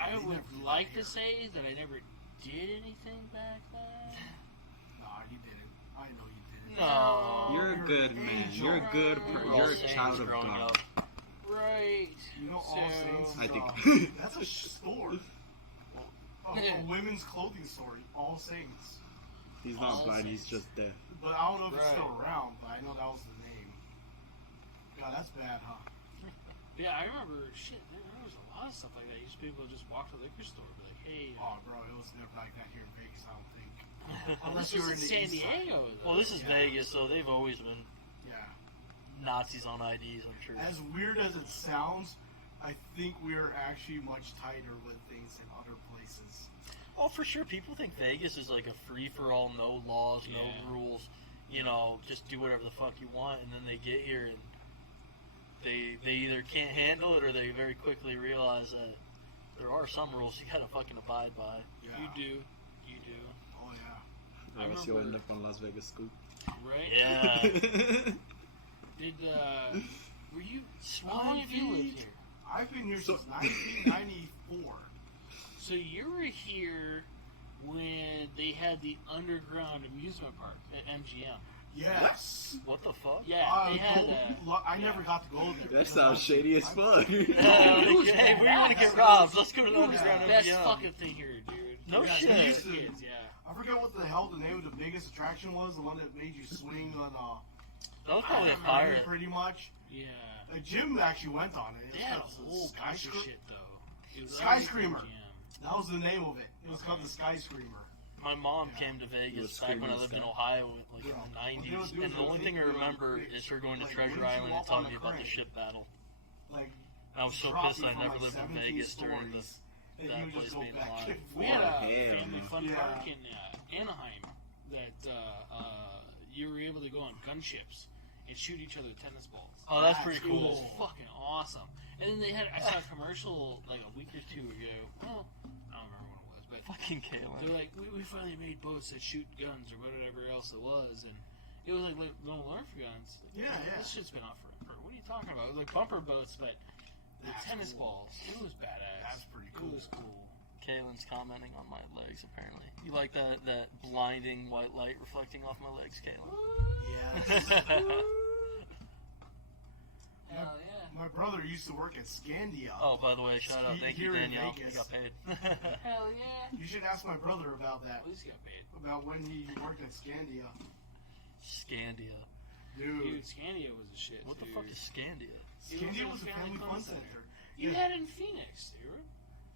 I They would never did like that to say that I never did anything back then. Nah, you didn't. I know you didn't. No. You're a good man. You're a good. You're a child of growing God. up. Right. You know, All Saints. I is, think- that's a store. A women's clothing store. All Saints. He's All not blind. He's Saints. just deaf. But I don't know if it's Right. still around. But I know that was the name. God, that's bad, huh? Yeah, I remember, shit, there was a lot of stuff like that. You used to be able to just walk to the liquor store and be like, hey, Oh, bro, it was never like that here in Vegas. I don't think. this Unless you was were in in the San East Side. Diego, though. Well, this is Yeah. Vegas, so they've always been Yeah. Nazis on IDs, I'm sure. As weird as it sounds, I think we're actually much tighter with things in other places. Oh, for sure. People think Vegas is like a free-for-all, no laws, Yeah. no rules. You know, just do whatever the fuck you want, and then they get here and they either can't handle it or they very quickly realize that there are some rules you gotta fucking abide by. Yeah. You do. You do. Oh yeah. I Or else you'll end remember- up on Las Vegas Scoop. Right? Yeah. Did, were you, how long have you lived here? I've been here So- since 1994. So you were here when they had the underground amusement park at MGM. Yes. What the fuck? Yeah, they had that. I never got to go there. That because sounds I'm- shady as fuck. Hey, where you want to get robbed? Let's go to the underground Best MGM. fucking thing here, dude. No Yeah, shit. they used to- Kids, yeah. I forget what the hell the name of the biggest attraction was. The one that made you swing on. That was I probably a remember pirate. pretty much. Yeah. The gym actually went on it. It They was had a called the whole bunch of Skyscra- shit, though. It was Sky always Screamer. MGM. That was the name of it. It was called the Sky Screamer. My mom Yeah. came to was Vegas back when I screaming lived in stuff. Ohio, like Yeah. in the What they 90s. would do And is the only they thing I would remember like- is her going to like, Treasure raise you Island and up telling on me a about the crane. ship battle. Like I was so drop pissed you I from, never like, lived in 17 Vegas during the. stories, and that you would place just go being back alive. and We had a forth. Hell, family man. fun Yeah. park in Anaheim that you were able to go on gunships and shoot each other tennis balls. Oh, that's That's pretty It was cool. fucking awesome. And then they had, I saw a commercial like a week or two ago. Well, I don't remember when it was, but Fucking they're Kalen. like, we finally made boats that shoot guns or whatever else it was, and it was like don't learn for guns. Yeah, yeah. This shit's been out forever. What are you talking about? It was like bumper boats, but the That's tennis cool. balls. It was badass. That's pretty cool. It was cool. Kalen's commenting on my legs, apparently. You like that blinding white light reflecting off my legs, Kalen? Yeah. Hell yeah. My brother used to work at Scandia. Oh, by the way, shout out. Thank you, Here in Danielle. Vegas. You got paid. Hell yeah. You should ask my brother about that. At least got paid. About when he worked at Scandia. Scandia. Dude, Dude, Scandia was a shit. What the dude. fuck is Scandia? Scandia was a family fun center. You Yeah. had it in Phoenix, dude.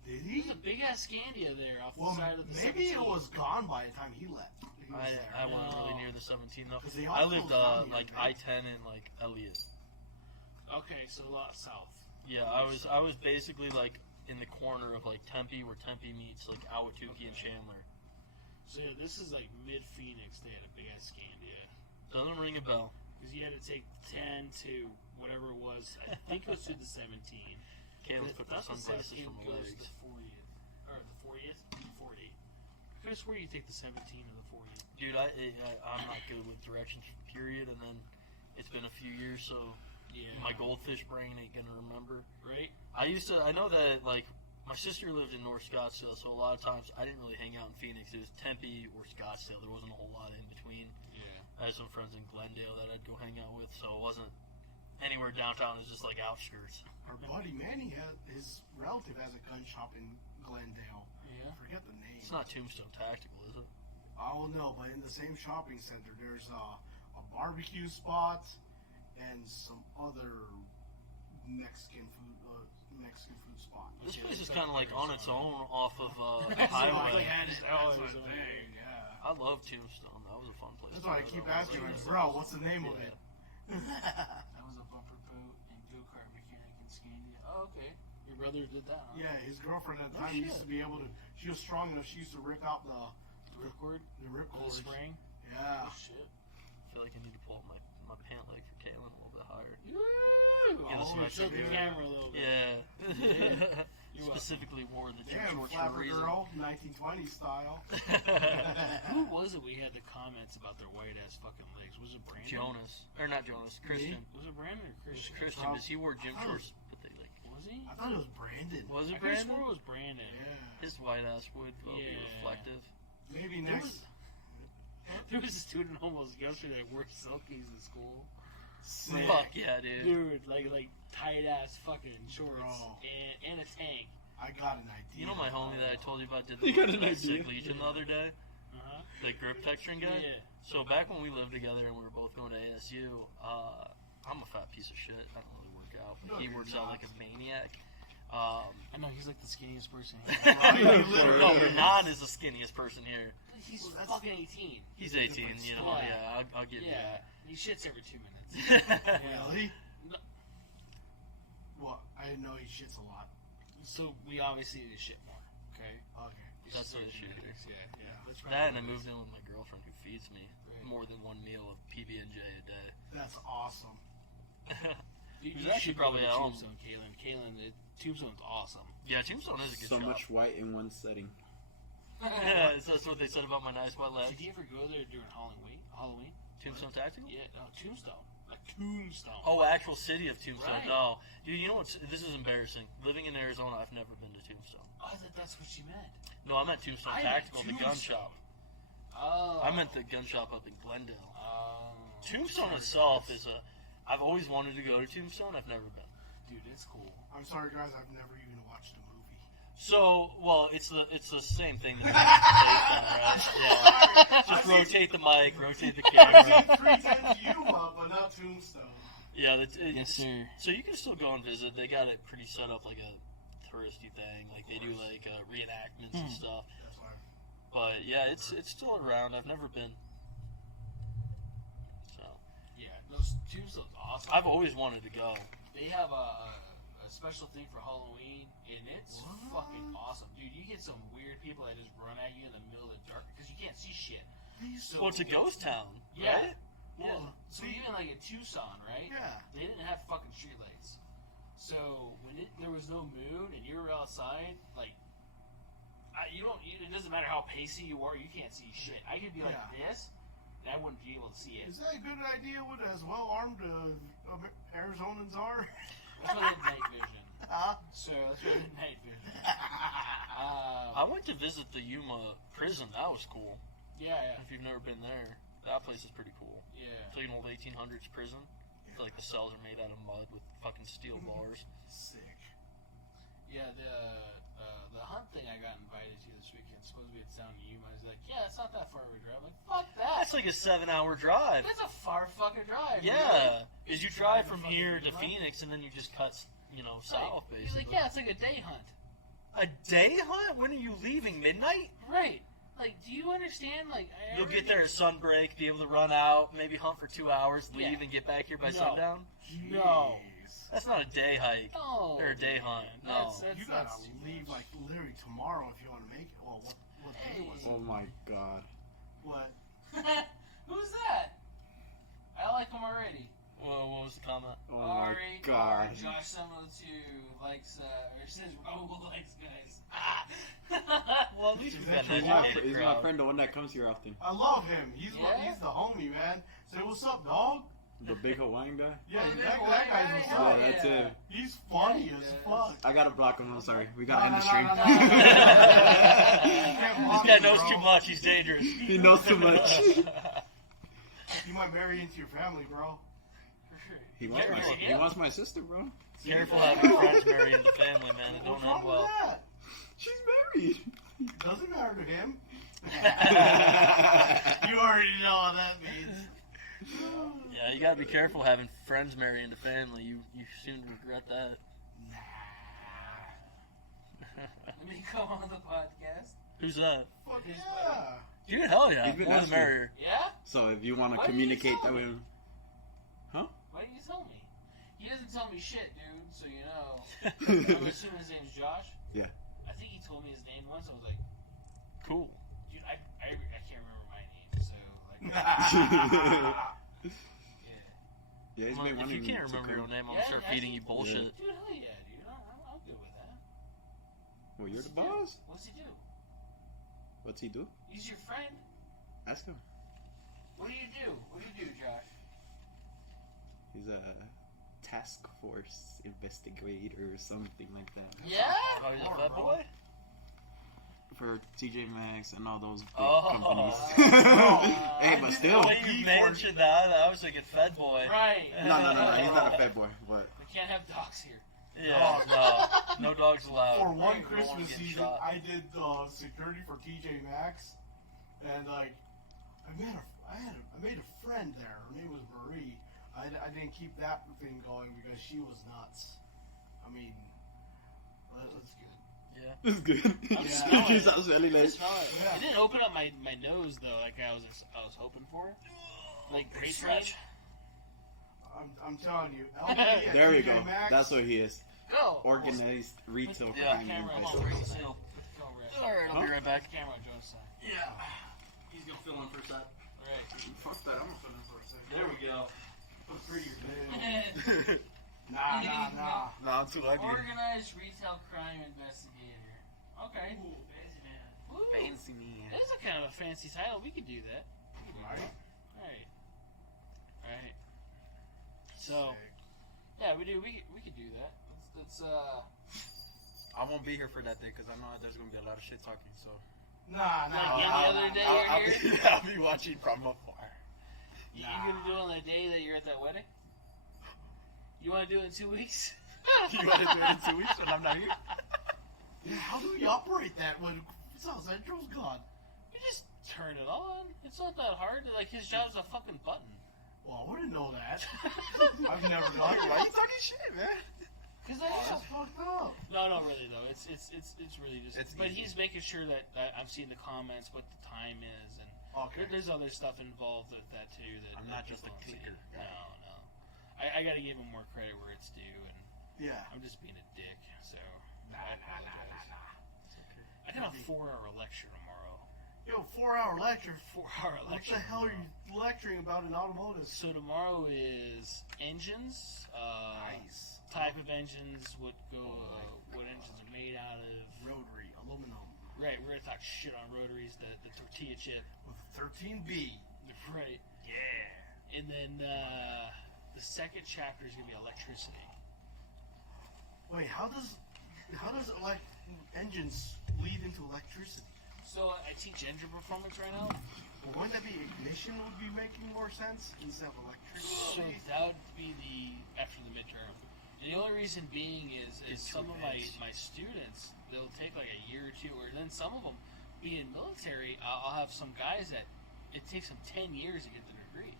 Did There's he? a big ass Scandia there off Well, the side of the maybe it 17. was gone by the time he left. He was there. I wasn't No. really near the 17 though. 'Cause they I all lived closed down here, like right? I-10 and like Elliott. Okay, so a lot south. Yeah, I was basically like in the corner of like Tempe, where Tempe meets like Ahwatukee and Chandler. So yeah, this is like mid Phoenix. They had a big ass Scandia Doesn't ring a bell. because you had to take 10 to whatever it was. I think it was to the 17. Kalen's put the I thought sunglasses 17 from my goes legs. to the 40th or the 40th, 40. I could have swore you take the 17 to the 40. Dude, I'm not good with directions. Period. And then it's been a few years, so Yeah. my goldfish brain ain't gonna remember. Right. I know that like my sister lived in North Scottsdale, so a lot of times I didn't really hang out in Phoenix. It was Tempe or Scottsdale. There wasn't a whole lot in between. Yeah. I had some friends in Glendale that I'd go hang out with, so it wasn't anywhere downtown. It was just like outskirts. Our buddy Manny his relative has a gun shop in Glendale. Yeah. I forget the name. It's not Tombstone Tactical, is it? I don't know, but in the same shopping center, there's a barbecue spot and some other Mexican food spot. This Okay, place is so kind of like on its own off of the That's highway. That's always my on thing, yeah. I love Tombstone. That was a fun place. That's to why I go. keep That was asking, really like, nice. bro, what's the name of Yeah. it? That was a bumper boat and go-kart mechanic in Scandia. Oh, okay. Your brother did that, huh? Yeah, his girlfriend at the No time used shit. to be able to. She was strong enough. She used to rip out the Ripcord? ripcord. The spring? Yeah. Oh, shit. I feel like I need to pull up my pant leg for Kalen a little bit higher. Woo! Get us Oh, some tilt the extra- camera a little bit. Yeah. Yeah. specifically wore the gym Damn, shorts for a flapper reason. girl, 1920 style. Who was it we had the comments about their white ass fucking legs? Was it Brandon? Jonas. Or not Jonas, Christian. Was it Brandon or It was Christian? Christian, because he wore gym shorts, but they like... Was he? I thought it was Brandon. Was it I could've Brandon? swore it was Brandon. Yeah. His white ass would be Yeah. reflective. Maybe There next. There was a student almost yesterday that wore silkies in school. Sick. Fuck yeah, dude. Dude, like tight ass fucking shorts Bro. and a tank. I got an idea. You know my homie that I told you about did You got the an Sick idea? Legion the other day? Uh-huh. The grip texturing guy? Yeah. So back when we lived together and we were both going to ASU, I'm a fat piece of shit. I don't really work out. But No, he you're works out not. like a maniac. I know he's like the skinniest person here. No, Renan is the skinniest person here. He's Well, that's- fucking 18. He's 18, you know. Yeah. Yeah, I'll give Yeah, he shits every 2 minutes. you that. Really? No. Well, I didn't know he shits a lot. So we obviously need to shit more, okay? Okay. That's the issue here. Yeah. That's That and I moved in with my girlfriend who feeds me Right. more than one meal of PB&J a day. That's awesome. You He's actually should go probably to at home. Tombstone, Kaylin. Tombstone's awesome. Yeah, Tombstone is a good So shop. much white in one setting. Yeah, that's what they said about my nice white legs. Did you ever go there during Halloween? Tombstone Tactical? Yeah, no, Tombstone. Like Tombstone. Oh, actual city of Tombstone. Right. No. Dude, you know what's... This is embarrassing. Living in Arizona, I've never been to Tombstone. Oh, I thought that's what she meant. No, I meant Tombstone I meant Tactical, the gun Tombstone. shop. Oh. I meant the gun shop up in Glendale. Oh. Tombstone itself is a... I've always wanted to go to Tombstone. I've never been. Dude, it's cool. I'm sorry, guys. I've never even watched a movie. So, well, it's the same thing that right? Yeah. Just rotate the mic, rotate the I camera. said 310 you up, but not Tombstone. Yeah, it's, Yes, sir. so you can still go and visit. They got it pretty set up like a touristy thing. Like they do like reenactments and stuff. That's why. But yeah, it's still around. I've never been. So Yeah, those Tombstone's awesome. I've always wanted to go. They have a special thing for Halloween, and it's fucking awesome. Dude, you get some weird people that just run at you in the middle of the dark because you can't see shit. So, Well, it's a ghost town, Yeah. right? Yeah. Well, So even like in Tucson, right? Yeah. They didn't have fucking streetlights. So when there was no moon and you were outside, like, it doesn't matter how pacey you are, you can't see shit. I could be like Yeah. this, and I wouldn't be able to see it. Is that a good idea with as well armed Arizonans are? That's why they had night vision. Huh? So that's why they had night vision. I went to visit the Yuma prison. That was cool. Yeah, If you've never been there, that place is pretty cool. yeah. It's like an old 1800s prison. Like the cells are made out of mud with fucking steel bars. Sick. Yeah, the hunt thing I got invited to this weekend, supposedly it's down in Yuma. He's like, yeah, it's not that far of a drive. I'm like, fuck that. That's like a 7-hour drive. That's a far fucking drive. Yeah, is you drive from here to Phoenix and then you just cut, south He's basically. like, yeah, it's like a day hunt. A day hunt? When are you leaving? Midnight? Right. Like, do you understand? Like, You'll get there at sunbreak, be able to run out, maybe hunt for 2 hours, leave, Yeah. and get back here by No. sundown. No. Jeez. That's not a day hike. No. Or a day hunt. man. No. That's You gotta too leave much. like literally tomorrow if you want to make it. Well, what day was it? Oh my god. What? Who's that? I like him already. Whoa, what was the comment? Oh my Ari, god. Josh Summer 2 likes, or says Robo likes guys. Well, at least we've got an He's educated He's my crowd. friend, the one that comes here often. I love him. He's Yeah? he's the homie, man. Say what's up, dog? The big Hawaiian guy. Yeah, Oh, that yeah, guy's what's Yeah, up. that's it. He's funny as fuck. I gotta block him. I'm sorry. We gotta No, end no, the stream. no, no, This guy knows too much. He's dangerous. He knows too much. You might marry into your family, bro. He wants my, Careful. he wants my sister, bro. Careful having friends marry into family, man. It don't What's wrong end with well. that? She's married. Doesn't matter to him. You already know what that means. Yeah, you gotta be careful having friends marry into family. You soon regret that. Let me come on the podcast. Who's that? Fuck yeah. Dude, hell yeah. He's been More the asking. merrier. Yeah? So if you want to Why didn't communicate you tell that me? with him, Why didn't you tell me? He doesn't tell me shit, dude, so you know. I'm assuming his name's Josh? Yeah. I think he told me his name once. I was like, Cool. dude, I can't remember my name, so, like, yeah. yeah, he's Well, been if wanting you can't to remember your come. own name, I'm Yeah, gonna start feeding you bullshit. Dude, hell yeah, dude. I'm good with that. Well, you're the boss. What's he do? What's he do? He's your friend. Ask him. What do you do? What do you do, Josh? He's a task force investigator or something like that. Yeah? Oh, he's a fat boy? For TJ Maxx and all those big Oh. companies. Hey, but still. When you mentioned that, I was thinking fat boy. Right. No, he's not a fat boy, but We can't have dogs here. Yeah, no dogs allowed. For one You don't wanna Christmas get season, shot. I did security for TJ Maxx, and like, I made a friend there. Her name was Marie. I didn't keep that thing going because she was nuts. I mean, that's good. Yeah. it's good. Yeah. She sounds really I nice. smell it. Yeah. It didn't open up my nose though, like I was hoping for. Like great stretch. I'm telling you. LP at There we TJ go. Maxx, That's what he is. Go. Organized retail Yeah. crime Camera on investigator. Joe's side. Put the phone right. Alright, I'll be right back. Camera on Joe's side. Yeah. He's gonna fill in for a sec. Right. Fuck that, I'm gonna put in for a second. There we go. Look prettier. Nah. No, I'm too ugly. Organized retail crime investigator. Okay. Fancy man. Woo. Fancy man. That is a kind of a fancy title. We could do that. Right? Right. So, yeah, we could do that. Let's I won't be here for that day because I know there's gonna be a lot of shit talking. So Nah. Like any other day I'll you're be, here? I'll be watching from afar. You gonna do it on the day that you're at that wedding? You want to do it in 2 weeks? You want to do it in 2 weeks when I'm not here? Yeah, how do we operate that when South Central's gone? You just turn it on. It's not that hard. Like his job's a fucking button. Well, I wouldn't know that. I've never done Why it. are you talking shit, man? Cause That's fucked up. No, really though. It's really just. It's but easy. he's making sure that I'm seeing the comments, what the time is, and Okay. there's other stuff involved with that too. That I'm that not just a people don't see. clicker. No. I gotta give him more credit where it's due, and Yeah. I'm just being a dick. So Nah. I apologize. I got a 4-hour lecture tomorrow. Yo, 4-hour lecture. 4-hour What lecture. the hell are you lecturing about in automotive? So tomorrow is engines. Nice. Type of engines, what engines are made out of. Rotary, aluminum. Right, we're gonna talk shit on rotaries, the tortilla chip. With 13B. Right. Yeah. And then the second chapter is gonna be electricity. Wait, how does engines lead into electricity? So I teach engine performance right now. Well, wouldn't that be ignition would be making more sense instead of So electricity? that would be after the midterm. And the only reason being is some of my students, they'll take like a year or two, or then some of them, being military, I'll have some guys that it takes them 10 years to get the degree.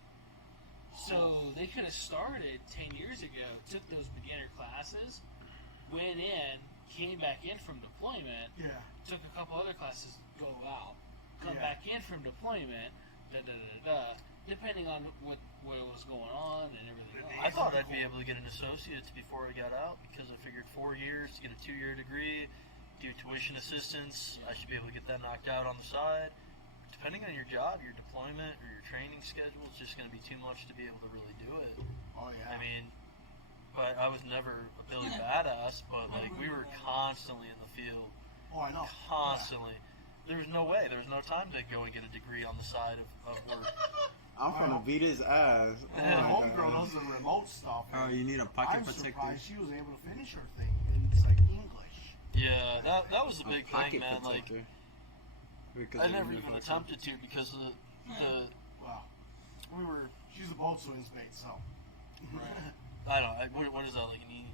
So they could have started 10 years ago, took those beginner classes, went in, came back in from deployment, Yeah. took a couple other classes, go out, come Yeah. back in from deployment, depending on what was going on and everything else. I thought I'd be able to get an associate's before I got out because I figured 4 years to get a 2-year degree, do tuition assistance. I should be able to get that knocked out on the side. Depending on your job, your deployment, or your training schedule, it's just going to be too much to be able to really do it. Oh yeah. I mean, but I was never a Billy Badass, but like we were constantly in the field, Oh, I know. constantly. There was no way, there was no time to go and get a degree on the side of work. I'm gonna beat his ass. Oh My my homegirl God. does the remote stuff. Oh, you need a pocket I'm protector. surprised she was able to finish her thing in like English. Yeah, that was the A big pocket thing, man. Like protector. Because I of never your even fucking- attempted to because of the Well, we were. she's a boat swings mate, so. Right. I don't know. What is that, like an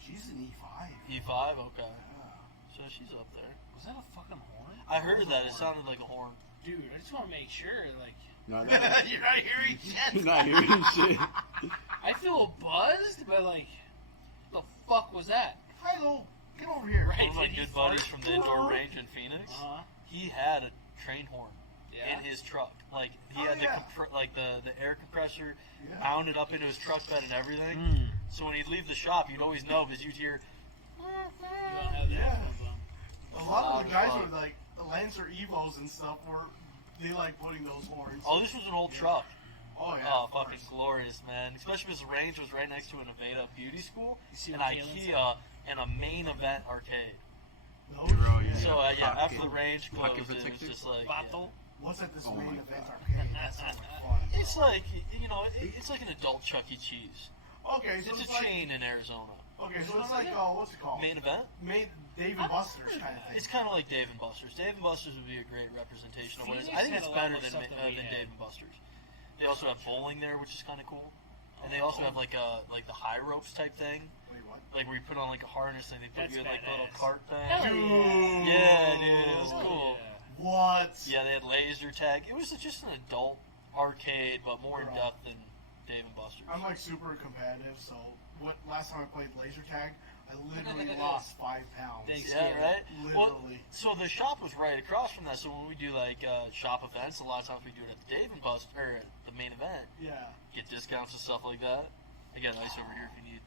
She's an E5. E5? Okay. Yeah. So she's up there. Was that a fucking horn? I heard that. It sounded like a horn. Dude, I just want to make sure, like, No, no, You're not hearing shit. you're not hearing shit. I feel buzzed, but like, the fuck was that? Hello, get over here. Right. One of my Did he good buddies fart? from the indoor range in Phoenix, Uh-huh. he had a train horn Yeah. in his truck. Like he Oh, had yeah. the air compressor Yeah. mounted up into his truck bed and everything. Mm. So when he'd leave the shop, you'd always know because you'd hear. You don't have that Yeah. headphones on. A lot of Loud the guys as with like the Lancer Evos and stuff they like putting those horns. Oh, this was an old truck. Oh, yeah. Oh, of fucking course. glorious, man. Especially because the range was right next to an Aveda beauty school, You see an what Kalen's IKEA, and a main event arcade. No, Hero, shit. So yeah, Pocket- after the range pocket closed, it was protector? just like Battle. What's at this Oh main my event God. arcade? That sounds like fun. it's like it's like an adult Chuck E. Cheese. Okay, so It's a it's like, chain in Arizona. okay, so it's like what's it called? Main event. Dave and Buster's kind of thing. It's kind of like Dave and Buster's. Dave and Buster's would be a great representation of what it is. Phoenix I think had it's a lot better more than stuff than we than had. Dave and Buster's. They also have bowling there, which is kind of cool. And they also have like the high ropes type thing, Wait, what? like where you put on like a harness and they put That's you in like a little badass. cart thing. Hell Dude. Yeah, dude, it was Hell cool. yeah. What? Yeah, they had laser tag. It was just an adult arcade, but more in Bro. depth than Dave and Buster's. I'm like super competitive, so last time I played laser tag, I literally lost 5 pounds. Thanks. Yeah, right. Well, Literally. so the shop was right across from that. So when we do like shop events, a lot of times we do it at the Dave and Buster or at the main event. Yeah. Get discounts and stuff like that. I got ice over here if you need.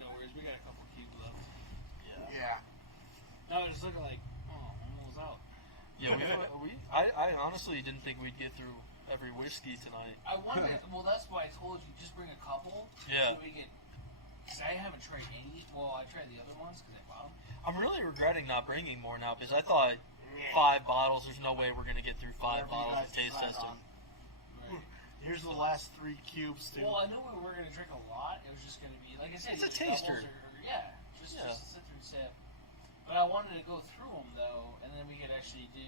No worries, we got a couple cubes left. Yeah. No, it's looking like almost out. Yeah, I honestly didn't think we'd get through every whiskey tonight. I wanted. Well, that's why I told you just bring a couple. Yeah. So we get. Cause I haven't tried any. Well, I tried the other ones because I bought them. I'm really regretting not bringing more now because I thought 5 bottles. There's no way we're gonna get through 5 Whatever you bottles guys of taste decide testing. on. Right. Here's the last 3 cubes, too. Well, I knew we were going to drink a lot. It was just going to be, like I said, It's a either taster. doubles just Yeah. sit through and sip. But I wanted to go through them though, and then we could actually do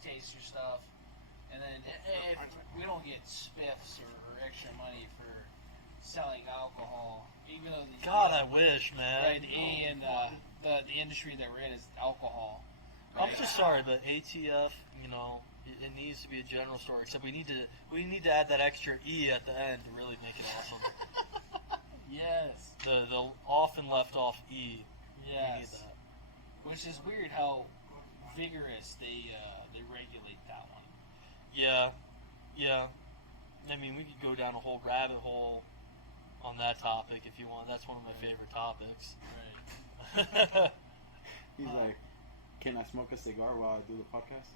taster stuff. And then if we don't get spiffs or extra money for selling alcohol, even though the God, I wish, man. right, and the industry that we're in is alcohol. I'm right? just sorry, but ATF, it needs to be a general store. Except we need to add that extra E at the end to really make it awesome. Yes. The often left off E. We need Yes. that. Which is weird how vigorous they regulate that one. Yeah. I mean, we could go down a whole rabbit hole on that topic if you want. That's one of my favorite topics. Right. He's like, can I smoke a cigar while I do the podcast?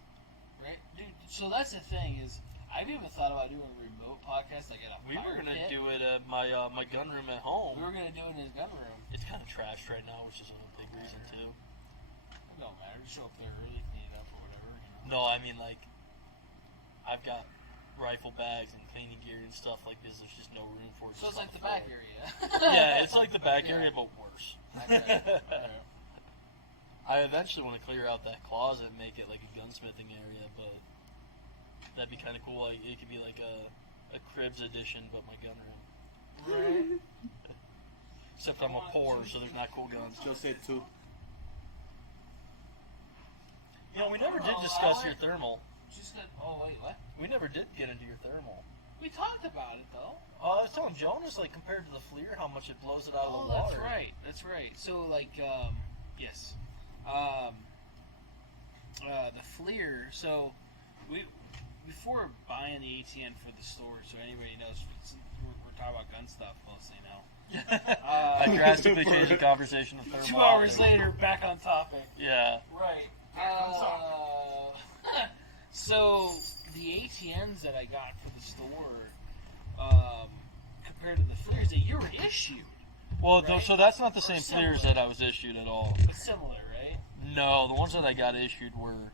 Right, dude. So that's the thing is, I've even thought about doing a remote podcast, like at a We were fire gonna pit. do it at my gun room at We home. were gonna do it in his gun room. It's kind of trashed right now, which is a big reason too. It don't matter. Just show up there early, clean it up or whatever. No, I mean like, I've got rifle bags and cleaning gear and stuff like this. There's just no room for it. So it's just on like the floor. back area. Yeah, it's like the back Yeah. area, but worse. Okay. I eventually want to clear out that closet and make it like a gunsmithing area, but that'd be kind of cool. Like, it could be like a Cribs edition, but my gun room. Right. Except I'm a poor, so there's not cool guns. Just say 2. We never did discuss your thermal. Just got. Oh wait, what? We never did get into your thermal. We talked about it though. I was telling Jonas, like, compared to the FLIR, how much it blows it out of the water. That's right. That's right. So like, yes, the FLIR. So we before buying the ATN for the store. So anybody knows we're talking about gun stuff mostly now. I drastically changed the conversation of thermal. 2 out hours there. later, back on topic. Yeah. Right. So the ATNs that I got for the store, compared to the FLIRs that you were issued, Well, Right. so that's not the Or same similar. FLIRs that I was issued at all. but similar, right? No, the ones that I got issued were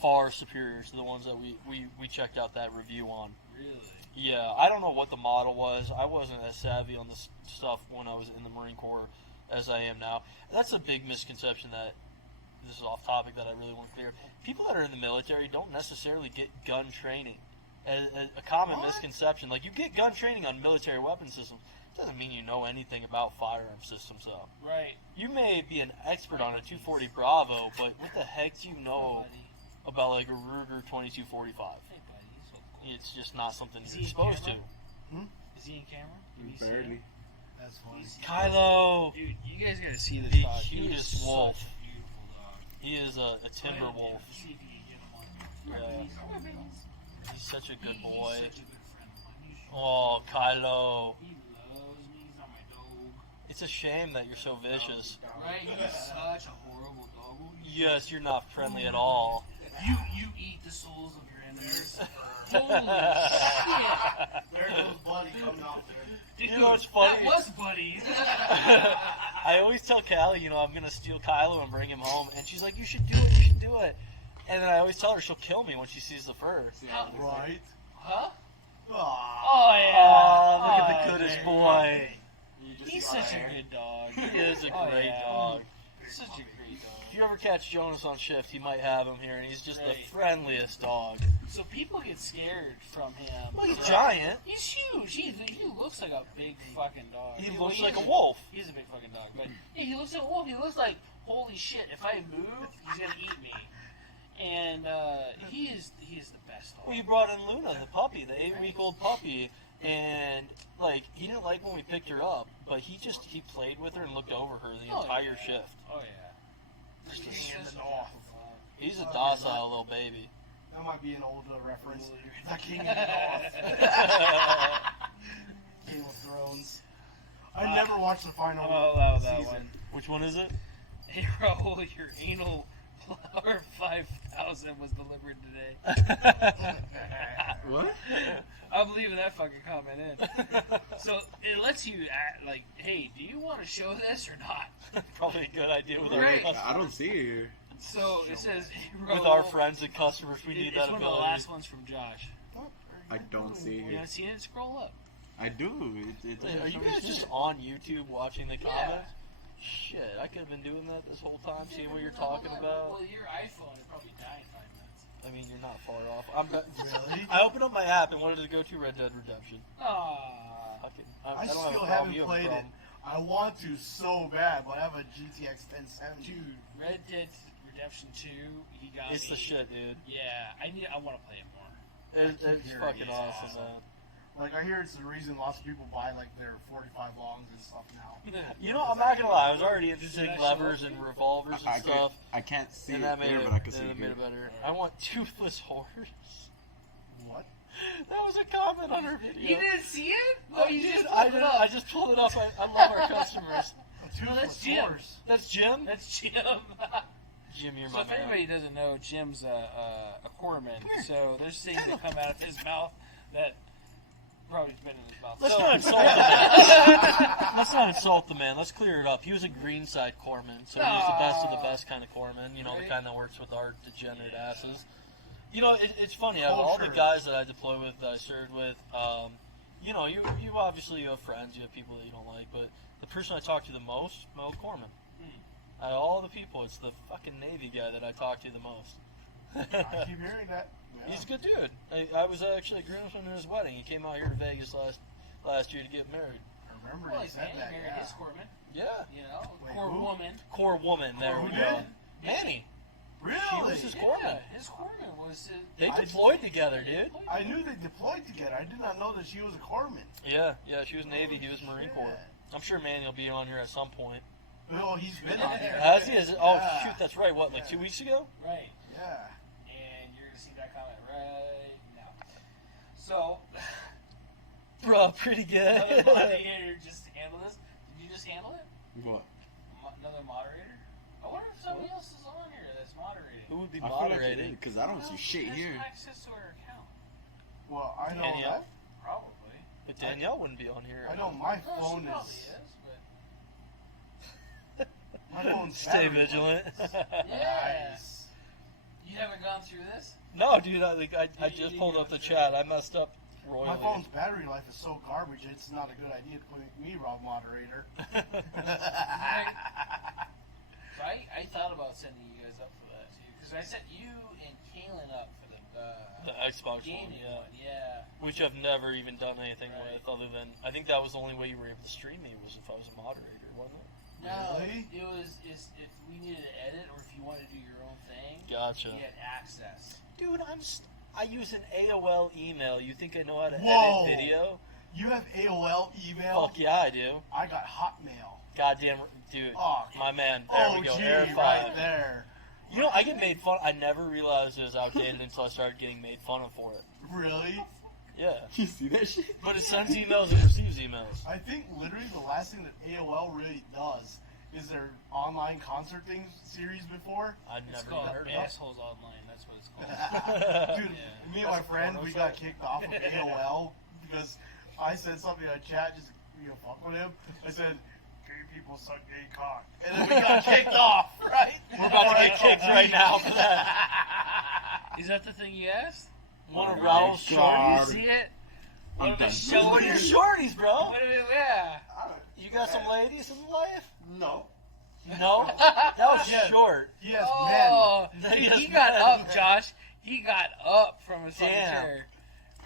far superior to the ones that we checked out that review on. Really? Yeah, I don't know what the model was. I wasn't as savvy on this stuff when I was in the Marine Corps as I am now. That's a big misconception that, this is off topic, that I really want to clear. People that are in the military don't necessarily get gun training. A common What? misconception. Like, you get gun training on military weapon systems. Doesn't mean you know anything about firearm systems, though. Right. You may be an expert on a 240 Bravo, but what the heck do you know Hey, buddy. about, like, a Ruger 2245? Hey, buddy. He's so cool. It's just not something Is you're he in exposed to. camera? Is he in camera? Can you see Barely. him? That's funny. Kylo! Dude, you guys gotta see this The dog. He is cutest such wolf. a beautiful dog. He is a timber wolf. See if you can get him on. Yeah. He's such a good He's boy. such a good friend of mine. You should- Oh, Kylo. He loves me. He's not my dog. It's a shame that you're so vicious. Right? He's such a horrible dog. Yes, you're not friendly at all. You eat the souls of your enemies. Holy shit! There goes Buddy coming off there. Dude, You know what's funny? That was Buddy. I always tell Callie, you know, I'm gonna steal Kylo and bring him home, and she's like, "You should do it. You should do it." And then I always tell her she'll kill me when she sees the fur. Right? Huh? Aw. Oh, yeah. Oh, look at the goodest yeah. boy. He's such a good dog. He is a Oh, great yeah. dog. Such a great dog. If you ever catch Jonas on shift, he might have him here, and he's just Right. the friendliest dog. So people get scared from him. Well, he's giant. He's huge. He looks like a big fucking dog. He Well, looks like is a wolf. He's a big fucking dog. But yeah, he looks like a wolf. He looks like, holy shit, if I move, he's going to eat me. And he is the best dog. Well, you brought in Luna, the puppy, the 8-week-old puppy, and like he didn't like when we picked her up, but he played with her and looked over her the entire shift. Oh, yeah. Just a- He's Hand such it a off. He's a docile little baby. That might be an old reference. Well, The King of the Game of Thrones. I never watched the final that season. one. Which one is it? Hey, Raul, your anal flower 5000 was delivered today. What? I'm leaving that fucking comment in. So it lets you like, hey, do you want to show this or not? Probably a good idea with Right. our I don't see it here. So it says, hey, with Raul, our friends and customers. We need It's that one of the ability. last ones from Josh. I don't see it You here. want to see it? Scroll up. I do. It Wait, are you doesn't guys show just shit. on YouTube watching the Yeah. comments? Shit, I could have been doing that this whole time, seeing what you're talking about. Well, your iPhone is probably dying in 5 minutes. I mean, you're not far off. Really? I opened up my app and what did it go to? Red Dead Redemption. Aww. Fucking, I don't have still a problem. haven't You have a played it. problem. I want to so bad, but I have a GTX 1070. Dude, Red Dead Redemption 2, he got It's me. the shit, dude. Yeah, I want to play it more. It's hearing fucking it's awesome, awesome. man. Like, I hear it's the reason lots of people buy, like, their 45 longs and stuff now. You know, I'm not gonna lie. I was already interested in levers and revolvers and stuff, I can't see and it that made there, it, but I can see and it it made here. it better. I want toothless horse. What? That was a comment on our video. You didn't see it? Oh, you did? I did. I just pulled it up. I love our customers. A No, that's toothless Jim. horse. That's Jim. That's Jim. Jim, you're So my if man. anybody doesn't know, Jim's a corpsman. So there's things that come out of his mouth that probably's been in his mouth. Let's So- not insult the man. Let's not insult the man. Let's clear it up. He was a Greenside corpsman, so he was the best of the best kind of corpsman. You know, the Right. kind that works with our degenerate asses. You know, it's funny. Out of all the Culture. guys that I deploy with, that I served with, you know, you obviously have friends, you have people that you don't like, but the person I talk to the most, my old corpsman. Out of all the people, it's the fucking Navy guy that I talk to the most. I keep hearing that. Yeah. He's a good dude. I was actually groomsman in his wedding. He came out here to Vegas last year to get married. I remember Well, he he's said that, married yeah. his corpsman. Yeah. You know, Wait, core who? woman. Core woman, there Who we did? go. Manny. Really? She was his corpsman. Yeah, his corpsman was. They I- deployed together, dude. I knew they deployed together. I did not know that she was a corpsman. Yeah, she was Navy, he was Marine Corps. Yeah. I'm sure Manny will be on here at some point. Oh, he's been on here. Has he? Oh, Yeah. shoot, that's right. What, like 2 weeks ago? Right. Yeah. And you're gonna see that comment right now. So, Bro, pretty another good. moderator just handle this. Did you just handle it? What? Another moderator? I wonder if somebody else is on here that's moderating. Who would be I feel like it is, moderating? because I don't see shit There's here. access to our account. Well, I know Danielle? that. Probably. But Danielle wouldn't be on here. I know my No, phone she probably is. but My phone's Stay battery vigilant. yeah. Nice. You haven't gone through this? No, dude, I just pulled up the chat. I messed up royally. My phone's battery life is so garbage. It's not a good idea to put me Rob moderator. So I thought about sending you guys up for that too, because I sent you and Kaylin up for The Xbox One, gaming yeah. one. Yeah. Which I've never even done anything Right. with, other than I think that was the only way you were able to stream me was if I was a moderator, wasn't it? No, Really? it was if we needed to edit or if you wanted to do your own thing, Gotcha. you had access. Dude, I use an AOL email. You think I know how to Whoa. edit video? You have AOL email? Fuck yeah, I do. I got Hotmail. Goddamn, dude, Oh, my man. There we oh, go. gee, Air right 5. there. You know, I get made fun. I never realized it was outdated until I started getting made fun of for it. Really? Yeah, You see that shit? but it sends emails and receives emails. I think literally the last thing that AOL really does is their online concert thing series before. I've It's never called even heard of it. Assholes Online. That's what it's called. Dude, Yeah. me and my That's a friend, porno we site. got kicked off of AOL because I said something on chat, just fuck with him. I said, gay people suck gay cock. And then we got kicked off, right? We're about to get kicked right now for that. Is that the thing you asked? One of Oh, Raul's You shorties. see it? I'm One of the done. What are your shorties. shorties, bro? What are they- Yeah. You got some ladies in life? No. No? That was Yeah. short. He has Oh, men. dude, he got up, Josh. He got up from his fucking Damn. chair.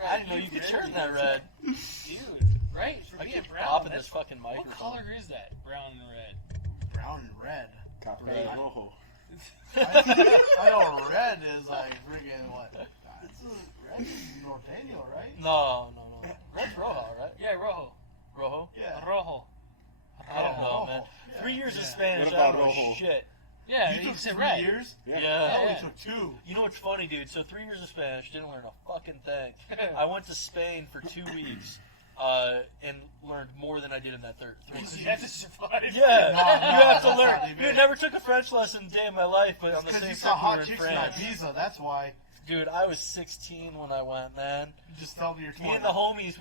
I didn't know you could turn that red. Dude, right? For I being keep brown. popping That's- this fucking What microphone. color is that? Brown and red. men. Brown and red. Café rojo. I know red is like freaking what? Red is norteño, right? No. Red's rojo, right? Yeah, rojo. Rojo? Yeah. Rojo. I don't know, man. Yeah. 3 years of Yeah. Spanish, What I don't about know rojo? shit. Yeah, You he took said 3 red. years? Yeah. I only Yeah. took 2. You know what's funny, dude? So 3 years of Spanish, didn't learn a fucking thing. I went to Spain for 2 weeks and learned more than I did in that 3 You weeks. had to survive. Yeah, No, you have to that's learn. not even Dude, it. never took a French lesson a day in my life, but on the Because same you saw time we were hot in chicks in France. Ibiza, that's why. Dude, I was 16 when I went, man. You just tell me you're 20. Me and the homies,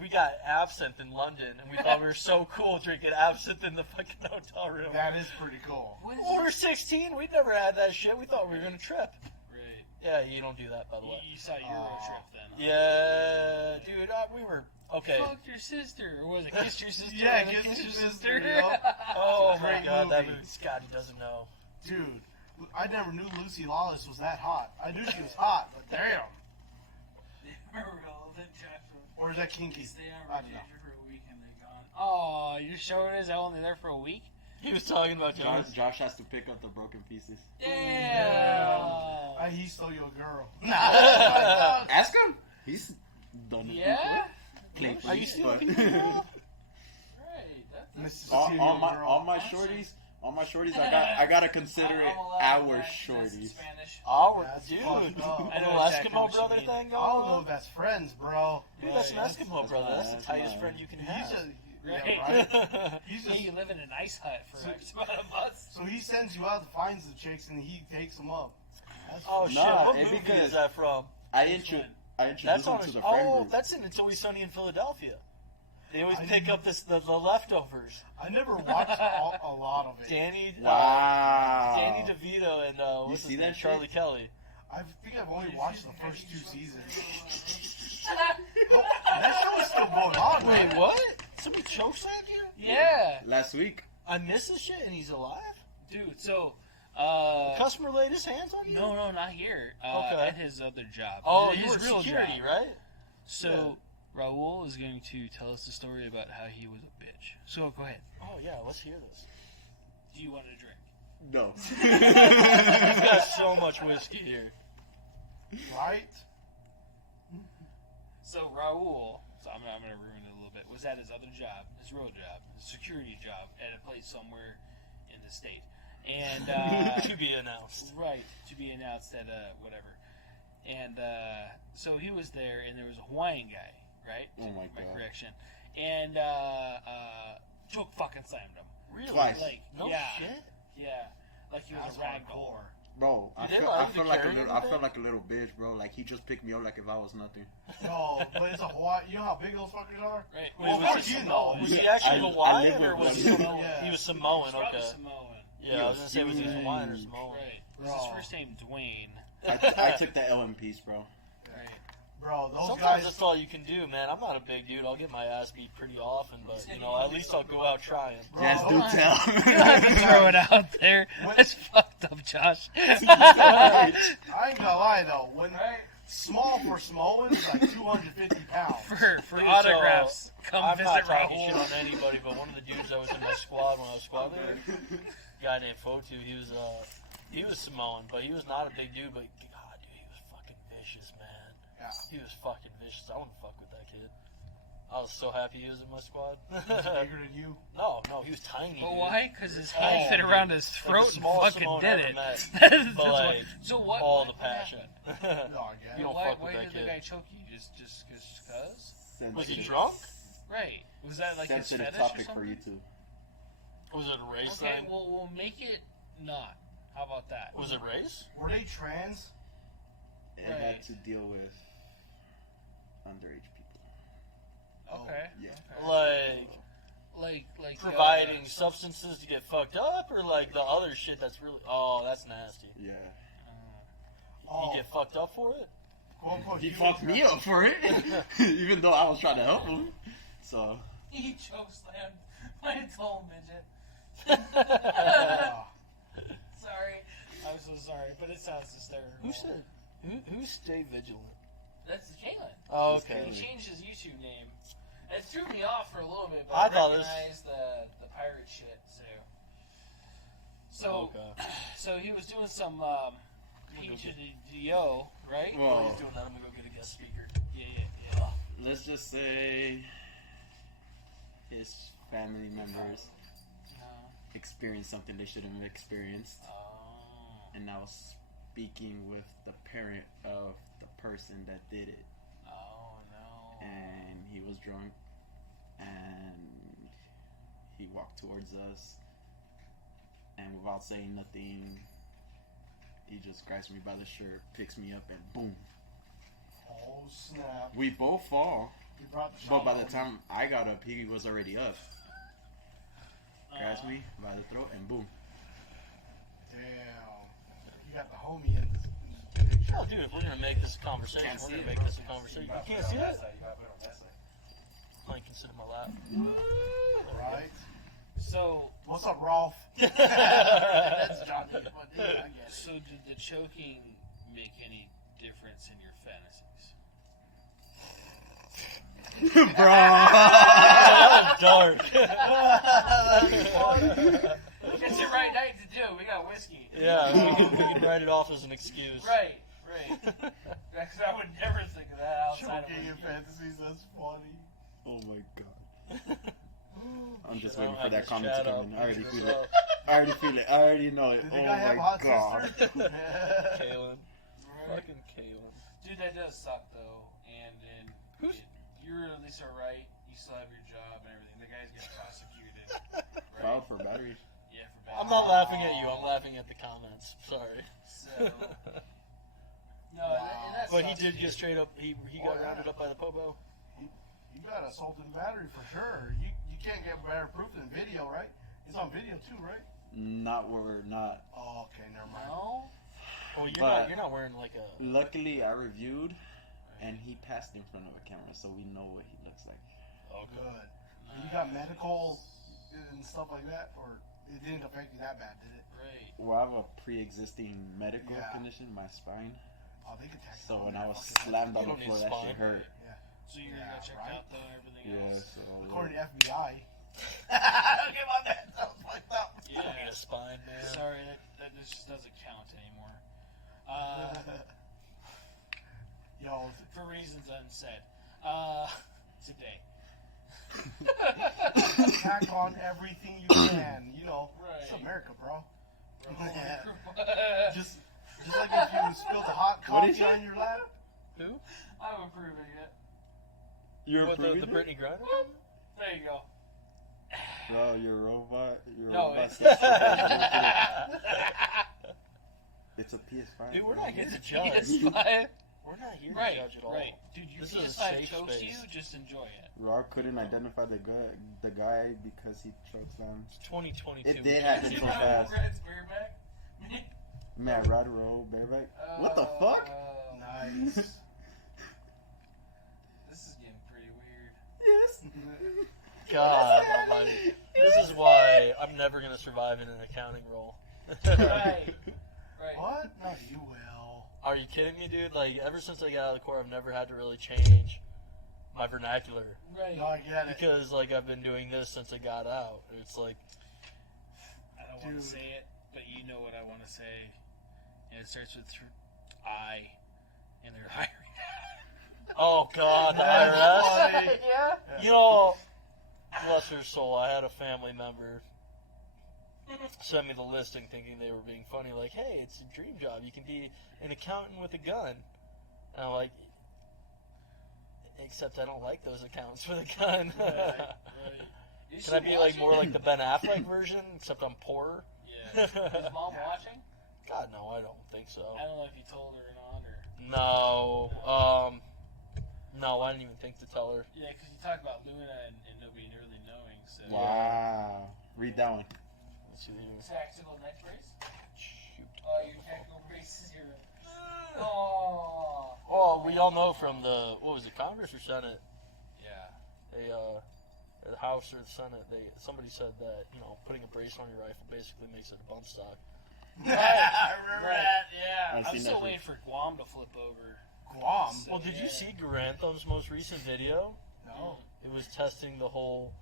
we got absinthe in London, and we thought we were so cool drinking absinthe in the fucking hotel room. That is pretty cool. What is Well, we were 16. We'd never had that shit. We thought we were gonna trip. Right. Yeah, you don't do that, by the way. You saw Euro trip then. Huh? Yeah, dude, we were okay. Fuck your sister. Or was it Kiss Your Sister? Yeah, Was it Kiss Your Your Sister, yup. Oh It's a my great god, that movie. movie. Scotty doesn't know. Dude, I never knew Lucy Lawless was that hot. I knew she was hot, but damn. Or is that kinky? Stay on I don't know. rotation for a week and they're gone. Oh, your show is only there for a week? He was talking about Jonas. Josh has to pick up the broken pieces. Yeah. He stole your girl. Ask him. He's done it Yeah? before. Are you stealing but- people's girl? Right. That's Mrs. all, Steal all Your my Girl. all my shorties, I gotta consider it our shorties. Spanish. Our That's dude, fucked up. I know I know exactly Eskimo what you brother mean. thing I going don't know on. if that's friends, bro. Dude, that's an Right. Eskimo brother. That's the That's tightest mine. friend you can He's have. just, Right. yeah, right? He's Yeah, just, you live in an ice hut for So- like about a month. so he sends you out to find some chicks and he takes them up. That's Oh shit! Nah, What it movie because- is that from? I one? introduced That's him on. to the friend Oh, group. that's in It's Always Sunny in Philadelphia. They always I pick didn't- up the leftovers. I never watched a lot of it. Danny. Wow. Danny DeVito and what's see his name? that Charlie shit? Kelly. I think I've only watched the first 2 seasons. Oh, that show is still going on, Wait, man. what? Somebody chokeslammed you? Yeah. Last week. I missed this shit and he's alive? Dude, so, Customer laid his hands on you? no, not here. Okay. At his other job. Oh, his you were real security, job. right? So, Raul is going to tell us the story about how he was a bitch. So, go ahead. Oh, yeah, let's hear this. Do you want a drink? No. You've got so much whiskey here. Right? So, Raul, so I'm going to ruin it a little bit, was at his other job, his real job, his security job, at a place somewhere in the state. And, To be announced. right, to be announced at whatever. And so he was there, and there was a Hawaiian guy, right? Oh my God. correction. And choke fucking slammed him. Really? Twice. Like, No yeah, shit? yeah, like he was That's a ragdoll. hardcore. Bro, I You did feel, lie I to feel the like a carrier little. I thing? feel like a little bitch, bro. Like he just picked me up like if I was nothing. No, but it's a Hawaii. You know how big those fuckers are? Right. Wait, Well, was of he course you know. Was he I- actually I Hawaiian live or with was he one. Samoan? Yeah. He was Samoan, Probably okay. Samoan. Yeah, I was gonna say, was he Huge. Hawaiian or Samoan? Right. Was Bro. his first name Dwayne? I took the L in peace, bro. Right. Bro, those Sometimes guys. that's all you can do, man. I'm not a big dude. I'll get my ass beat pretty often, but, you know, at least I'll go out trying. Bro, Yes, do on. tell. You don't have to throw it out there. That's fucked up, Josh. I ain't gonna lie though. When Right. small for Samoan is like 250 pounds. For Dude, autographs, come I'm visit not talking shit Raul. on anybody, but one of the dudes that was in my squad when I was squad leader, a guy named Fotu, he was Samoan, but he was not a big dude, but God, dude, he was fucking vicious, man. Yeah. He was fucking vicious. I want to fuck with that kid. I was so happy he was in my squad. Was he bigger than you? No, he was tiny. But dude. why? Because his hand fit around his Like throat the smallest and fucking Samoan did I it. ever met. That's But, why- like, so what? all what the passion. happened? No, I get You it. don't Why, fuck with why that did the kid. guy choke you? Just cause? Was he drunk? Right. Was that like his Sensitive fetish or topic something? for you two. Was it a race Okay, thing? well, we'll make it not. How about that? Was it race? Were they trans? It Right. had to deal with underage people. Okay. Yeah. Okay. Like Like providing substances to get fucked up, or like the other shit that's really? Oh, that's nasty. Yeah. You get fucked up for it? Quote, unquote, He you fucked me up for it, even though I was trying to help him. So. He chokeslammed my tall midget. Sorry. I'm so sorry, but it sounds hysterical. Who said? Who's stay vigilant? That's Kalen. Oh, He okay. changed his YouTube name. It threw me off for a little bit, but I I thought it was- recognized the pirate shit. So so he was doing some P2DO, right? Well, He's doing that. I'm gonna go get a guest speaker. Yeah. let's just say his family members experienced something they shouldn't have experienced. Oh. And I was speaking with the parent of the person that did it. Oh no. And he was drunk, and he walked towards us, and without saying nothing, he just grabs me by the shirt, picks me up, and boom. Oh, snap. We both fall, You brought the but shot by the home. time I got up, he was already up. Grabs me by the throat, and boom. Damn. You got the homie in this picture. Oh, dude, if we're gonna make this a conversation, Can't we're see gonna it, make bro. this a conversation. You can't see it? Plank can sit in my lap. Right? So What's up, Rolf? That's Johnny. But yeah, I get it. So did the choking make any difference in your fantasies? Bro! Dark. it's the right night to do. We got whiskey. Yeah, we can write it off as an excuse. Right. Because I would never think of that outside of Choking in whiskey. fantasies, that's funny. Oh my god. I'm just I don't waiting for have that this comment to chat come up. in. I already feel Well, it. I already feel it. I already know it. Did Oh the guy have a my hot god. sister? Kaylin. Right. Fucking Kaylin. Dude, that does suck though. And Who's- you're at least alright. You still have your job and everything. The guy's getting prosecuted. Right? Filed for batteries. Yeah, for bad. I'm not laughing at you. I'm laughing at the comments. Sorry. So. No, and that But he sucks, did dude. get straight up. He got rounded up by the popo. You got assault and battery for sure. You can't get better proof than video, right? It's on video too, right? Not where not. Oh, okay, never mind. No? Well, But- you're not wearing like a. Luckily, I reviewed, and he passed in front of a camera, so we know what he looks like. Oh, Good. And you got medical and stuff like that, or it didn't affect you that bad, did it? Right. Well, I have a pre-existing medical Yeah. condition, my spine. Oh, they could tack it So on when there, I was fucking- slammed on You the don't floor, need that spine. shit hurt. So you're Yeah, gonna check right? out though and everything Yeah, else. so According to FBI. Okay, my bad. That was fucked up. You don't need a spine, man. Sorry, that just doesn't count anymore. Yo, For reasons unsaid. Today. tack on everything you can. You know, it's Right. America, bro. Just, Just like if you spilled a hot What is coffee it? on your lap. Who? I'm approving it. You're What, the approving it? Brittany Griner? There you go. Bro, you're a robot. You're a No, robot. It's a PS5. Dude, we're bro. not getting to judge. PS5. We're not here Right, to judge at all. Right. Dude, you This is a PS5 safe chokes space. you, just enjoy it. Raw couldn't identify the guy because he chokes on. It's 2022. It did happen so fast. Red's bareback. Man, Rod roll bareback. What the fuck? Nice. This is getting pretty weird. Yes. God almighty. This is why I'm never going to survive in an accounting role. Right. Right. What? No, you will. Are you kidding me, dude? Like, ever since I got out of the Corps, I've never had to really change my vernacular. Right. No, I get it. Because, like, I've been doing this since I got out. It's like, I don't want Dude. to say it, but you know what I want to say. And it starts with I, and they're hiring. oh, God, the That's IRS? funny. Yeah. You know, bless her soul, I had a family member send me the listing thinking they were being funny, like, hey, it's a dream job. You can be an accountant with a gun. And I'm like, except I don't like those accountants with a gun. Right. Is Can I she be like watching? more like the Ben Affleck version, except I'm poorer? Yeah. Is mom watching? God, no, I don't think so. I don't know if you told her or not, or No, I didn't even think to tell her. yeah, because you talk about Luna and nobody really knowing. So Wow. Read that one. Let's see here. Tactical neck brace. Shoot. Oh, your tactical brace is your. Oh. Well, we all know from the what was it, Congress or Senate? Yeah. They the House or the Senate, somebody said that putting a brace on your rifle basically makes it a bump stock. I remember Right. that. Yeah. I've I'm seen still that waiting for Guam to flip over. Guam. So, Well, did you yeah. see Garantham's most recent video? No. It was testing the whole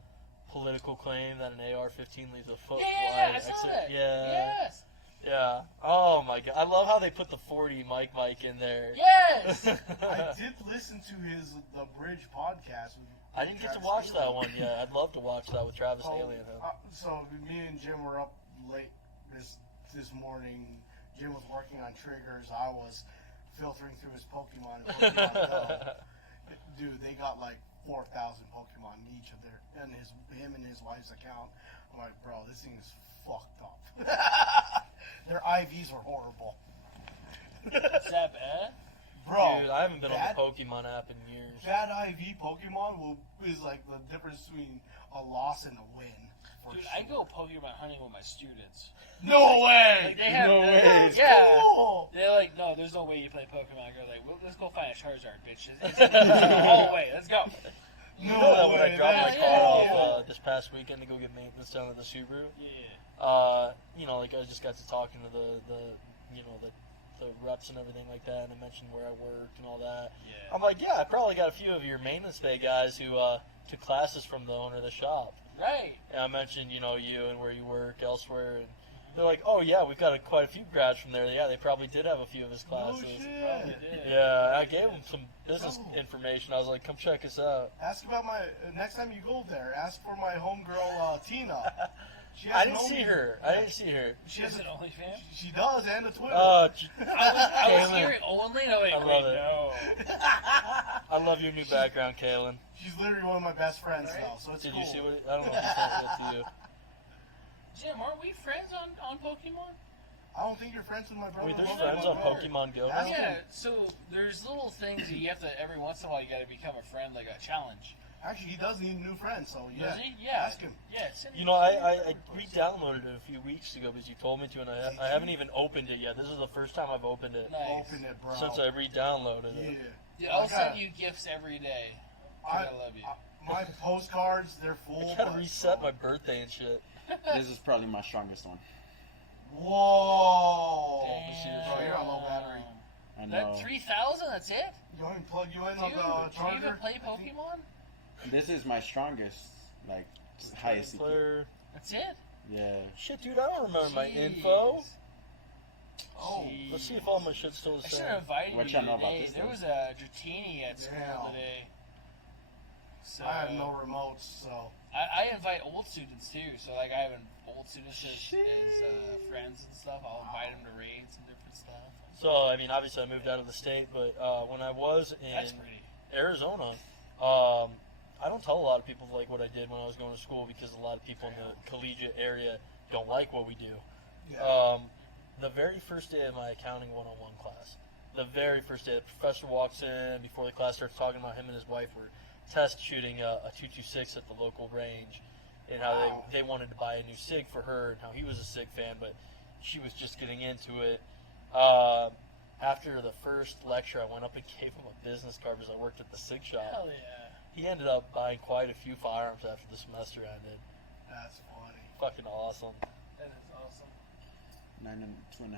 political claim that an AR-15 leaves a foot Yeah, wide I saw exit. that. Yeah, Yes. yeah. Oh my god, I love how they put the 40 mic in there. Yes. I did listen to the Bridge podcast. With I didn't get to Travis watch that Haley. one yet. I'd love to watch that with Travis Oh, Haley and him. So me and Jim were up late this morning. Jim was working on triggers. I was filtering through his Pokemon. Go. Dude, they got like 4,000 Pokemon in each of him and his wife's account. I'm like, bro, this thing is fucked up. Their IVs were horrible. Is that bad? Bro, Dude, I haven't been that- on the Pokemon app in years. that IV Pokemon is like the difference between a loss and a win. For Dude, sure. I go Pokemon hunting with my students. No way! Like they have, No way. That's yeah. cool! They're like, no, there's no way you play Pokemon. I go like, well, let's go find a Charizard, bitch. It's in the hallway. Let's go. You know that when I way, dropped my that's car cool. off this past weekend to go get maintenance done at the Subaru, Yeah. like I just got to talking to the reps and everything like that, and I mentioned where I worked and all that. Yeah. I'm like, yeah, I probably got a few of your maintenance bay guys who took classes from the owner of the shop. Right. And I mentioned, you and where you work elsewhere, and they're like, oh yeah, we've got quite a few grads from there. Yeah, they probably did have a few of his classes. Probably did. Yeah, I gave them some business information. I was like, come check us out. Ask about next time you go there, ask for my homegirl, Tina. She I has didn't an see only- her. I didn't see her. She Is has it OnlyFans? She does, and a Twitter. Oh, I was Kaylin. hearing only. No, wait, I love wait, it. no. I love your new background, Kaylin. She's literally one of my best friends Right? now, so it's Did cool. you see what? I don't know if you sent that to you. Jim, aren't we friends on Pokemon? I don't think you're friends with my brother. Wait, there's Logan, friends my on brother. Pokemon Go Ask now? him. Yeah, so there's little things that you have to, every once in a while, you got to become a friend, like a challenge. Actually, he does need a new friend, so yeah. Does he? Yeah. Ask him. Yeah, send You it- know, send I it. re-downloaded it a few weeks ago because you told me to, and I haven't even opened it yet. This is the first time I've opened it Nice. Open it, bro. since I re-downloaded Yeah. it. Yeah, I'll I send gotta- you gifts every day. I, I love you. my postcards, they're full. I gotta but- reset my birthday and shit. This is probably my strongest one. Whoa! Damn. Bro, you're on low battery. I know. That 3,000, that's it? You want me to plug you in Dude, on the do you charger? even play Pokemon? This is my strongest, highest CPM. Player. That's it? Yeah. Shit, dude, I don't remember my Jeez. info. Oh, Let's see if all my shit's still the I should same. have invited What you y'all know about today. this, There though? was a Dratini at school Damn. today. So I have no remotes, so. I invite old students too. So like I have old students as friends and stuff. I'll invite them to raids and different stuff. So, I mean, obviously I moved out of the state, but when I was That's in pretty. Arizona, I don't tell a lot of people like what I did when I was going to school because a lot of people in the collegiate area don't like what we do. Yeah. The very first day of my accounting 101 class, the very first day, the professor walks in before the class starts talking about him and his wife were test shooting a 226 at the local range, and how Wow. they wanted to buy a new SIG for her, and how he was a SIG fan, but she was just getting into it. After the first lecture, I went up and gave him a business card because I worked at the SIG shop. Hell yeah. He ended up buying quite a few firearms after the semester ended. That's funny. Fucking awesome. That is awesome. 9 and 2.5.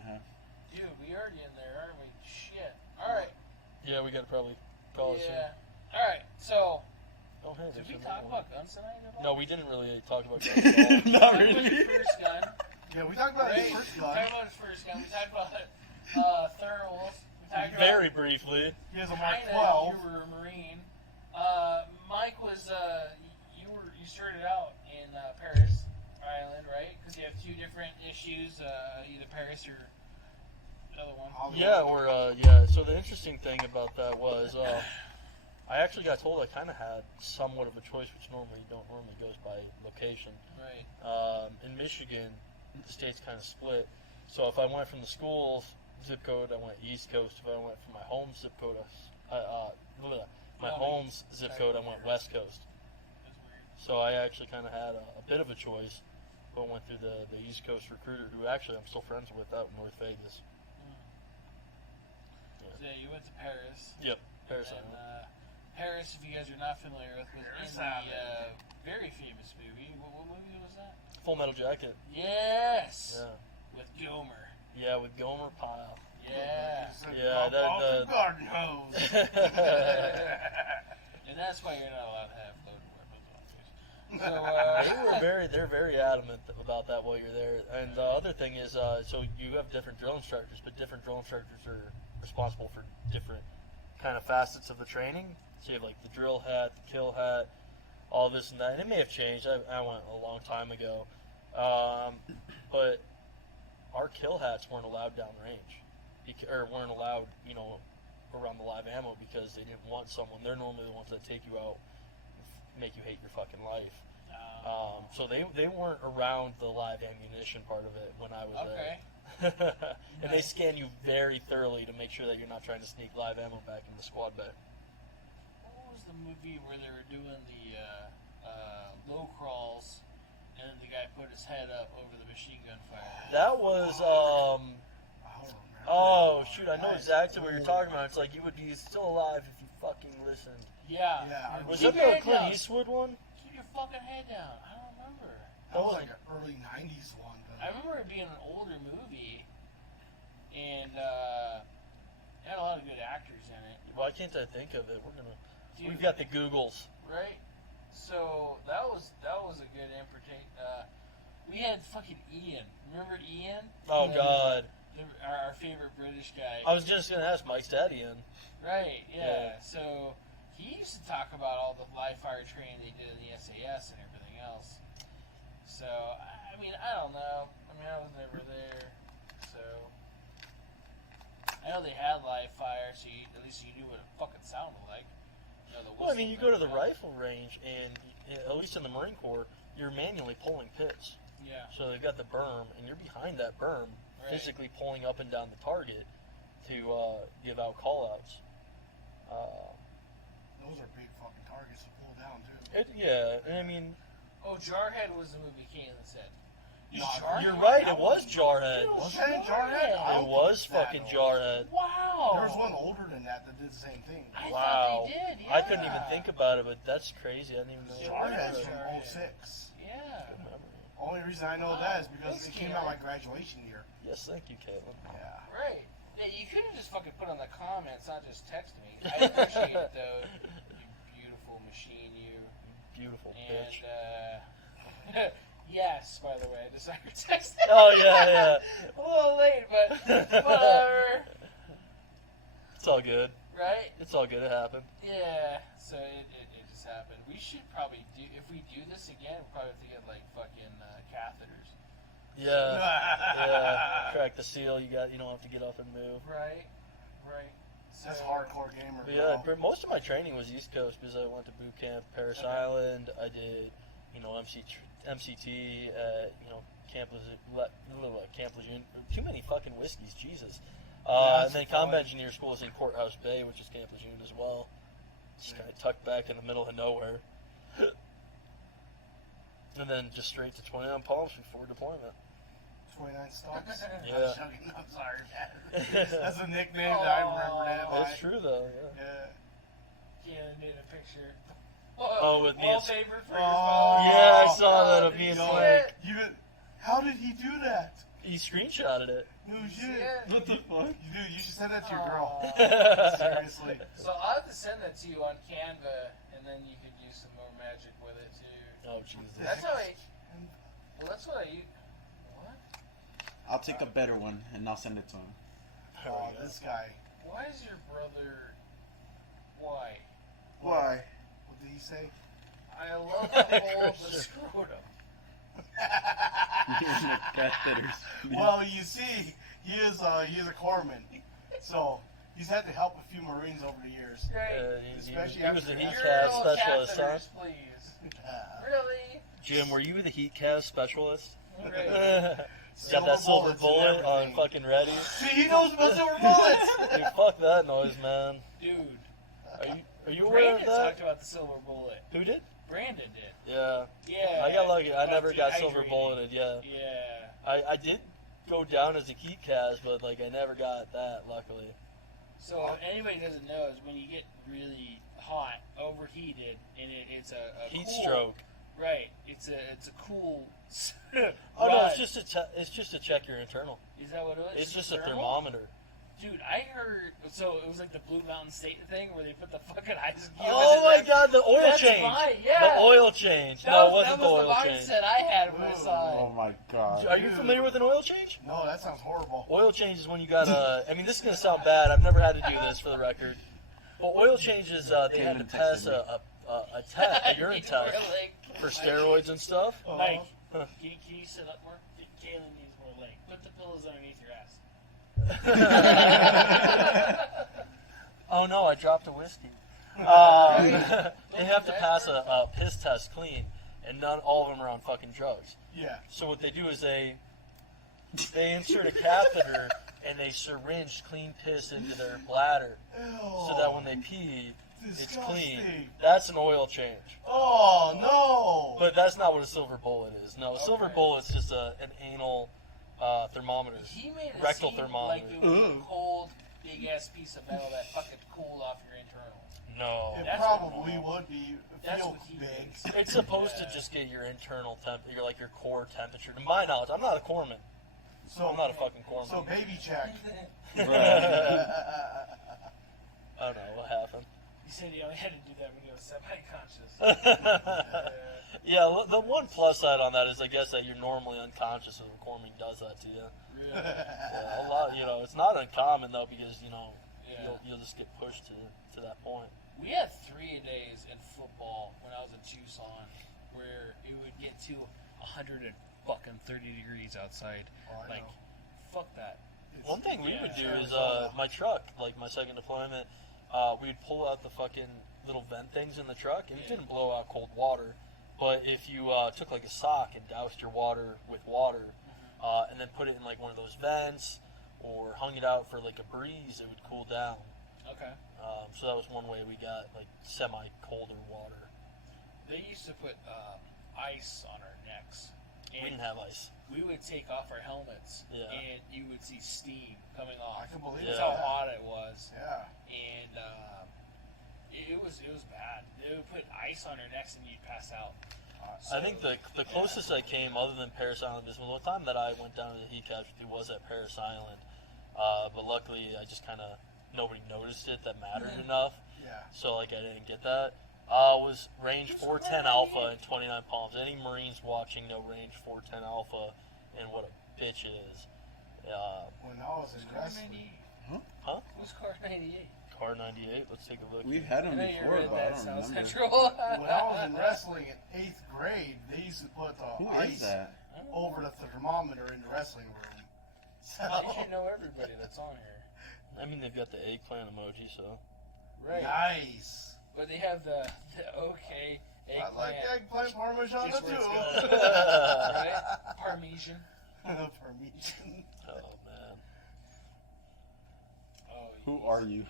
Dude, we already in there, aren't we? Shit. Alright. Yeah, we gotta probably call it soon. Yeah. Alright, so Oh, hey, did there's we another talk one. about guns tonight at all? No, we didn't really talk about guns at all. Not We talked about really. your first gun. Yeah, we talked about Right? his first We gun. talked about his first gun. We talked about Thurls. We talked about Very briefly. He has a Mark kinda 12. you were a Marine. Mike was you started out in Paris Island, right? Because you have two different issues, either Paris or the other one. Yeah, yeah. So the interesting thing about that was, I actually got told I kind of had somewhat of a choice, which normally goes by location. Right. In Michigan, the state's kind of split. So if I went from the school zip code, I went East Coast. If I went from my home zip code, my home's zip code, I went West Coast. That's weird. So I actually kind of had a bit of a choice. but went through the East Coast recruiter, who actually I'm still friends with out in North Vegas. So yeah, you went to Paris. Yep, Paris. And, Paris, if you guys are not familiar with, was in the very famous movie. What movie was that? Full Metal Jacket. Yes. Yeah. With Gomer. Yeah, with Gomer Pyle. Yeah. Yeah, the garden hose. And that's why you're not allowed to have loaded weapons on you. So They're very adamant about that while you're there. And the other thing is, so you have different drill instructors, but different drill instructors are responsible for different kind of facets of the training. So you have like the drill hat, the kill hat, all this and that. And it may have changed. I went a long time ago, but our kill hats weren't allowed downrange, or weren't allowed, around the live ammo because they didn't want someone. They're normally the ones that take you out, and make you hate your fucking life. So they weren't around the live ammunition part of it when I was there. And they scan you very thoroughly to make sure that you're not trying to sneak live ammo back in the squad bay. what was the movie where they were doing the low crawls and the guy put his head up over the machine gun fire? That was oh shoot, I know exactly what you're talking about. It's like you would be still alive if you fucking listened. Yeah. Was Keep that your the head Clint down. Eastwood one? Keep your fucking head down. I don't remember. That was like an early 90s one. I remember it being an older movie, and it had a lot of good actors in it. Why can't I think of it? Dude, We've got the Googles. right. So that was a good we had fucking Ian. Remember Ian? Oh God. Our favorite British guy. I was just gonna ask Mike's daddy in. Right, yeah. Yeah. So he used to talk about all the live fire training they did in the SAS and everything else. So, I mean, I don't know. I mean, I was never there. So, I know they had live fire, so at least you knew what it fucking sounded like. The Well, I mean, you go to the whistle and rifle range, and at least in the Marine Corps, you're manually pulling pits. everything. Yeah. So they've got the berm, and you're behind that berm, Right. physically pulling up and down the target to give out call-outs. Those are big fucking targets to pull down, too. Yeah, and I mean, Oh, Jarhead was the movie Kalen said. No, you're right, it was Jarhead. Was that in Jarhead? I It don't was think that fucking old. Jarhead. Wow. There was one older than that did the same thing. I Wow. thought they did, yeah. I couldn't even think about it, but that's crazy. I didn't even know. Jarhead's from Jarhead. 06. Yeah. Good memory. Only reason I know that is because Thanks, it came Keelan. out my graduation year. Yes, thank you, Caitlin. Yeah. Right. Yeah, you could have just fucking put on the comments, not just text me. I appreciate it, though. You beautiful machine, you. Beautiful And, bitch. yes, by the way, I just texted. Oh, yeah. A little late, but whatever. It's all good. Right? It's all good. It happened. Yeah. So it just happened. We should probably do, if we do this again, we'll probably have to get, like, fucking catheters. Yeah. Crack the seal. You don't have to get up and move. Right. So, That's hardcore gamer, But bro. yeah, most of my training was East Coast because I went to boot camp, Paris Island. I did, MCT at, Camp Lejeune. Too many fucking whiskeys, Jesus. And then Combat Engineer School is in Courthouse Bay, which is Camp Lejeune as well. Just kind of tucked back in the middle of nowhere. And then just straight to 29 Palms before deployment. 29 stalks. Yeah. I'm sorry, man. That's a nickname that I remember that by. It's true, though, yeah. Yeah. yeah, made a picture. Oh, with me. Wallpaper for your Oh. phone. Yeah, I saw that of me. It's No, like, how did he do that? he screenshotted it. No shit. Yeah. What the fuck? Dude, you should send that to your girl. Aw. Seriously. So I'll have to send that to you on Canva, and then you could use some more magic with it too. Oh, Jesus. That's how I. Well, that's what I use. What? I'll take a better one and I'll send it to him. There Oh, we go. this guy. Why is your brother? Why? Why? What did he say? I love the hole of the scrotum. Well, you see, he is a corpsman, so he's had to help a few Marines over the years. Right. Especially he was the after heat that. cast specialist, huh? Catheters, please. Really? Jim, were you the heat cast specialist? Right. Got that silver bullets and bullet on everything. fucking ready? See, he knows about silver bullets. Dude, fuck that noise, man. Dude. Are you aware of Brandon that? talked about the silver bullet. Who did? Brandon did. Yeah. Yeah. I got lucky. I Got never got silver dehydrated. bulleted. Yeah. Yeah. I did go down as a heat cast, but like I never got that. Luckily. So if anybody doesn't know is when you get really hot, overheated, and it's a Heat cool, stroke. Right. It's a cool. Oh no, run. it's just to check your internal. Is that what it was? It's just a thermal? thermometer. Dude, I heard. So it was like the Blue Mountain State thing where they put the fucking ice cube. Oh my God, the oil That's change. Fine, yeah. The oil change. That No, was, it wasn't that the was oil the change. mindset I had when I saw it. Oh my god. Are you familiar with an oil change? No, that sounds horrible. Oil change is when you got I mean, this is gonna sound bad. I've never had to do this for the record. But oil change is they had to pass a test, a urine You test were like, for steroids and stuff. Mike, Huh. can you sit up more? Jalen needs more leg. Put the pillows underneath your ass. Oh no, I dropped a whiskey. They have to pass a piss test clean, and all of them are on fucking drugs. Yeah. So what they do is they insert a catheter and they syringe clean piss into their bladder, so that when they pee, it's clean. Disgusting. That's an oil change. Oh no. But that's not what a silver bullet is. No, a silver Okay. bullet's just an anal thermometer. He made it Rectal seem thermometer. like it was a cold, big ass piece of metal that fucking cooled off your internal. No. It That's probably what- would be. That's Feel what he big. thinks. It's supposed to just get your internal temp, your core temperature. To my knowledge, I'm not a corpsman. So I'm not a fucking corpsman. So baby check. I don't know what happened. He said he only had to do that when he was semi-conscious. Yeah, the one plus side on that is I guess that you're normally unconscious if a corpsman does that to you. Really? Yeah, a lot, it's not uncommon though because Yeah. you'll just get pushed to that point. We had 3-a-days in football when I was in Tucson, where it would get to 130 degrees outside. Oh, I Like, know. fuck that. One thing we Yeah, would do sure. is my truck, like my second deployment, we'd pull out the fucking little vent things in the truck, and it didn't blow out cold water. But if you took like a sock and doused your water with water, and then put it in like one of those vents, or hung it out for like a breeze, it would cool down. Okay. So that was one way we got like semi-colder water. They used to put ice on our necks. We didn't have ice. We would take off our helmets, Yeah. and you would see steam coming off. I can believe That's Yeah. how hot it was. Yeah. And it was bad. They would put ice on our necks, and you'd pass out. I think the closest I came, other than Paris Island, this one time that I went down to the heat casualty was at Paris Island. But luckily, I just kind of nobody noticed it that mattered enough. Yeah. So like I didn't get that. Was range 410 Alpha and 29 Palms. Any Marines watching know range 410 Alpha and what a bitch it is. When I was in Car wrestling, 98. Huh? Who's car 98? Car 98. Let's take a look. We've had I them know you before, read but I that don't South remember. Central. when I was in wrestling in 8th grade, they used to put the Who ice is that? over the thermometer in the wrestling room. So, I can't know everybody that's on here. I mean, they've got the eggplant emoji, so. Right. nice. But they have the okay I eggplant. like eggplant parmesan Just where it's too. going. Right? Parmesan. Parmesan. Oh man. Oh, Who are you?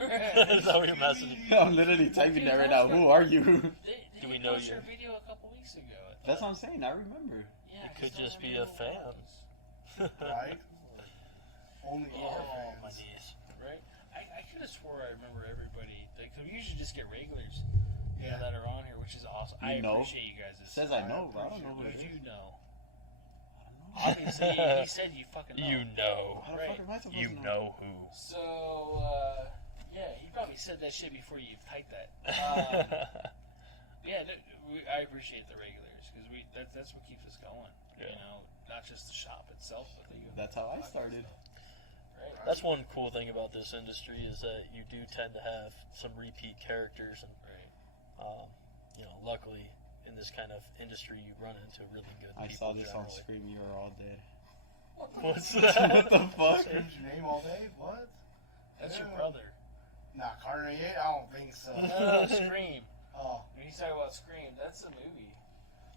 Is that what you're messaging? I'm literally typing that right now. Who are you? Do we know post you? your video a couple weeks ago? That's what I'm saying. I remember. Yeah, It could 'cause I just don't be a remember fan. what it was. Right? Only Oh, our my fans. knees. Right? I could have swore I remember everybody. Like, 'cause we usually just get regulars Yeah. that are on here, which is awesome. You I know. appreciate you guys. It says I know, but I don't know who Who it do is. you know? I Obviously, he said you fucking know. You know. How the Right. fuck am I supposed You to know? know who. So, yeah, he probably said that shit before you typed that. Yeah, no, I appreciate the regulars because that's what keeps us going. You Yeah. know, not just the shop itself, but the That's how I started. Right. That's one cool thing about this industry is that you do tend to have some repeat characters, and Right. luckily in this kind of industry you run into really good I people saw this on generally. Scream You Are All Dead. What's what that? the fuck? Screams your name all day? What? That's your Yeah. brother. Nah, Car 98? I don't think so. No, Scream. Oh, When you talk about Scream, that's the movie.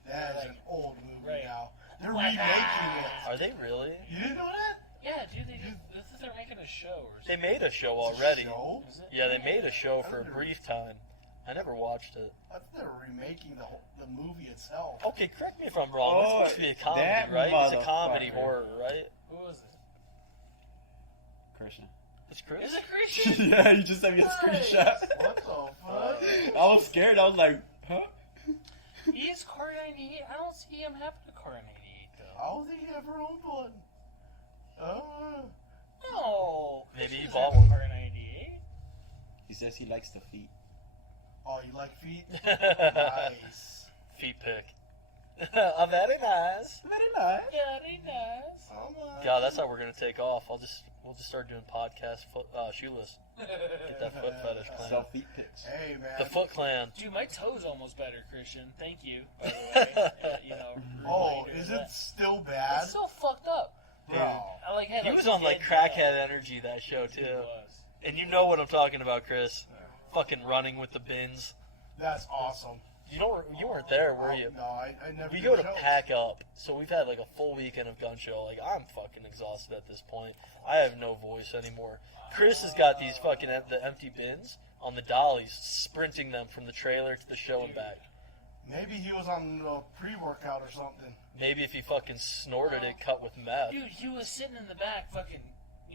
that is an old movie Right. now. They're remaking it. Are they really? You didn't know that? Yeah, dude, they're making a show or They something. made a show already. Show? Is it? Yeah, they made a show for a brief time. I never watched it. I think they were remaking the movie itself. Okay, correct me if I'm wrong. It's supposed to be a comedy, that right? It's a comedy motherfucker. horror, right? Who was it? Christian. It's Chris. Is it Christian? Yeah, you just sent me a screenshot. What the fuck? I was scared. I was like, huh? He's car 98. I don't see him having a car 98 though. I don't think he ever owned one. No. Maybe he Christian's bought having a one. car 98. He says he likes the feet. Oh, you like feet? Nice. Feet pick. Very nice. Very nice. Very nice. Oh my. God, that's how we're gonna take off. We'll just start doing podcasts shoeless. Get that foot fetish clan. Sell feet pics. Hey, man. The Foot Clan. Dude, my toe's almost better, Christian. Thank you, by the way. Oh, reminder is of it that. still bad? It's so fucked up. Bro. I like had He a was on like head, crackhead energy that show He too. was. And you know what I'm talking about, Chris. Fucking running with the bins. That's awesome. You weren't there, were you? No, I never We did go to shows. pack up, so we've had like a full weekend of gun show. Like I'm fucking exhausted at this point. I have no voice anymore. Chris has got these fucking the empty bins on the dollies, sprinting them from the trailer to the show and back. Maybe he was on pre-workout or something. Maybe if he fucking snorted it, cut with meth. Dude, he was sitting in the back, fucking,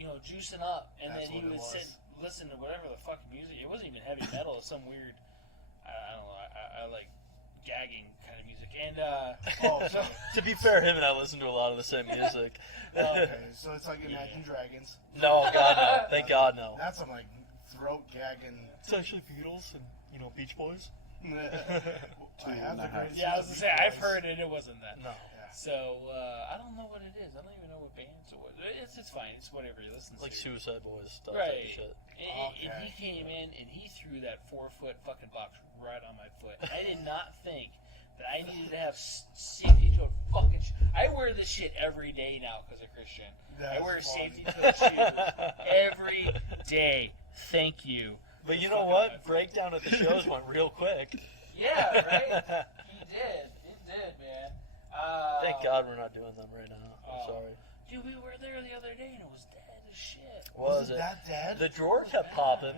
juicing up, and That's then he what it would was. sit, listen to whatever the fucking music. It wasn't even heavy metal. It was some weird, I don't know. I like gagging kind of music, and Oh, so, To be fair, him and I listen to a lot of the same music. okay, so it's like Imagine Dragons. No, God no. Thank God no. That's some like throat gagging. It's actually Beatles and Beach Boys. I have the greatest. yeah, I was gonna say I've heard it. It wasn't that. No. So I don't know what it is. I don't even know what bands it was. It's fine. It's whatever he listens Like to. Suicide Boys stuff. Right. Type of shit. And he came in and he threw that 4-foot fucking box right on my foot. I did not think that I needed to have safety toe fucking I wear this shit every day now because of Christian. I That's wear funny. safety toe shoes every day. Thank you. But you know what? Breakdown at the shows went real quick. Yeah, right? He did. It did, man. Thank God we're not doing them right now. I'm sorry. Dude, we were there the other day and it was dead as shit. Was it it? that dead? The drawer kept popping.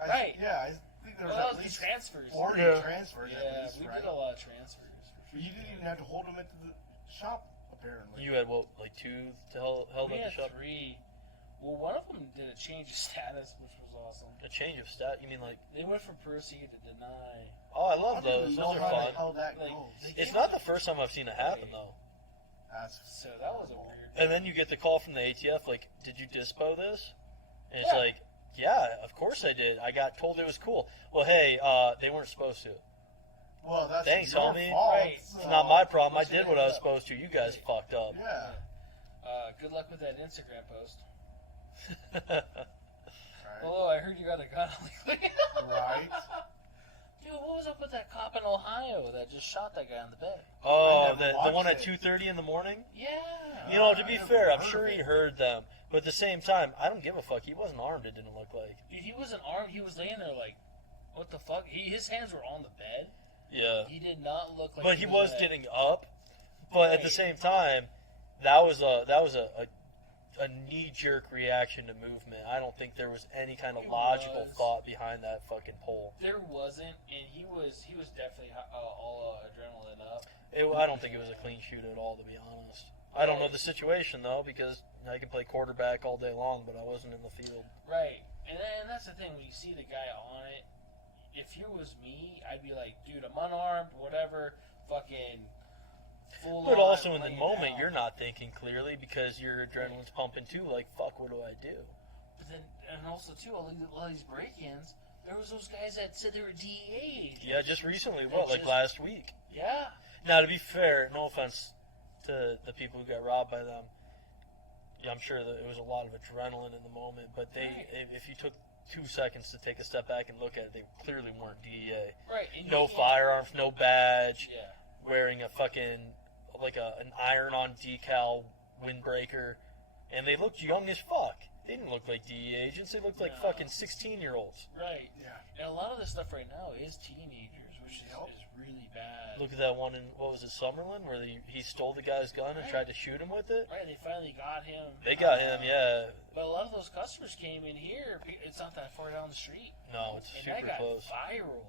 Right. Yeah, I think there was Well, at that was the least transfers. 40 Yeah. transfers Yeah, at least, we right? did a lot of transfers. You didn't even have to hold them into the shop, apparently. You had what, like two to held We at the had shop? 3. Well, one of them did a change of status, which was awesome. A change of stat? You mean like? They went from proceed to deny. Oh, I I love don't those. even know Those how are the fun. hell that Like, goes. they It's gave not us- the first time I've seen it happen though. That's So that was a weird. And then you get the call from the ATF, like, did you dispo this? And it's Yeah. like, yeah, of course I did. I got told it was cool. Well, hey, they weren't supposed to. well, that's Thanks, your homie. fault. Right. It's not my problem. I What's your did what I was heads up? supposed to. You guys fucked up. Yeah. Good luck with that Instagram post. Right. Although I heard you got a gun lately. Right. Dude, what was up with that cop in Ohio that just shot that guy in the bed? Oh, I never the watched one at it. 2:30 in the morning? Yeah. You know, to I be never fair, I'm heard sure of he it. heard them. But at the same time, I don't give a fuck. He wasn't armed, it didn't look like. Dude, he wasn't armed. He was laying there like, what the fuck? His hands were on the bed. Yeah. He did not look like. But he was at- getting up. But at the Right. same time, that was a knee-jerk reaction to movement. I don't think there was any kind of It logical was. thought behind that fucking pole. There wasn't, and he was definitely all adrenaline up. I don't think it was a clean shoot at all, to be honest. I don't know the situation though, because I could play quarterback all day long, but I wasn't in the field. Right, and that's the thing when you see the guy on it. If it was me, I'd be like, dude, I'm unarmed, whatever, fucking full. But on, also in the laying moment, down. you're not thinking clearly because your adrenaline's pumping too. Like, fuck, what do I do? But then, and also too, all these break-ins. There was those guys that said they were DEA. Yeah, just recently, They like just- last week. Yeah. Now, to be fair, no offense to the people who got robbed by them. Yeah, I'm sure that it was a lot of adrenaline in the moment, but Right. if you took 2 seconds to take a step back and look at it, they clearly weren't DEA. Right. And you No can't- firearms, no badge, Yeah. wearing a fucking, like an iron-on decal windbreaker, and they looked young as fuck. They didn't look like DEA agents, they looked like No. fucking 16-year-olds. Right. Yeah. And a lot of this stuff right now is teenagers, which Yep. is really bad. Look at that one in, what was it, Summerlin, where he stole the guy's gun and Right. tried to shoot him with it? Right, they finally got him. They got him, yeah. But a lot of those customers came in here. It's not that far down the street. No, it's And super that got close. viral.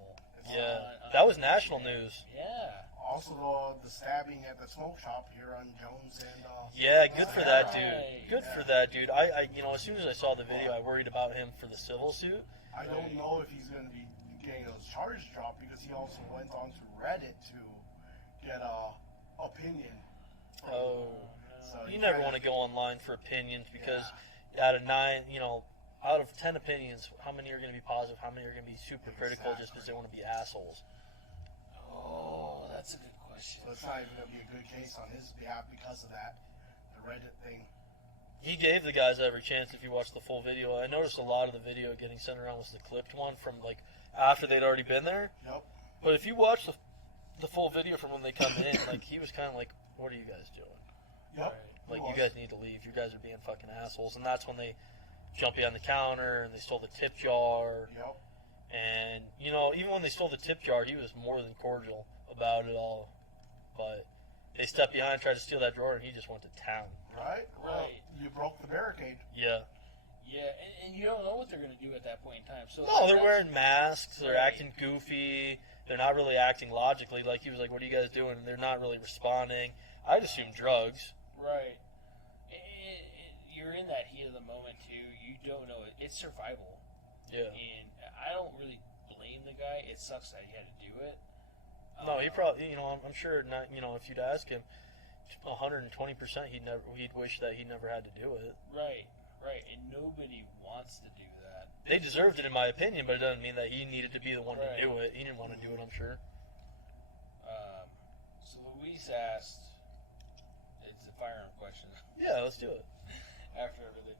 Yeah, that was national news. Yeah. Also, the stabbing at the smoke shop here on Jones and. Yeah, good for that Right. dude. Good for that dude. I as soon as I saw the video, I worried about him for the civil suit. I don't know if he's going to be getting those charges dropped because he also went on to Reddit to get a opinion. Oh, So you never want to go online for opinions because out of 9, out of 10 opinions, how many are going to be positive? How many are going to be super critical just because they want to be assholes? Oh, that's a good question. So it's not even going to be a good case on his behalf because of that, the Reddit thing. He gave the guys every chance if you watch the full video. I noticed a lot of the video getting sent around was the clipped one from after they'd already been there. Yep. But if you watch the full video from when they come in, he was kind of like, "What are you guys doing? Yep. Like, you guys need to leave. You guys are being fucking assholes." And that's when they jumped behind the counter and they stole the tip jar. Yep. And even when they stole the tip jar, he was more than cordial about it all. But they stepped behind, tried to steal that drawer, and he just went to town. Right? Well, Right. you broke the barricade. Yeah. Yeah, and you don't know what they're going to do at that point in time. So No, they're that's- wearing masks. They're Right. acting goofy. They're not really acting logically. Like, he was like, "What are you guys doing?" And they're not really responding. I'd assume drugs. Right. You're in that heat of the moment, too. You don't know. It's survival. Yeah. And I don't really blame the guy. It sucks that he had to do it. No, he probably, I'm sure not, if you'd ask him, 120%, he'd wish that he never had to do it. Right. And nobody wants to do that. They deserved it, in my opinion, but it doesn't mean that he needed to be the one Right. to do it. He didn't want to do it, I'm sure. So Luis asked, it's a firearm question Yeah, let's do it. after everything.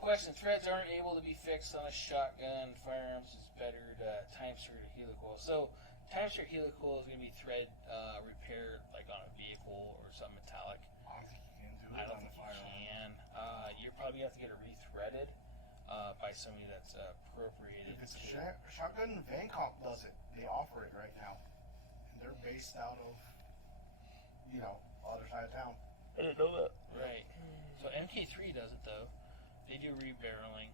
Question, threads aren't able to be fixed on a shotgun. Firearms is better to time strict or helical. So time strict helical is going to be thread repaired like on a vehicle or something metallic. I don't think you can do I it don't on the think you firearm. can. You're probably going to have to get it rethreaded by somebody that's appropriated. If it's a to- shotgun, Vancomp does it. They offer it right now. And they're based out of, other side of town. I didn't know that. Right. So MK3 does it though. They do rebarreling.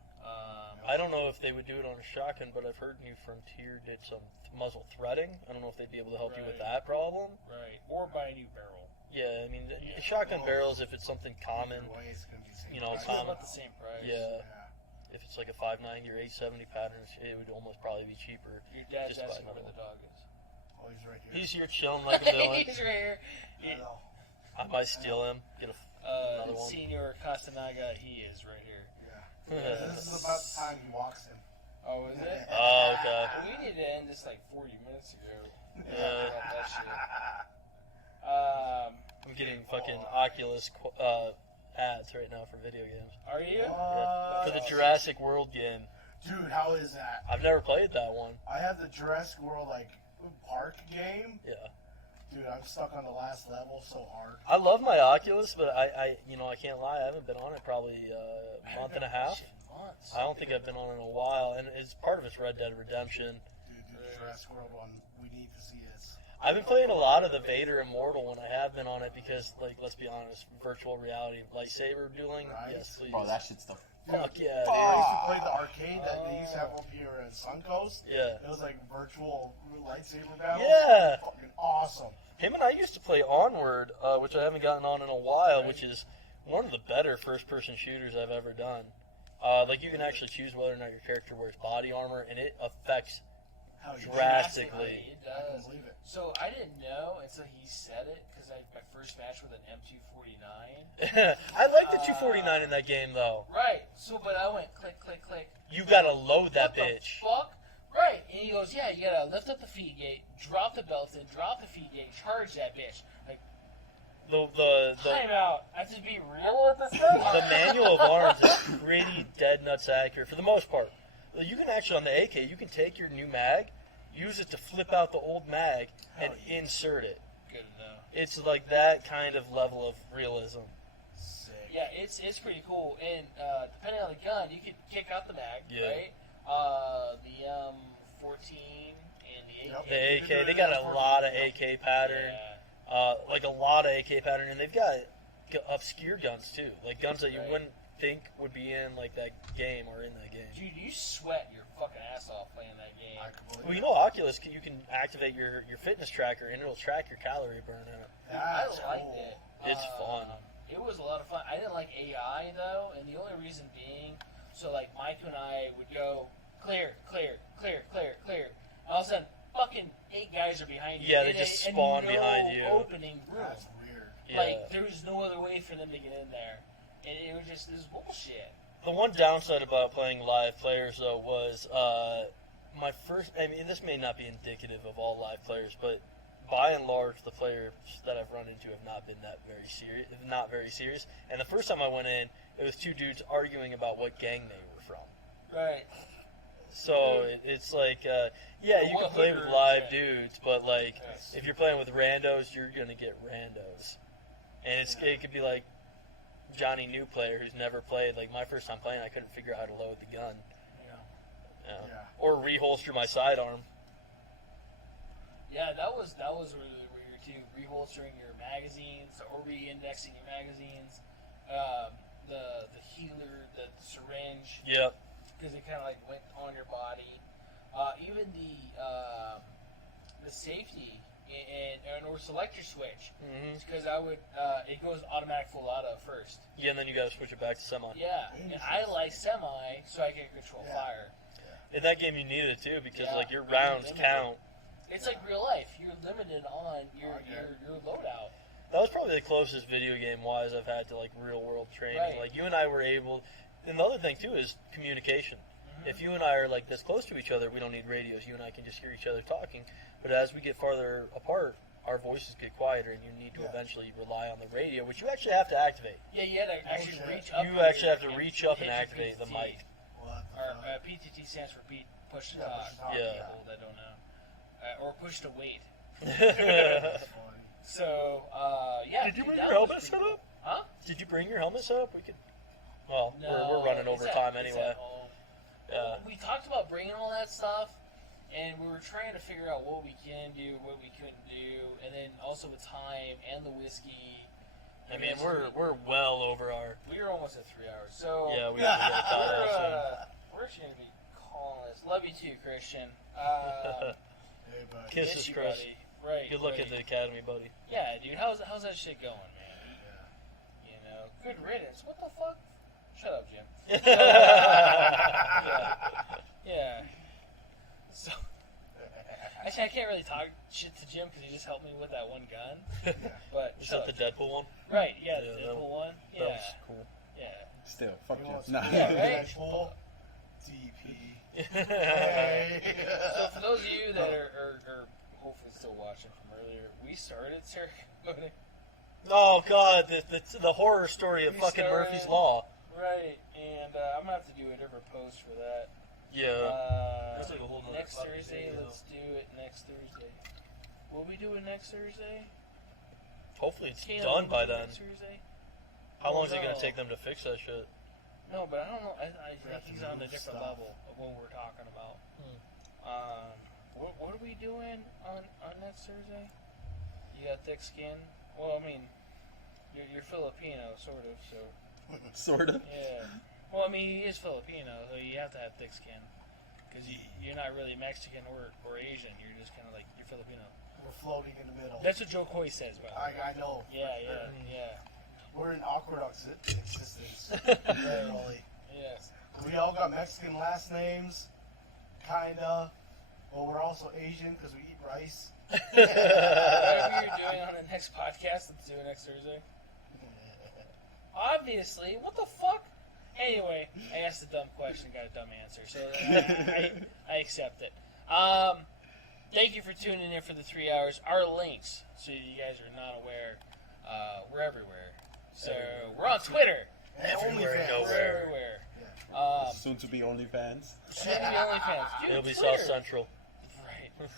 I don't know if they would do it on a shotgun, but I've heard New Frontier did some muzzle threading. I don't know if they'd be able to help you with Right. that problem. Right. Or buy a new barrel. Yeah, I mean, Yeah. shotgun Well, barrels, if it's something common, Either way, it's gonna be the same You know, price. It's common. about the same price. yeah. Yeah. If it's like a 590 or 870 pattern, it would almost probably be cheaper. Your dad's Just buy asking where another the dog is. Oh, he's right here. He's here chilling like a villain. He's right here. I know. I might steal him. Get another one. Senior Castanaga, he is right here. Yeah. This is about the time he walks in. Oh, is it? Oh, okay. We needed to end this like 40 minutes ago. Yeah. About that shit. I'm getting fucking Oculus ads right now for video games. Are you? Yeah. For the Jurassic World game. Dude, how is that? I've never played that one. I have the Jurassic World park game. Yeah. Dude, I'm stuck on the last level so hard. I love my Oculus, but I can't lie. I haven't been on it probably a month and a half. Months. I don't think I've been on it in a while, and it's part of it's Red Dead Redemption. Dude, the Jurassic World one, we need to see this. I've been playing a lot of the Vader Immortal when I have been on it because, let's be honest, virtual reality, lightsaber dueling, Right. yes, please. Bro, that shit's the Fuck yeah, I dude. used to play the arcade that they used to have up here in Suncoast. Yeah. It was like virtual lightsaber battles. Yeah. Fucking awesome. Him and I used to play Onward, which I haven't gotten on in a while, which is one of the better first-person shooters I've ever done. You can actually choose whether or not your character wears body armor, and it affects Hell yeah. drastically. It I can does. believe it. So I didn't know until he said it because my first match with an M249. I like the 249 in that game, though. Right. So, but I went click, click, click. You gotta load that What the bitch. fuck? Right. And he goes, yeah, you gotta lift up the feed gate, drop the belt in, drop the feed gate, charge that bitch. Like, The time out. I have to be real with this thing. the manual of arms is pretty dead nuts accurate for the most part. You can actually on the AK, you can take your new mag, use it to flip out the old mag, and insert it. Good to know. It's like that kind of level of realism. Sick. Yeah, it's pretty cool. And depending on the gun, you could kick out the mag, Yeah. right? The 14 and the AK. Yep. The AK, they got a lot of AK pattern, Yeah. like a lot of AK pattern, and they've got obscure guns too, like guns that you Right. wouldn't think would be in like that game or in that game. Dude, you sweat your fucking ass off playing that game. Well, you know, Oculus, you can activate your fitness tracker, and it'll track your calorie burn in it. I That's liked cool. it. It's fun. It was a lot of fun. I didn't like AI though, and the only reason being, so like Mike and I would go clear, clear, clear, clear, clear. And all of a sudden, fucking 8 guys are behind you. Yeah, they in just a spawn no behind you. Opening room. That's weird. Yeah. Like there was no other way for them to get in there, and it was just this bullshit. The one downside about playing live players, though, was my first. I mean, this may not be indicative of all live players, but by and large, the players that I've run into have not been that very serious. Not very serious. And the first time I went in, it was 2 dudes arguing about what gang they were from. Right. So it's like, yeah, you can play with live dudes, but like, Yes. if you're playing with randos, you're gonna get randos, and it could be like Johnny New player who's never played. Like my first time playing, I couldn't figure out how to load the gun, Yeah. yeah. Yeah. Or reholster my sidearm. Yeah, that was really weird too. Reholstering your magazines or re-indexing your magazines. The healer, the syringe, Yep. because it kind of like went on your body. Even the safety or selector switch, hmm because I would it goes automatic full auto first. Yeah, and then you gotta switch it back to semi. Yeah, and I like semi so I can control Yeah. fire. In that game, you needed it too because Yeah. like your rounds Limited. count. It's like real life. You're limited on your loadout. That was probably the closest video game wise I've had to like real world training. Right. Like you and I were able. And the other thing too is communication. Mm-hmm. If you and I are like this close to each other, we don't need radios. You and I can just hear each other talking. But as we get farther apart, our voices get quieter, and you need to Yeah. eventually rely on the radio, which you actually have to activate. Yeah, you had to actually shit. reach up. You with actually your- have to reach up and hit your activate the PTT. mic. What the Or fuck? PTT stands for beat, push to Yeah, talk. push to talk, Yeah. yeah. People that don't know. Or push to wait. That's funny. So, yeah. Did you dude, bring that your was helmet set pretty up? cool. Huh? Did you bring your helmet set up? We could. Well, No, we're running it's over at- time it's anyway. at home. Yeah. We talked about bringing all that stuff, and we were trying to figure out what we can do, what we couldn't do, and then also the time and the whiskey. I mean, we're well over our. We were almost at 3 hours, so Yeah, we have to get we're, that out we're actually gonna be calling this. Love you too, Christian. Hey, buddy. Kisses, Miss you, Chris. buddy. Right. Good luck right. at the academy, buddy. Yeah, dude. How's that shit going, man? You know, good riddance. What the fuck? Shut up, Jim. Yeah. So, actually, I can't really talk shit to Jim because he just helped me with that one gun. But Is shut that up, the Deadpool one? right? Yeah, Yeah, the that- Deadpool one. That Yeah, was cool. yeah. Still, fuck You you. know what's Nah. cool? Yeah, right? Deadpool, DP. Hey. So for those of you that are hopefully still watching from earlier, we started ceremony. Oh God, the horror story of We fucking started- Murphy's Law. Right, and I'm gonna have to do a different post for that. Yeah. That's like a whole nother Next fucking Thursday, video. let's do it next Thursday. Will we do it next Thursday? Hopefully it's Caleb, done will by we do then. Next Thursday? How long is it No. gonna take them to fix that shit? No, but I don't know. I think have to he's on a move different stuff. level of what we're talking about. Hmm. What are we doing on next Thursday? You got thick skin. Well, I mean, you're Filipino, sort of. So Sort of. yeah. Well, I mean, he is Filipino, so you have to have thick skin because you're not really Mexican or Asian. You're just kind of like you're Filipino. We're floating in the middle. That's what Joe Coy says, by the way. I know. Yeah, for sure. yeah. We're in awkward existence. Literally. Yes. We all got Mexican last names, kinda, but we're also Asian because we eat rice. Whatever you're doing on the next podcast, let's do it next Thursday. Obviously, what the fuck? Anyway, I asked a dumb question, got a dumb answer, so I accept it. Thank you for tuning in for the 3 hours. Our links, so you guys are not aware, we're everywhere. So we're on Twitter. And Everywhere, OnlyFans. nowhere. We're everywhere. Soon to be OnlyFans. Soon to be OnlyFans. Dude, It'll be Twitter. South Central. Right.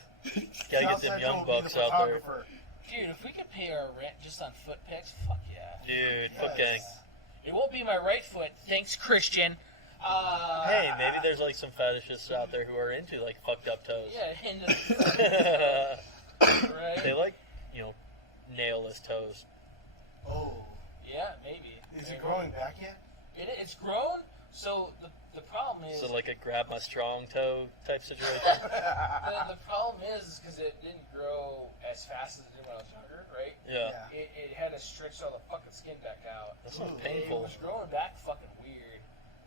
Gotta get South them Central young will be bucks the out there. photographer. Dude, if we could pay our rent just on foot pics, fuck yeah. Dude, foot gang. Yes. It won't be my right foot, thanks, Christian. Hey, maybe there's like some fetishists out there who are into like fucked up toes. Yeah, into the right? They like, you know, nailless toes. Oh. Yeah, maybe. Is it growing back yet? It's grown, So the problem is So like a grab my strong toe type situation. the problem is because it didn't grow as fast as it did when I was younger, right? Yeah. It had to stretch all the fucking skin back out. That's not It painful. was growing back fucking weird.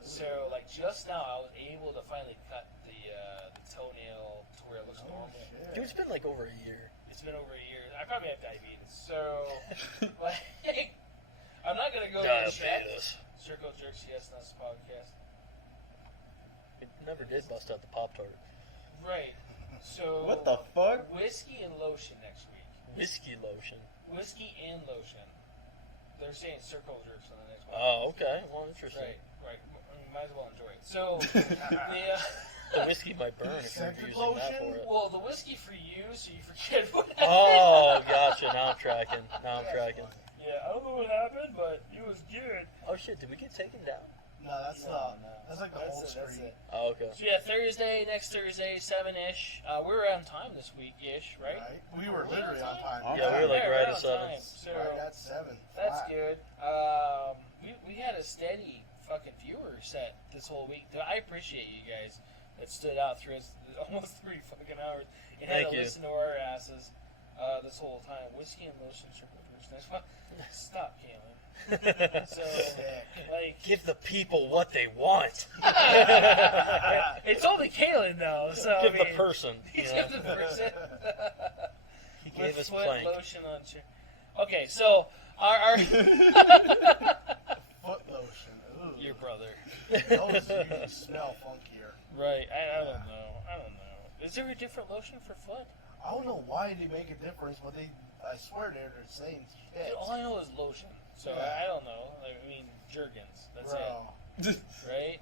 So like just now I was able to finally cut the toenail to where it looks normal. Dude, it's been like over a year. It's been over a year. I probably have diabetes. So like I'm not gonna go get checked. Diabetes. Circle Jerks, yes, that's the podcast. We never did bust out the Pop-Tart. Right. So What the fuck? whiskey and lotion next week. Whiskey lotion. Whiskey and lotion. They're saying circle jerks on the next one. Oh, okay. Well, interesting. Right. Might as well enjoy it. So The whiskey might burn if you're Scented using that for lotion? it. well, the whiskey for you, so you forget what happened. Oh, gotcha. Now I'm tracking. Yeah, I don't know what happened, but it was good. Oh shit, did we get taken down? No, that's that's like the whole That's screen. it. Oh, okay. So yeah, next Thursday, 7-ish. We were on time this week-ish, right? Right? We were literally on time. Okay. Yeah, we were like right on at 7. time. So Right at 7. that's Flat. good. We had a steady fucking viewer set this whole week. I appreciate you guys that stood out through us almost 3 fucking hours and had Thank to you. listen to our asses this whole time. Whiskey and lotion, circle first. Next one. Stop, Caitlin. So, like, Give the people what they want. it's only Caitlin though. So Give I the mean, person. You Give know. the person. He gave us foot plank. lotion on chair. Okay, so our Foot lotion. Ooh. your brother. Those usually smell funkier. Right. I don't know. Is there a different lotion for foot? I don't know why they make a difference, but I swear they're the same shit. Dude, all I know is lotion. So Yeah. I don't know. I mean, Jergens. That's Bro. it. Right?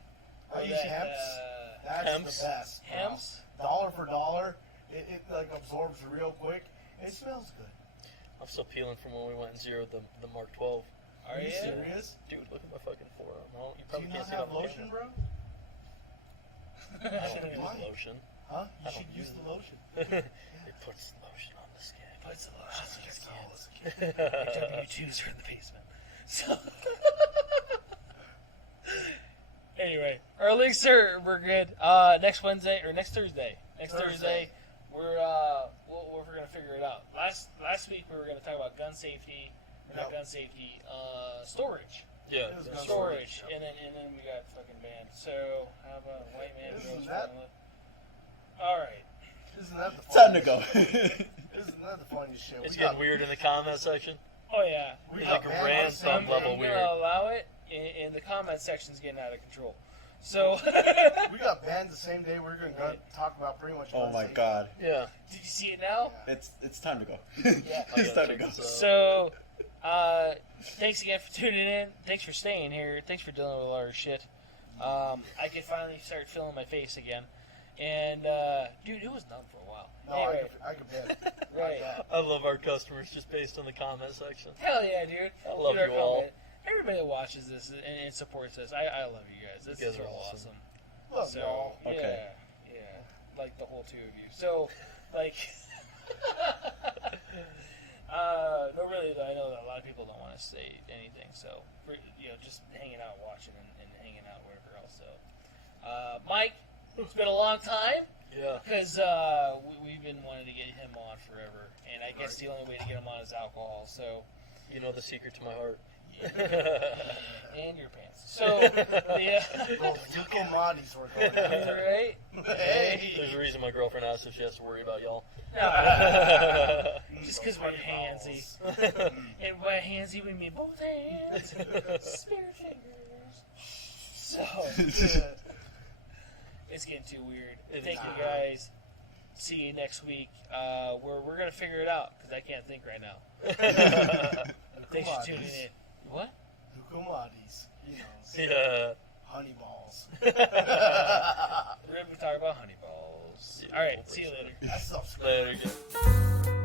I Or use that, Hemp's. That's Hemp's? the best. bro. Hemp's? Dollar for dollar. It like absorbs real quick. It smells good. I'm still peeling from when we went and zeroed the Mark 12. Are you? serious? Dude, look at my fucking forearm. Well, you Do probably you can't not see it have on the lotion, camera. bro? I don't Why? use lotion. Huh? You I should don't use use the lotion. It puts lotion on the skin. Puts the lotion on your skin. Oh, W2s are in the basement. So. Anyway, our links we're good. Next Wednesday or next Thursday. Thursday, we're gonna figure it out. Last week we were gonna talk about gun safety, or not Yep. gun safety, storage. Yeah. It was gun Storage, Yep. and then we got fucking banned. So how about white man Isn't goes that- violent? All right. Isn't that the Time to funniest- go. Isn't that the funniest shit? It's We getting got- weird in the comment section. Oh yeah. We It's got like banned ran on some Sunday. level I'm weird. gonna allow it, and the comment section's getting out of control. So. We got banned the same day we were going to talk about pretty much. Oh gun my safety. god. Yeah. Did you see it now? It's time to go. Yeah. It's time to go. So, thanks again for tuning in. Thanks for staying here. Thanks for dealing with all our shit. I could finally start feeling my face again. And, dude, it was numb for a while. No, Anyway, I could bet. right. I love our customers just based on the comment section. Hell yeah, dude. I love Dude, our you all. comment- Everybody that watches this and supports us, I love you guys. This You guys is are real awesome. Love So, y'all. Okay. yeah, like the whole two of you. So, like, no, really though. I know that a lot of people don't want to say anything. So, for, just hanging out, watching, and hanging out, whatever else. So, Mike, it's been a long time Yeah. because we've been wanting to get him on forever, and I guess the only way to get him on is alcohol. So. You know the secret to my heart. And your pants. So, yeah. Those Duco Roddies were going on. Right? Hey. There's a reason my girlfriend asked if she has to worry about y'all. Just because we're handsy. And by handsy, we mean both hands. Spirit fingers. So, it's getting too weird. It Thank is. you guys. See you next week. We're going to figure it out because I can't think right now. Thanks for tuning in. What? Duco Roddies. You know, Yeah. honey balls. We're going to talk about honey balls. Yeah, All right. we'll See you later. That stuff's good. Later, yeah.